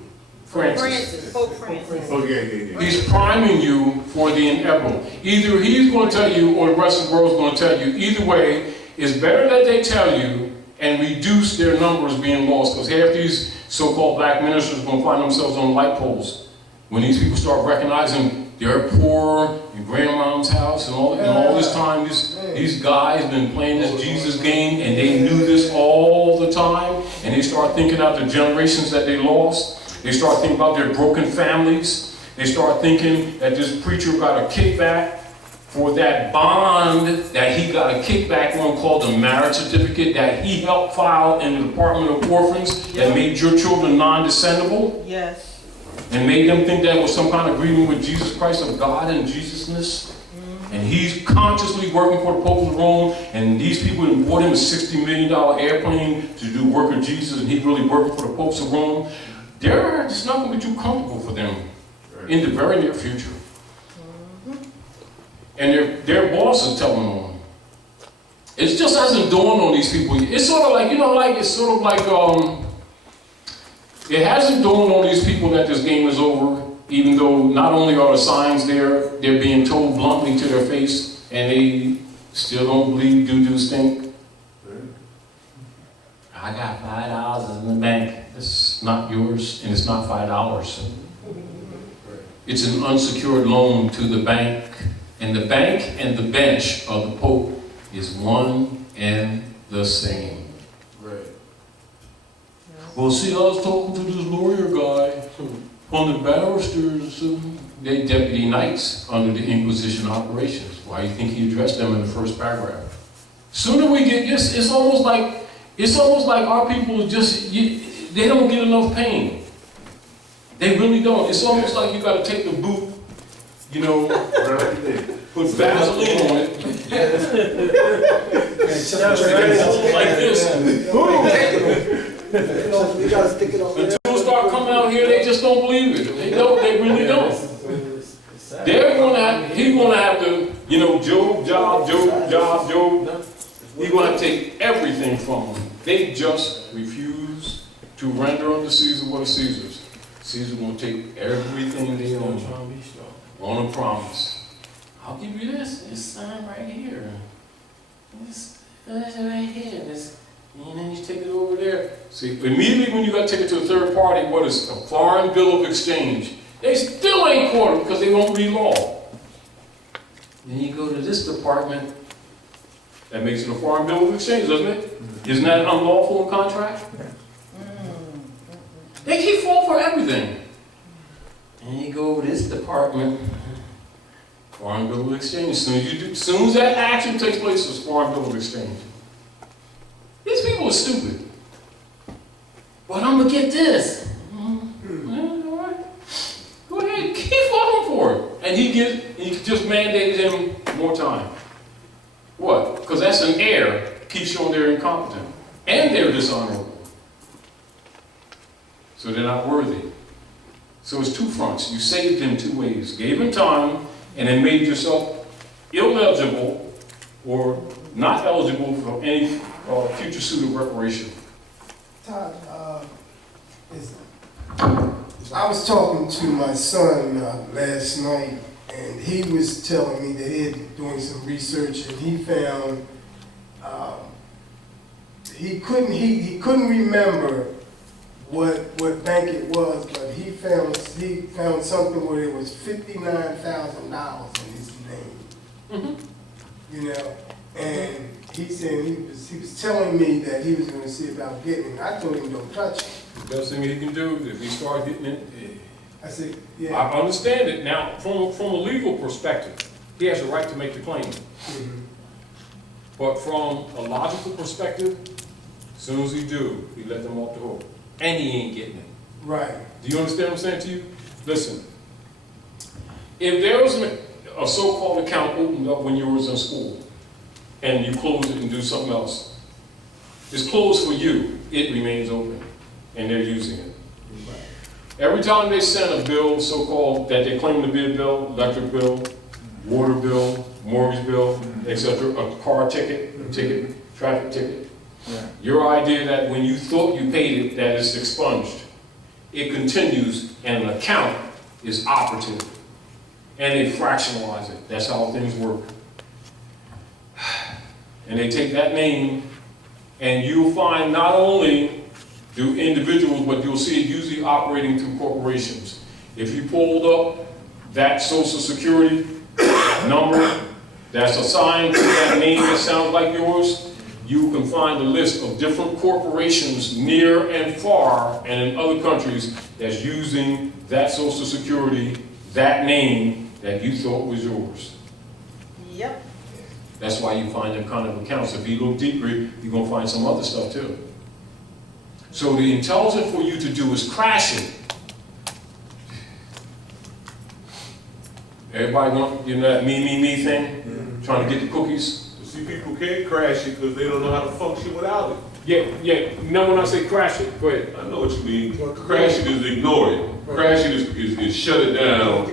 Francis, Pope Francis. Oh, yeah. He's priming you for the inevitable. Either he's going to tell you or the rest of the world is going to tell you. Either way, it's better that they tell you and reduce their numbers being lost, because half these so-called black ministers are going to find themselves on light poles. When these people start recognizing they're poor in grandmom's house and all this time, these guys been playing this Jesus game and they knew this all the time, and they start thinking out the generations that they lost. They start thinking about their broken families. They start thinking that this preacher got a kickback for that bond that he got a kickback on called the marriage certificate that he helped file in the Department of Orphans that made your children non-descendable. Yes. And made them think that was some kind of agreement with Jesus Christ of God and Jesusness. And he's consciously working for the Pope of Rome, and these people bought him a $60 million airplane to do work of Jesus, and he's really working for the Popes of Rome. It's not going to be too comfortable for them in the very near future. And their boss is telling them. It just hasn't dawned on these people. It's sort of like, it hasn't dawned on these people that this game is over, even though not only are the signs there, they're being told bluntly to their face, and they still don't believe doo-doo stink. I got $5 in the bank. It's not yours, and it's not $5. It's an unsecured loan to the bank, and the bank and the bench of the Pope is one and the same. Right. Well, see, I was talking to this lawyer guy on the barristers, they deputy knights under the Inquisition operations. Why do you think he addressed them in the first paragraph? Sooner we get this, it's almost like our people they don't get enough pain. They really don't. It's almost like you got to take the boot, put Vaseline on it, like this. We gotta stick it on there. Until it start coming out here, they just don't believe it. They really don't. He's gonna have to, Job. He's gonna have to take everything from them. They just refuse to render unto Caesar what is Caesar's. Caesar's gonna take everything they own on a promise. I'll give you this sign right here. This right here. And then you take it over there. See, immediately when you got to take it to a third party, what is a foreign bill of exchange? They still ain't caught it because they won't read law. Then you go to this department, that makes it a foreign bill of exchange, doesn't it? Isn't that unlawful in contract? They keep falling for everything. And you go to this department, foreign bill of exchange. As soon as that action takes place, it's foreign bill of exchange. These people are stupid. But I'm going to get this. All right. Go ahead, keep falling for it. And he just mandated him more time. What? Because that's an heir. Keep showing they're incompetent. And they're dishonorable. So they're not worthy. So it's two fronts. You saved them two ways. Gave him time, and then made yourself ineligible or not eligible for any future suit of reparation. Todd, I was talking to my son last night, and he was telling me that he had been doing some research, and he found he couldn't remember what bank it was, but he found something where it was $59,000 in his name. You know, and he said he was telling me that he was going to see about getting it. I told him don't touch it. The best thing he can do, if he starts getting it, I said, yeah. I understand it. Now, from a legal perspective, he has a right to make the claim. But from a logical perspective, as soon as he do, he let them off the hook. And he ain't getting it. Right. Do you understand what I'm saying to you? Listen, if there was a so-called account opened up when you was in school, and you close it and do something else, it's closed for you, it remains open, and they're using it. Every time they send a bill, so-called, that they claim to be a bill, electric bill, water bill, mortgage bill, etc., a car ticket, traffic ticket, your idea that when you thought you paid it, that it's expunged, it continues, and an account is operative, and they fractionalize it. That's how things work. And they take that name, and you'll find not only do individuals, but you'll see it usually operating through corporations. If you pulled up that Social Security number that's assigned to that name that sounds like yours, you can find a list of different corporations near and far and in other countries that's using that Social Security, that name that you thought was yours. Yep. That's why you find them kind of accounts. If you look deeper, you're going to find some other stuff too. So the intelligent for you to do is crash it. Everybody want, you know, that me thing? Trying to get the cookies? See, people can't crash it because they don't know how to function without it. Yeah. Now when I say crash it, go ahead. I know what you mean. Crashing is ignore it. Crashing is shut it down.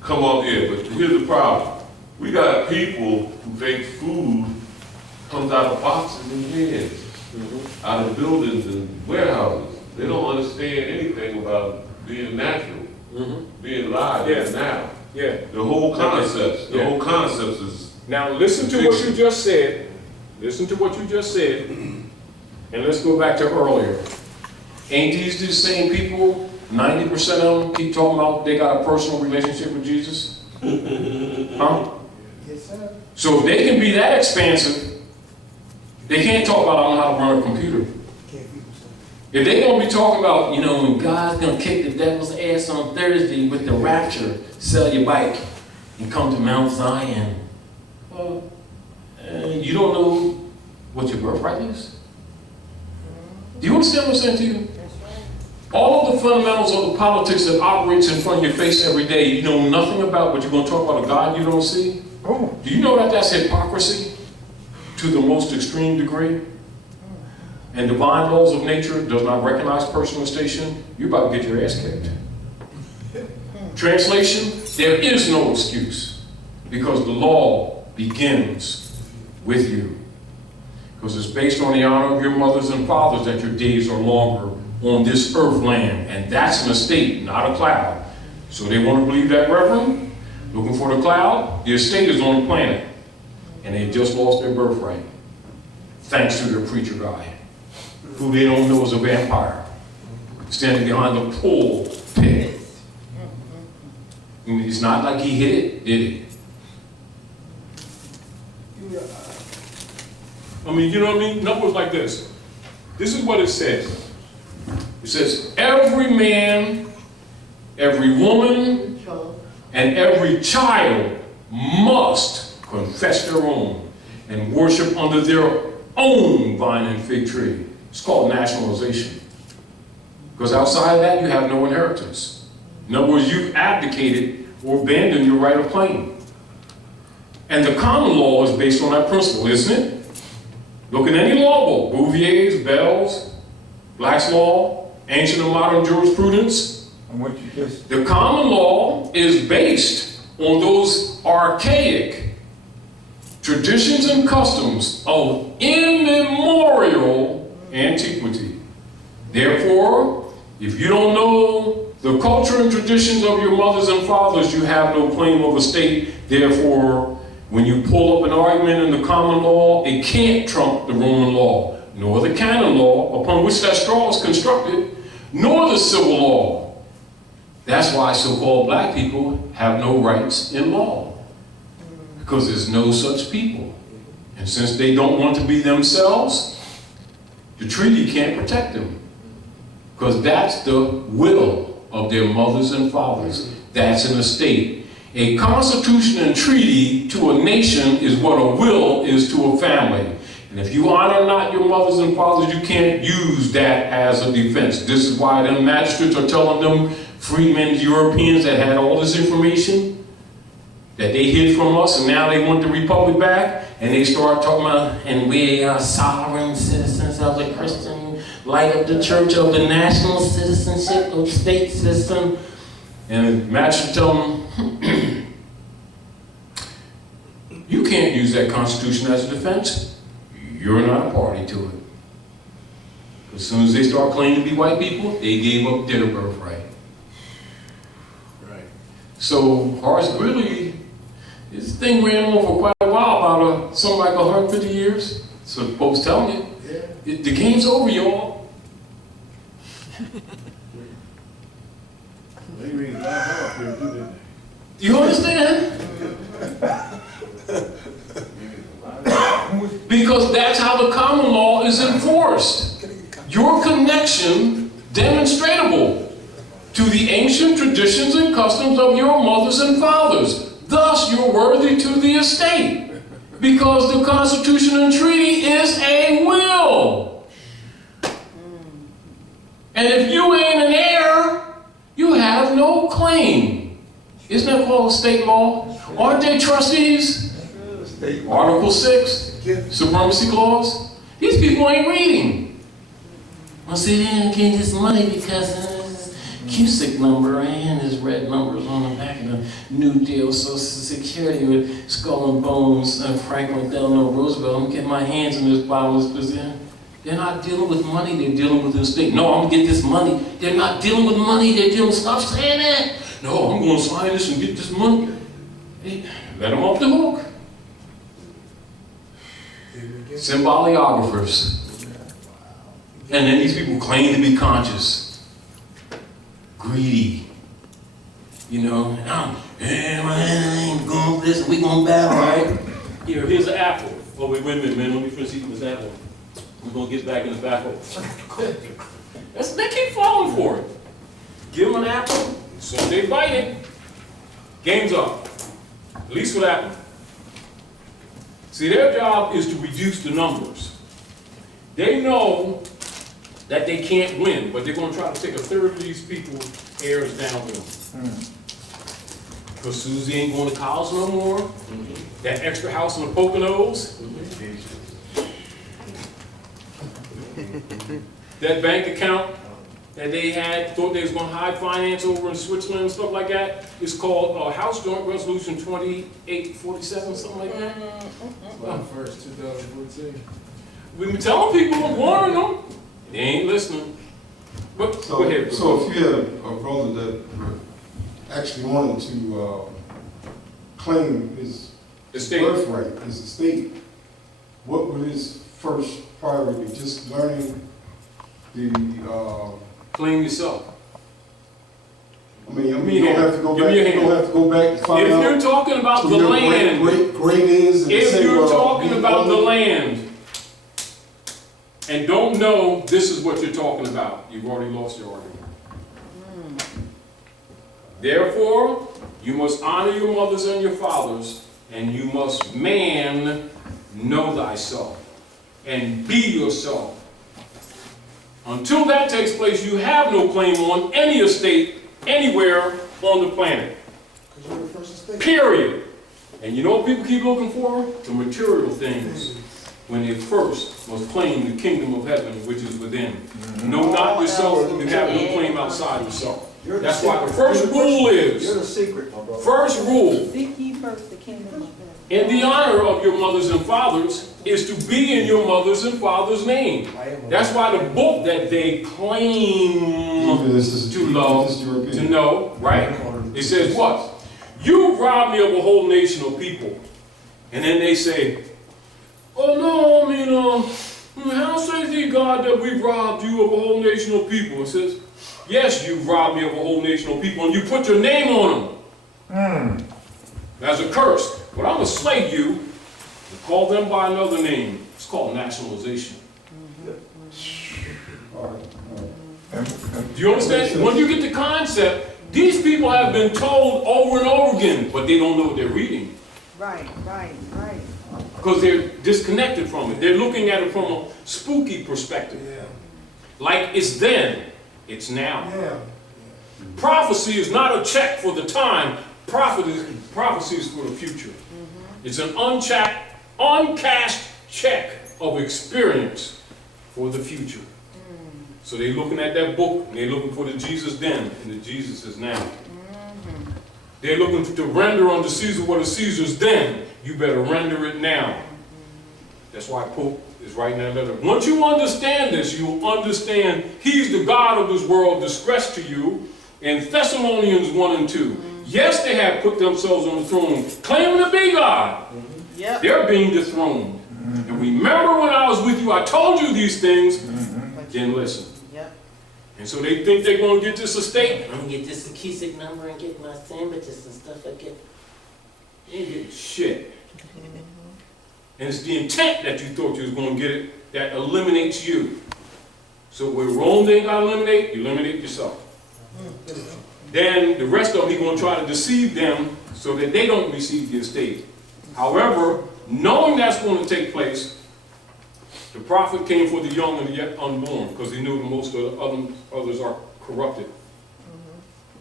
Come on in. But here's the problem. We got people who think food comes out of boxes and cans, out of buildings and warehouses. They don't understand anything about being natural, being live, being now. Yeah. The whole concept is. Now listen to what you just said. Listen to what you just said. And let's go back to earlier. Ain't these the same people, 90% of them keep talking about they got a personal relationship with Jesus? Huh? Yes, sir. So if they can be that expansive, they can't talk about I don't know how to run a computer. If they're going to be talking about, you know, when God's going to kick the devil's ass on Thursday with the rapture, sell your bike and come to Mount Zion. Well, you don't know what your birthright is? Do you understand what I'm saying to you? All of the fundamentals of the politics that operates in front of your face every day, you know nothing about, but you're going to talk about a God you don't see? Do you know that that's hypocrisy to the most extreme degree? And divine laws of nature does not recognize personal station, you're about to get your ass kicked. Translation, there is no excuse because the law begins with you. Because it's based on the honor of your mothers and fathers that your days are longer on this earth land. And that's an estate, not a cloud. So they want to believe that, Reverend? Looking for the cloud? The estate is on the planet. And they just lost their birthright. Thanks to their preacher guy, who they don't know is a vampire, standing behind the pulpit. It's not like he hit it, did he? I mean, you know what I mean? Numbers like this. This is what it says. It says, every man, every woman, and every child must confess their own and worship under their own vine and fig tree. It's called nationalization. Because outside of that, you have no inheritance. In other words, you've abdicated or abandoned your right of claim. And the common law is based on that principle, isn't it? Look at any law book, Bouvier's, Bell's, Black's Law, ancient and modern jurisprudence. And what you just... The common law is based on those archaic traditions and customs of immemorial antiquity. Therefore, if you don't know the culture and traditions of your mothers and fathers, you have no claim of estate. Therefore, when you pull up an argument in the common law, it can't trump the Roman law. nor the canon law upon which that straw is constructed, nor the civil law. That's why so-called black people have no rights in law, because there's no such people. And since they don't want to be themselves, the treaty can't protect them, because that's the will of their mothers and fathers. That's an estate. A constitution and treaty to a nation is what a will is to a family. And if you honor not your mothers and fathers, you can't use that as a defense. This is why the magistrates are telling them freedmen, Europeans that had all this information that they hid from us, and now they want the republic back, and they start talking about, and we are sovereign citizens of the Christian light of the church, of the national citizenship of state system. And the magistrate tell them, you can't use that constitution as a defense. You're not a party to it. As soon as they start claiming to be white people, they gave up their birthright. Right. So Horace Greeley, this thing ran on for quite a while, about something like 150 years. So folks telling you, the game's over, y'all. They raised a lot up here, too, didn't they? You understand? Because that's how the common law is enforced. Your connection demonstratable to the ancient traditions and customs of your mothers and fathers. Thus, you're worthy to the estate. Because the Constitution and Treaty is a will. And if you ain't an heir, you have no claim. Isn't that called state law? Aren't they trustees? Article 6. Supremacy Clause. These people ain't reading. Well, see, they didn't get this money because of this Cusick number and his red numbers on the back of the New Deal Social Security with skull and bones and Franklin Delano Roosevelt. I'm getting my hands in this Bible because they're not dealing with money, they're dealing with the estate. No, I'm gonna get this money. They're not dealing with money, they're dealing with, stop saying that. No, I'm gonna sign this and get this money. Hey, let them off the hook. Symbolographers. And then these people claim to be conscious. Greedy. You know, I ain't going for this and we gonna battle, right? Here's an apple. Oh, wait a minute, man. Let me finish eating this apple. We're gonna get back in the back hole. They keep falling for it. Give them an apple, so they bite it. Game's up. At least for that one. See, their job is to reduce the numbers. They know that they can't win, but they're going to try to take a third of these people's heirs down to them. Because Susie ain't going to college no more. That extra house in the Poconos. That bank account that they had, thought they was going to hide finance over in Switzerland and stuff like that, is called House Joint Resolution 2847, something like that. July 1st, 2014. We've been telling people, warning them. They ain't listening. But go ahead. So if you had a brother that actually wanted to claim his birthright, his estate, what would his first priority be? Just learning the claim yourself. I mean, you don't have to go back. You don't have to go back and find out. If you're talking about the land, great is. If you're talking about the land, and don't know this is what you're talking about, you've already lost your argument. Therefore, you must honor your mothers and your fathers, and you must know thyself, and be yourself. Until that takes place, you have no claim on any estate anywhere on the planet. Period. And you know what people keep looking for? The material things. When they first must claim the kingdom of heaven which is within. Know not yourself, you have no claim outside yourself. That's why the first rule is, You're the secret, my brother. first rule, Seek ye first the kingdom of heaven. in the honor of your mothers and fathers, is to be in your mother's and father's name. That's why the book that they claim to love, to know, right? It says what? You robbed me of a whole nation of people. And then they say, oh no, I mean, how say God, that we've robbed you of a whole nation of people. It says, yes, you've robbed me of a whole nation of people, and you put your name on them. As a curse. But I'm going to slay you and call them by another name. It's called nationalization. Do you understand? When you get the concept, these people have been told over and over again, but they don't know what they're reading. Right. Because they're disconnected from it. They're looking at it from a spooky perspective. Like it's then, it's now. Prophecy is not a check for the time. Prophecy is for the future. It's an uncashed check of experience for the future. So they're looking at that book, and they're looking for the Jesus then, and the Jesus is now. They're looking to render unto Caesar what is Caesar's then. You better render it now. That's why Pope is writing that letter. Once you understand this, you'll understand he's the God of this world distressed to you. In Thessalonians 1 and 2. Yes, they have put themselves on the throne, claiming to be God. They're being dethroned. And remember when I was with you, I told you these things. Then listen. And so they think they're going to get this estate. I'm going to get this Akisik number and get my sandwiches and stuff like that. You ain't getting shit. And it's the intent that you thought you was going to get it that eliminates you. So where Rome ain't got to eliminate, you eliminate yourself. Then the rest of them, he's going to try to deceive them so that they don't receive the estate. However, knowing that's going to take place, the prophet came for the young and the yet unborn, because he knew that most of the others are corrupted.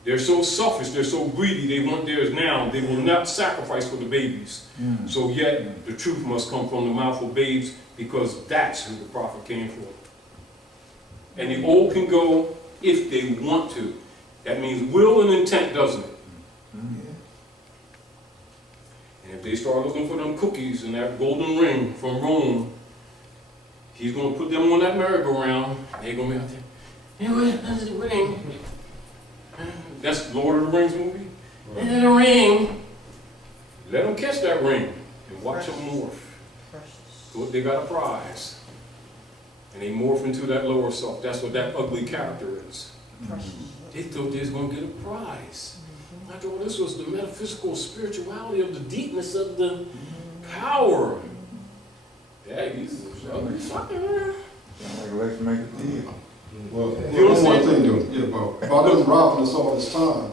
They're so selfish, they're so greedy, they want theirs now, they will not sacrifice for the babies. So yet, the truth must come from the mouth of babes, because that's who the prophet came for. And the old can go if they want to. That means will and intent, doesn't it? And if they start looking for them cookies and that golden ring from Rome, he's going to put them on that merry-go-round. They're going to be out there. Anyway, that's the ring. That's Lord of the Rings movie. And the ring. Let them catch that ring and watch them morph. So they got a prize. And they morph into that lower self. That's what that ugly character is. They thought they was going to get a prize. After all, this was the metaphysical spirituality of the deepness of the power. Yeah, he's ugly fucker. Let's make a deal. Well, one more thing though, about them robbing us all this time.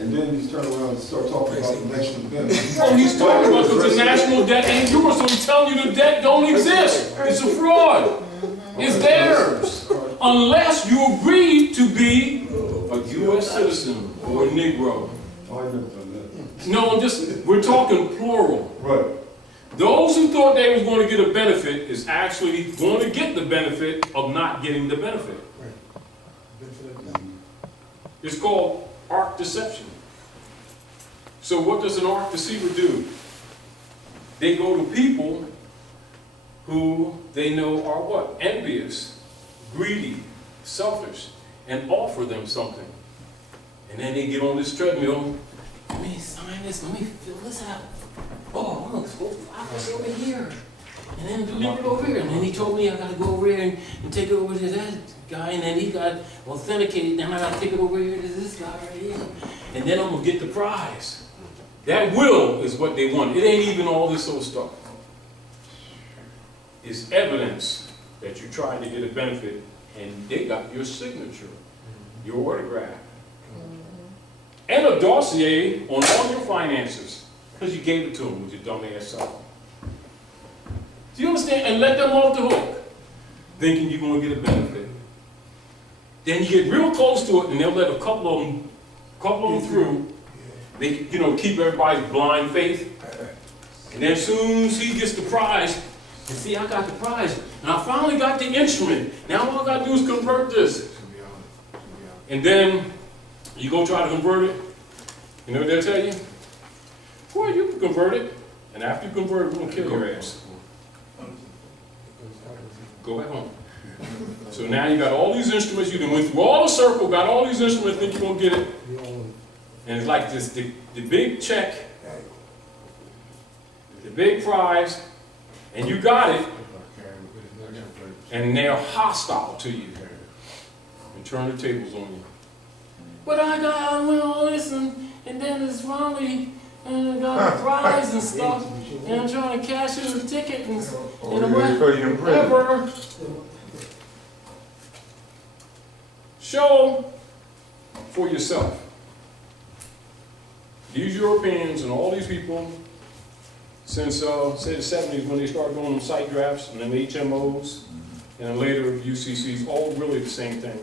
And then he's turning around and start talking about the national debt. Well, he's talking about because the national debt ain't yours, so he's telling you the debt don't exist. It's a fraud. It's theirs. Unless you agree to be a U.S. citizen or a Negro. No, we're talking plural. Right. Those who thought they was going to get a benefit is actually going to get the benefit of not getting the benefit. It's called arc deception. So what does an arc deceiver do? They go to people who they know are what? Envious, greedy, selfish, and offer them something. And then they get on this treadmill. Let me sign this, let me fill this out. Oh, I'm going to go file this over here. And then deliver it over here. And then he told me I got to go over here and take it over to that guy. And then he got authenticated. Then I got to take it over here to this guy right here. And then I'm going to get the prize. That will is what they want. It ain't even all this old stuff. It's evidence that you tried to get a benefit and they got your signature, your autograph, and a dossier on all your finances because you gave it to them with your dumb ass self. Do you understand? And let them off the hook, thinking you're going to get a benefit. Then you get real close to it, and they'll let a couple of them through. They, keep everybody's blind faith. And then as soon as he gets the prize, you see, I got the prize, and I finally got the instrument. Now all I got to do is convert this. And then you go try to convert it. You know what they'll tell you? Boy, you can convert it, and after you convert it, we're going to kill your ass. Go back home. So now you got all these instruments, you done went through all the circle, got all these instruments, think you're going to get it. And it's like this, the big check, the big prize, and you got it. and they're hostile to you and turn the tables on you. But I got all this, and then it's Raleigh, and I got a prize and stuff, and I'm trying to cash in the ticket and whatever. Show for yourself. These Europeans and all these people, since say the 70s when they started doing them site drafts and then HMOs, and then later UCCs, all really the same thing.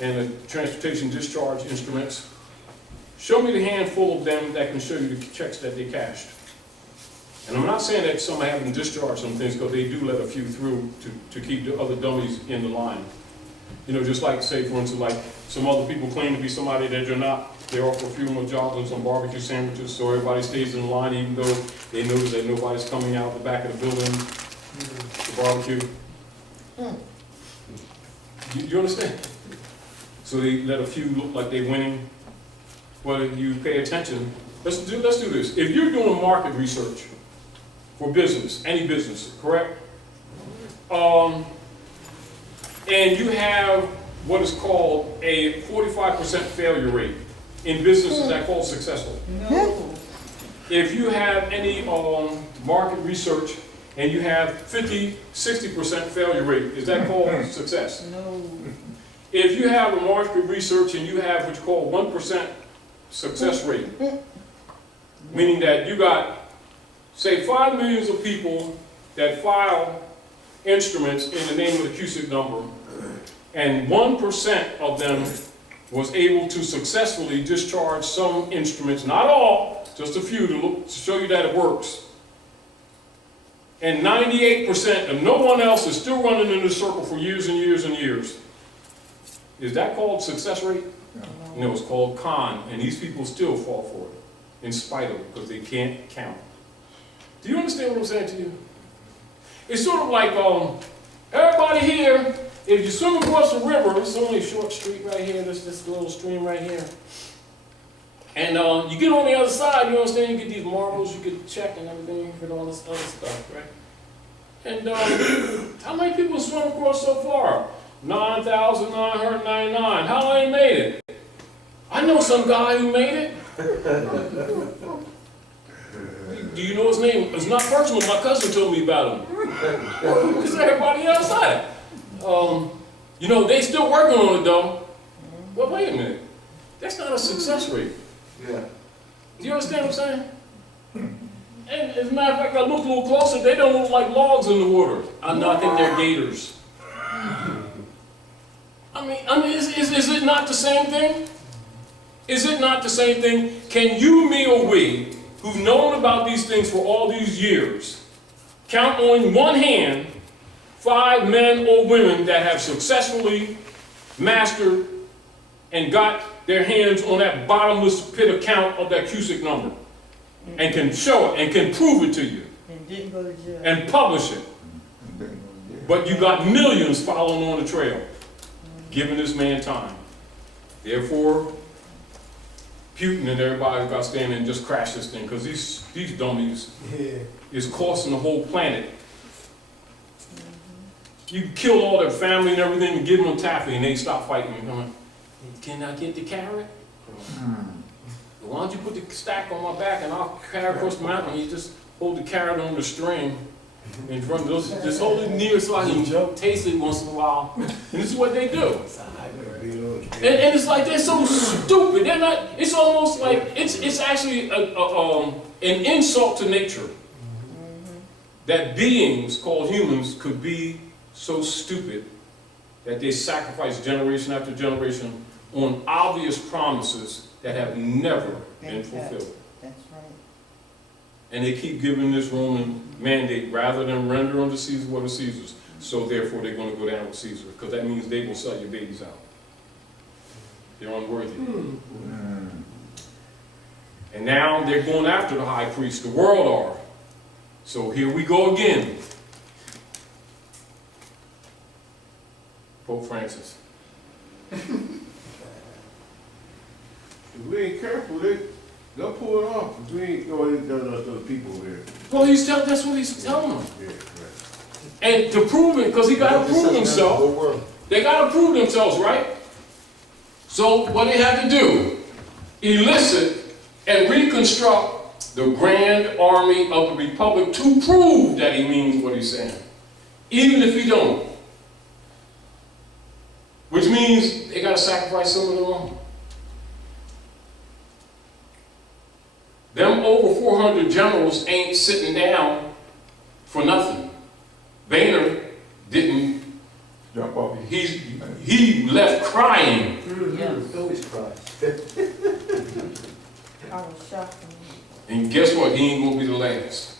And the transportation discharge instruments. Show me the handful of them that can show you the checks that they cashed. And I'm not saying that some haven't discharged some things, because they do let a few through to keep the other dummies in the line. You know, just like, say, for instance, like some other people claim to be somebody that you're not. They offer a few more jobs and some barbecue sandwiches, so everybody stays in line, even though they notice that nobody's coming out the back of the building to barbecue. You understand? So they let a few look like they're winning. Well, if you pay attention, let's do this. If you're doing market research for business, any business, correct? And you have what is called a 45% failure rate. In businesses, that's called successful. No. If you have any market research and you have 50-60% failure rate, is that called success? No. If you have a market research and you have what's called 1% success rate, meaning that you got, say, 5 million of people that file instruments in the name of the CUSIC number, and 1% of them was able to successfully discharge some instruments, not all, just a few to show you that it works. And 98% and no one else is still running in the circle for years and years and years. Is that called success rate? No, it's called con, and these people still fall for it, in spite of it, because they can't count. Do you understand what I'm saying to you? It's sort of like, everybody here, if you swim across the river, it's only a short street right here, there's this little stream right here. And you get on the other side, you understand, you get these marbles, you get check and everything, you get all this other stuff, right? And how many people swim across so far? 9,999. How long made it? I know some guy who made it. Do you know his name? It's not personal, my cousin told me about him. Because everybody else had it. You know, they still working on it though. Well, wait a minute. That's not a success rate. Yeah. Do you understand what I'm saying? And as a matter of fact, I look a little closer, they don't look like logs in the water. I think they're gators. I mean, is it not the same thing? Is it not the same thing? Can you, me, or we, who've known about these things for all these years, count on one hand 5 men or women that have successfully mastered and got their hands on that bottomless pit account of that CUSIC number, and can show it and can prove it to you, And didn't go to jail. and publish it? But you got millions following on the trail, giving this man time. Therefore, Putin and everybody got to stand in and just crash this thing, because these dummies is costing the whole planet. You kill all their family and everything and give them taffy and they stop fighting. You're going, can I get the carrot? Why don't you put the stack on my back and I'll carry across the mountain? You just hold the carrot on the string and just hold it near so I can taste it once in a while. And this is what they do. And it's like they're so stupid. They're not. It's almost like it's actually an insult to nature that beings called humans could be so stupid that they sacrifice generation after generation on obvious promises that have never been fulfilled. That's right. And they keep giving this Roman mandate rather than render unto Caesar what is Caesar's. So therefore they're going to go down with Caesar, because that means they will sell your babies out. They're unworthy. And now they're going after the high priest. The world are. So here we go again. Pope Francis. If we ain't careful, they'll pull it off. If we ain't, the people here. Well, that's what he's telling them. Yeah, right. And to prove it, because he got to prove himself, they got to prove themselves, right? So what they had to do, elicit and reconstruct the Grand Army of the Republic to prove that he means what he's saying, even if he don't. Which means they got to sacrifice some of their own. Them over 400 generals ain't sitting down for nothing. Boehner didn't. He left crying. Yes. Always cries. I was shocked. And guess what? He ain't gonna be the last.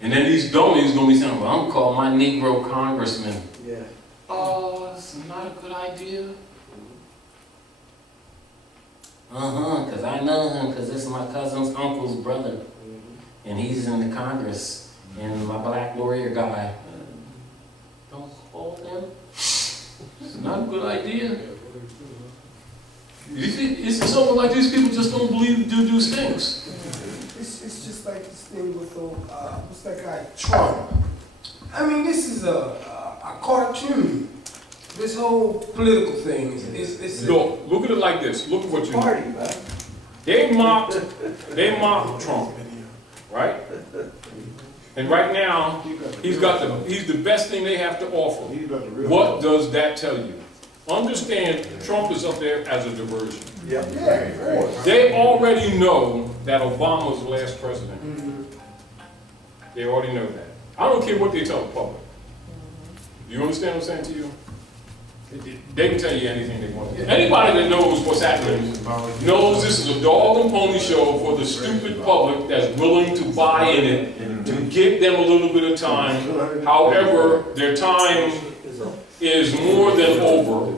And then these dummies gonna be saying, well, I'm gonna call my Negro congressman. Yeah. Oh, it's not a good idea. Because I know him because this is my cousin's uncle's brother. And he's in the Congress. And my black lawyer guy. Don't call him. It's not a good idea. It's almost like these people just don't believe do these things. It's just like this thing with what's that guy, Trump. I mean, this is a cartoon. This whole political thing is Look at it like this. Look at what you Party, man. They mocked Trump, right? And right now, he's the best thing they have to offer. What does that tell you? Understand, Trump is up there as a diversion. Yeah, of course. They already know that Obama was the last president. They already know that. I don't care what they tell the public. Do you understand what I'm saying to you? They can tell you anything they want. Anybody that knows what's happening knows this is a dog and pony show for the stupid public that's willing to buy in it, to give them a little bit of time. However, their time is more than over.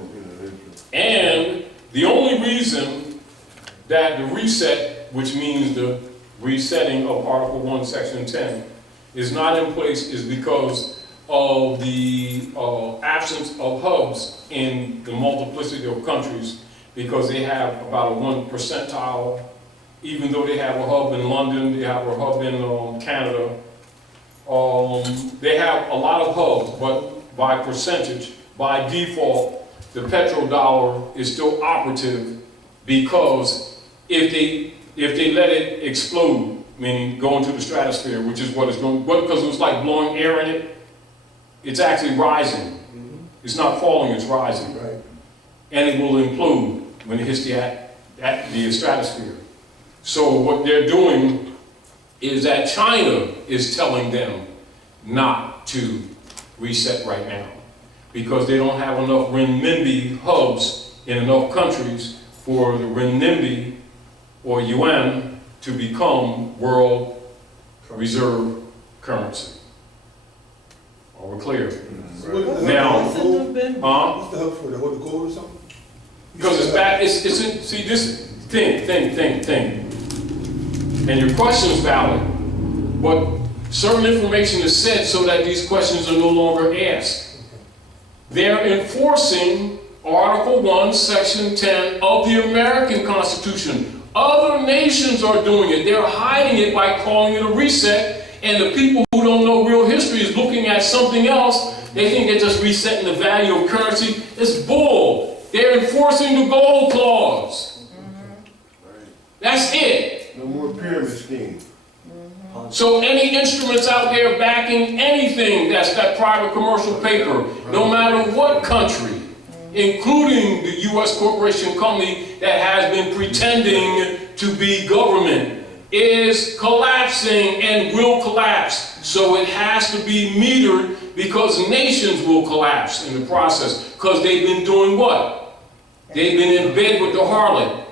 And the only reason that the reset, which means the resetting of Article 1, Section 10, is not in place is because of the absence of hubs in the multiplicity of countries, because they have about a 1 percentile, even though they have a hub in London, they have a hub in Canada. They have a lot of hubs, but by percentage, by default, the petrodollar is still operative, because if they let it explode, meaning go into the stratosphere, which is what it's going, because it was like blowing air in it, it's actually rising. It's not falling, it's rising. Right. And it will implode when it hits the stratosphere. So what they're doing is that China is telling them not to reset right now, because they don't have enough renminbi hubs in enough countries for the renminbi or yuan to become world reserve currency. Are we clear? Now, what's the hub for? The hold the gold or something? because it's back, it's in, see this thing. And your question is valid, but certain information is said so that these questions are no longer asked. They're enforcing Article 1, Section 10 of the American Constitution. Other nations are doing it. They're hiding it by calling it a reset. And the people who don't know real history is looking at something else. They think they're just resetting the value of currency. It's bull. They're enforcing the gold clause. That's it. No more pyramid scheme. So any instruments out there backing anything that's that private commercial paper, no matter what country, including the U.S. corporation company that has been pretending to be government, is collapsing and will collapse. So it has to be metered, because nations will collapse in the process, because they've been doing what? They've been in bed with the harlot.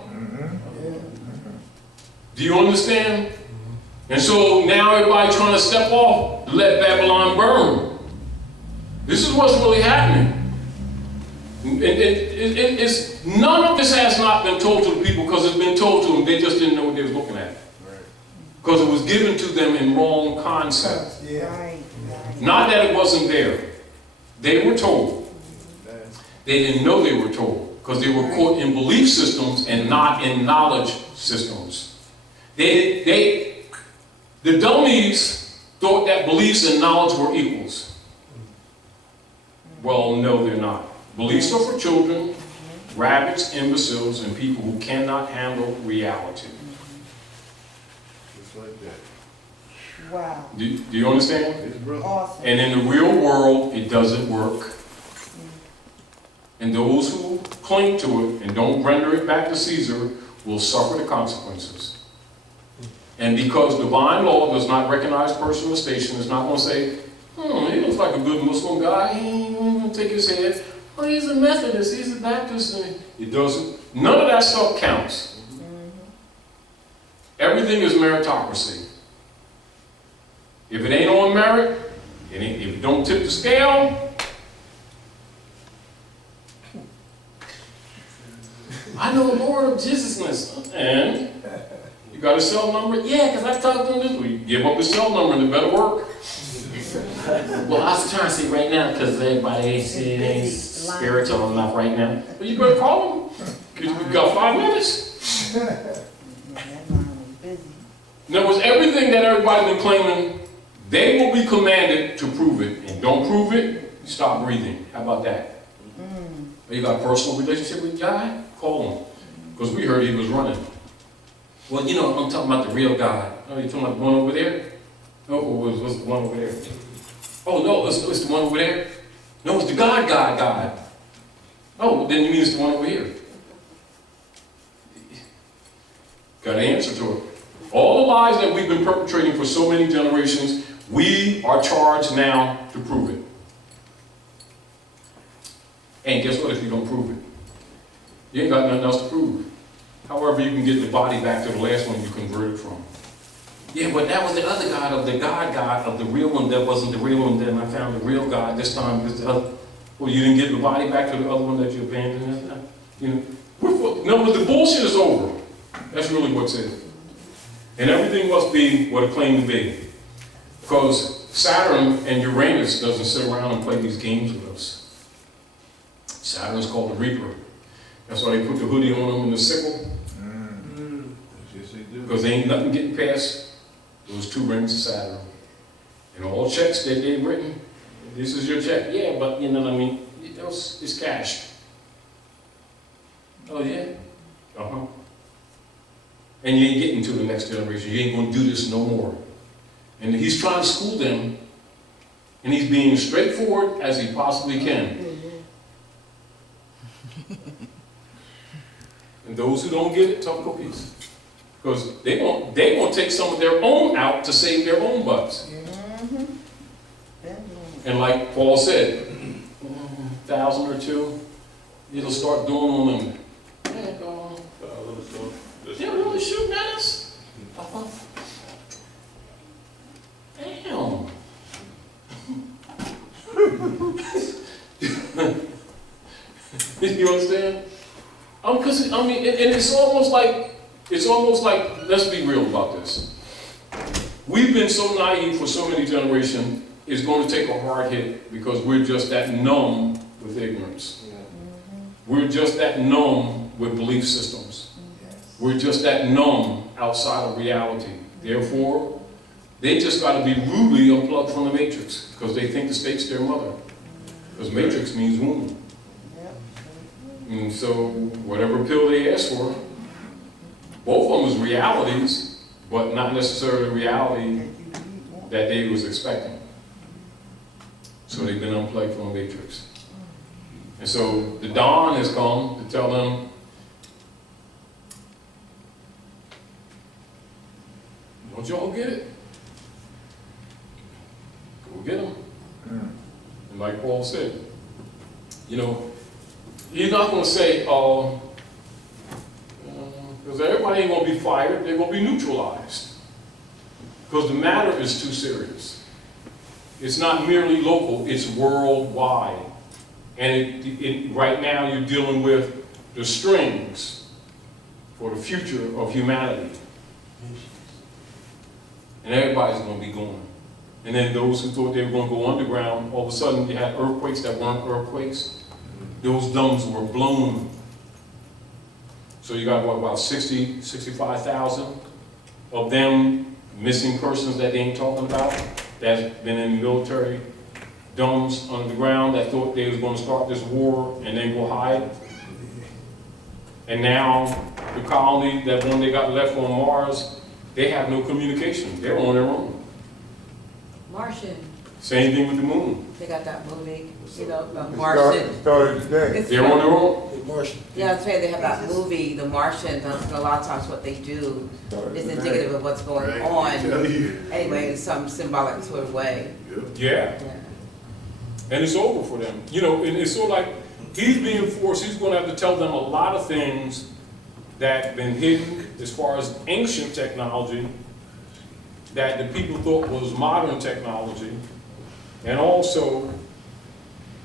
Do you understand? And so now everybody trying to step off to let Babylon burn. This is what's really happening. It's, none of this has not been told to the people, because it's been told to them. They just didn't know what they was looking at. Because it was given to them in wrong concept. Not that it wasn't there. They were told. They didn't know they were told, because they were caught in belief systems and not in knowledge systems. The dummies thought that beliefs and knowledge were equals. Well, no, they're not. Beliefs are for children, rabbits, imbeciles, and people who cannot handle reality. Just like that. Wow. Do you understand? It's brilliant. Awesome. And in the real world, it doesn't work. And those who cling to it and don't render it back to Caesar will suffer the consequences. And because divine law does not recognize personal station, it's not going to say, he looks like a good Muslim guy, he ain't going to take his head. Oh, he's a Methodist, he's a Baptist. It doesn't. None of that stuff counts. Everything is meritocracy. If it ain't on merit, if it don't tip the scale, I know more of Jesusness. And you got a cell number? Yeah, because I talked to him this week. Give up the cell number and it better work. Well, I was trying to say right now because everybody ain't spiritual enough right now. Well, you better call them. Because you got 5 minutes. In other words, everything that everybody's been claiming, they will be commanded to prove it. And don't prove it, you stop breathing. How about that? You got a personal relationship with God? Call him. Because we heard he was running. Well, you know, I'm talking about the real God. Oh, you talking about the one over there? Oh, what's the one over there? Oh, no, it's the one over there? No, it's the God. Oh, then you mean it's the one over here. Got an answer to it. All the lies that we've been perpetrating for so many generations, we are charged now to prove it. And guess what if you don't prove it? You ain't got nothing else to prove. However, you can get the body back to the last one you converted from. Yeah, but that was the other God of the God of the real one that wasn't the real one. Then I found the real God this time. This other. Well, you didn't get the body back to the other one that you abandoned. You know, no, but the bullshit is over. That's really what's it. And everything must be what it claimed to be. Because Saturn and Uranus doesn't sit around and play these games with us. Saturn is called the Reaper. That's why they put the hoodie on them and the sickle. Because there ain't nothing getting past those 2 rings of Saturn. And all checks that they've written, this is your check. Yeah, but you know what I mean? It's cashed. Oh, yeah? Uh-huh. And you ain't getting to the next generation. You ain't going to do this no more. And he's trying to school them, and he's being straightforward as he possibly can. And those who don't get it, tough cookies. Because they won't take some of their own out to save their own butts. And like Paul said, 1,000 or 2, it'll start doing on them. They're really shooting at us? Damn. You understand? Because I mean, and it's almost like, let's be real about this. We've been so naive for so many generations, it's going to take a hard hit because we're just that numb with ignorance. We're just that numb with belief systems. We're just that numb outside of reality. Therefore, they just got to be rudely unplugged from the matrix because they think the state's their mother. Because matrix means womb. And so, whatever pill they ask for, both of them is realities, but not necessarily the reality that they was expecting. So they've been unplugged from the matrix. And so the dawn has come to tell them, don't y'all get it? Go get them. And like Paul said, you know, he's not going to say, because everybody ain't going to be fired, they're going to be neutralized. Because the matter is too serious. It's not merely local, it's worldwide. And right now you're dealing with the strings for the future of humanity. And everybody's going to be going. And then those who thought they were going to go underground, all of a sudden you had earthquakes that weren't earthquakes. Those dumbs were blown. So you got, what, about 65,000 of them missing persons that they ain't talking about, that's been in the military dumbs under the ground that thought they was gonna start this war and then go hide. And now, the colony, that one they got left on Mars, they have no communication. They're on their own. Martian, Same thing with the moon. they got that movie, you know, It Martian. started today. It's They're on their own. Yeah, I'd say they have that movie, The Martian, and a lot of times what they do is indicative of what's going on. Anyway, it's some symbolic sort of way. Yeah. And it's over for them. You know, and it's sort of like, he's being forced, he's gonna have to tell them a lot of things that have been hidden as far as ancient technology that the people thought was modern technology. And also,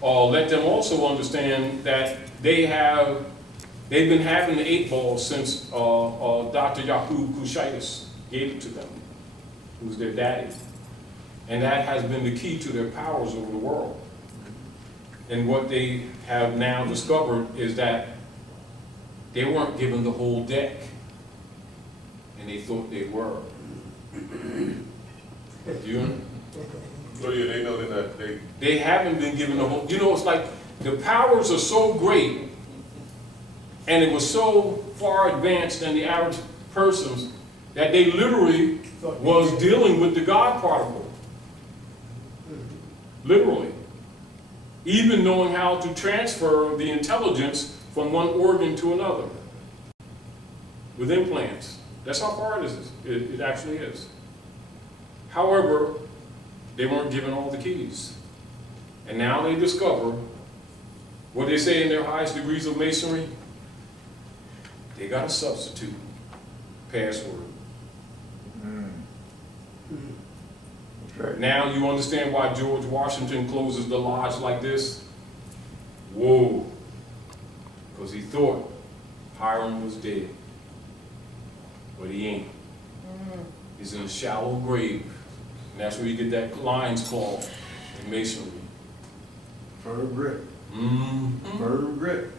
let them also understand that they've been having the 8 ball since Dr. Yakub Kushaitis gave it to them, who's their daddy. And that has been the key to their powers over the world. And what they have now discovered is that they weren't given the whole deck, and they thought they were. You? So yeah, they know that They haven't been given the whole, you know, it's like the powers are so great and it was so far advanced than the average persons that they literally was dealing with the God particle. Literally. Even knowing how to transfer the intelligence from one organ to another with implants. That's how far it actually is. However, they weren't given all the keys. And now they discover what they say in their highest degrees of masonry. They got a substitute password. That's right. Now you understand why George Washington closes the lodge like this? Whoa. Because he thought Hiram was dead. But he ain't. He's in a shallow grave. And that's where you get that lion's claw in masonry. Firm grip. Firm grip.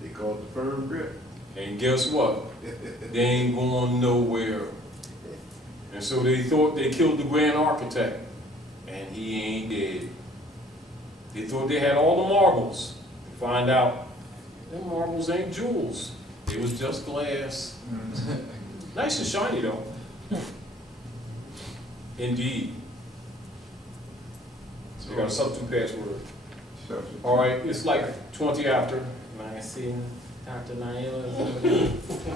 They call it the firm grip. And guess what? They ain't going nowhere. And so they thought they killed the grand architect, and he ain't dead. They thought they had all the marbles. They find out them marbles ain't jewels. It was just glass. Nice and shiny though. Indeed. So you got a substitute password. All right, it's like 20 after. Man, I see Dr. Naila is over there.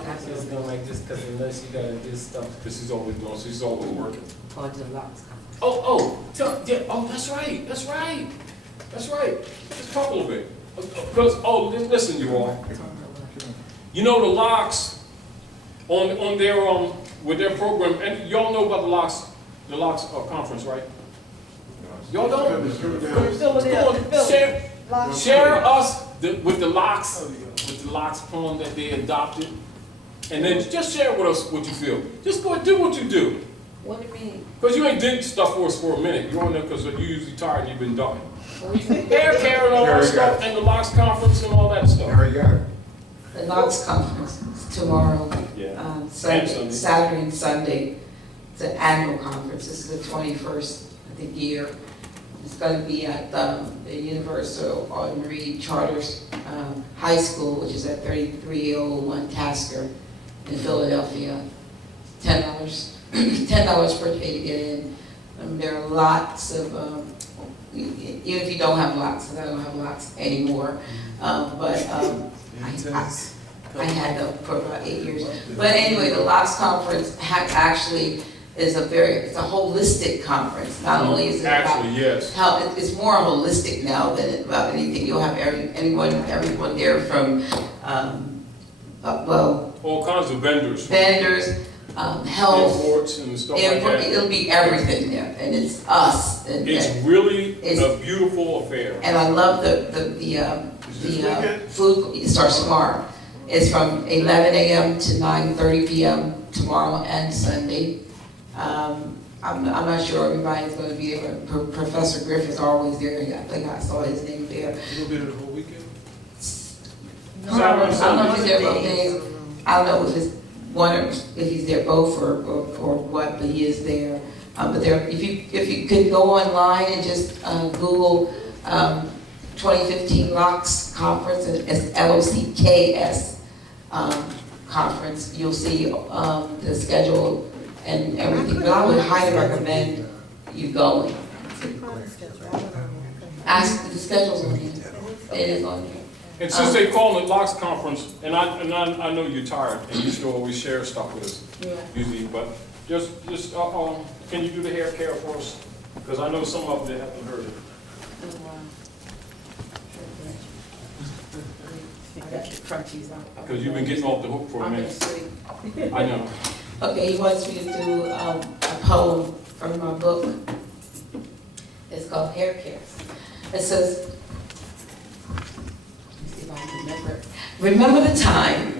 I'm just going like this because unless you gotta do stuff. This is always doing, she's always working. Or the locks. Oh, that's right, that's right. That's right. Let's talk a little bit. Because, listen you all. You know the locks on their, with their program, and y'all know about the locks conference, right? Y'all don't? Share us with the locks poem that they adopted. And then just share with us what you feel. Just go and do what you do. What do you mean? Because you ain't did stuff for us for a minute. You're on there because you're usually tired and you've been done. Hair care and all that stuff, and the locks conference and all that stuff. The locks conference is tomorrow, Saturday and Sunday. It's an annual conference. This is the 21st, I think, year. It's going to be at the Universal Autumn Charters High School, which is at 3301 Tasker in Philadelphia. $10 per day to get in. There are lots of, even if you don't have locks, because I don't have locks anymore, I had them for about 8 years. But anyway, the locks conference actually is it's a holistic conference. Not only is it about how it's more holistic now than about anything. You'll have everyone there from all kinds of vendors, health, imports and stuff like that. It'll be everything there, and it's us. It's really a beautiful affair. And I love the food. It starts tomorrow. It's from 11 a.m. to 9:30 p.m. tomorrow and Sunday. I'm not sure everybody's going to be there, but Professor Griff is always there. I think I saw his name there. You'll be there the whole weekend? I don't know if he's there both days. I don't know if he's there both or what, but he is there. But there, if you could go online and just Google 2015 LOCKS conference, and it's LOCKS conference, you'll see the schedule and everything. But I would highly recommend you going. Ask the schedule's on here. It is on here. And since they call it LOCKS conference, and I know you're tired, and you should always share stuff with us, usually, but just can you do the hair care for us? Because I know some of them haven't heard it. I got the crunchies out. Because you've been getting off the hook for a minute. I know. Okay, he wants me to do a poem from my book. It's called Hair Care. It says, let me see if I can remember it. Remember the time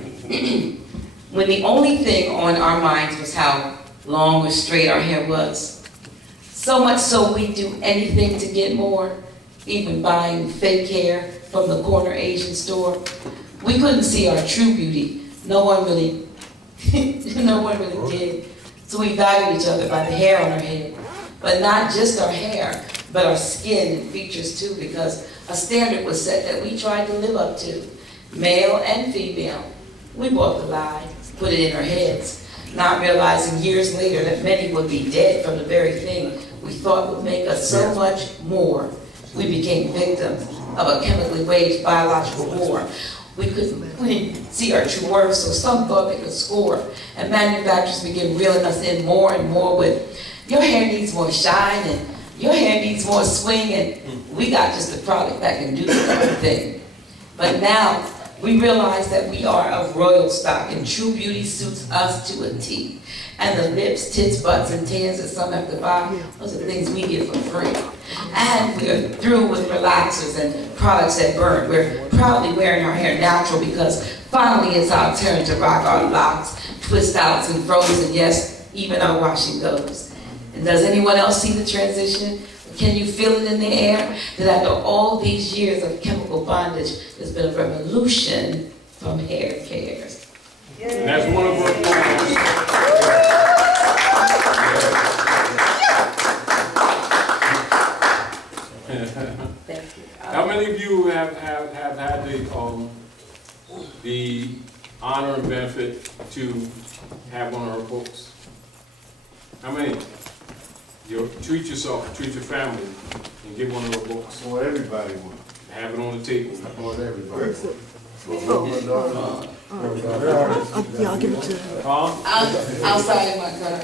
when the only thing on our minds was how long or straight our hair was. So much so we'd do anything to get more, even buying fake hair from the corner Asian store. We couldn't see our true beauty. No one really did. So we valued each other by the hair on our head. But not just our hair, but our skin and features too, because a standard was set that we tried to live up to. Male and female. We bought the lie, put it in our heads, not realizing years later that many would be dead from the very thing we thought would make us so much more. We became victims of a chemically waged biological war. We didn't see our true worth, so some thought they could score. And manufacturers began reeling us in more and more with, your hair needs more shine, and your hair needs more swing, and we got just a product that can do the same thing. But now, we realize that we are of royal stock, and true beauty suits us to a T. And the lips, tits, butts, and tans that some have to buy, those are things we get for free. And we're through with relaxers and products that burn. We're proudly wearing our hair natural because finally it's our turn to rock our locks, twist outs and froze, and yes, even our washing goes. And does anyone else see the transition? Can you feel it in the air? That after all these years of chemical bondage, there's been a revolution from hair cares. And that's one of our programs. Thank you. How many of you have had the honor and benefit to have one of her books? How many? Treat yourself, treat your family, and get one of her books. I want everybody one. Have it on the table. I want everybody. Yeah, I'll give it to you. Huh? Outside in my car.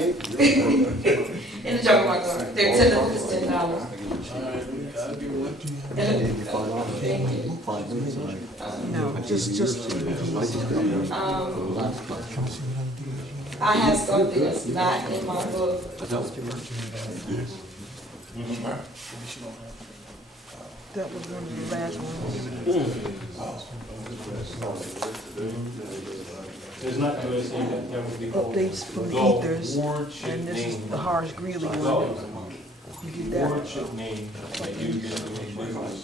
In the trunk of my car. They're $10. No, just. I have something that's not in my book. That was one of the last ones. It's not the last thing that would be called. Updates from the ethers, and this is the Harsh Greeley one. You did that. Wardship name that you get in business.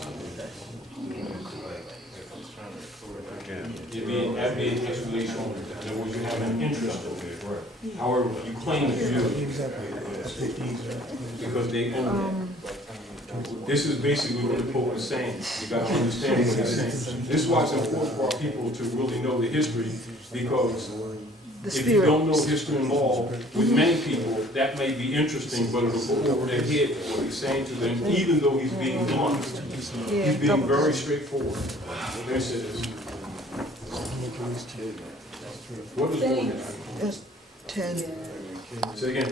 That'd be an explanation. In other words, you have an interest in it. However, you claim that you do. Because they own it. This is basically what the Pope is saying. You got to understand what he's saying. This is why it's important for our people to really know the history, because if you don't know history and law, with many people, that may be interesting, but it'll go over their head what he's saying to them, even though he's being blunt. He's being very straightforward. This is. What is going on? That's 10. Say again.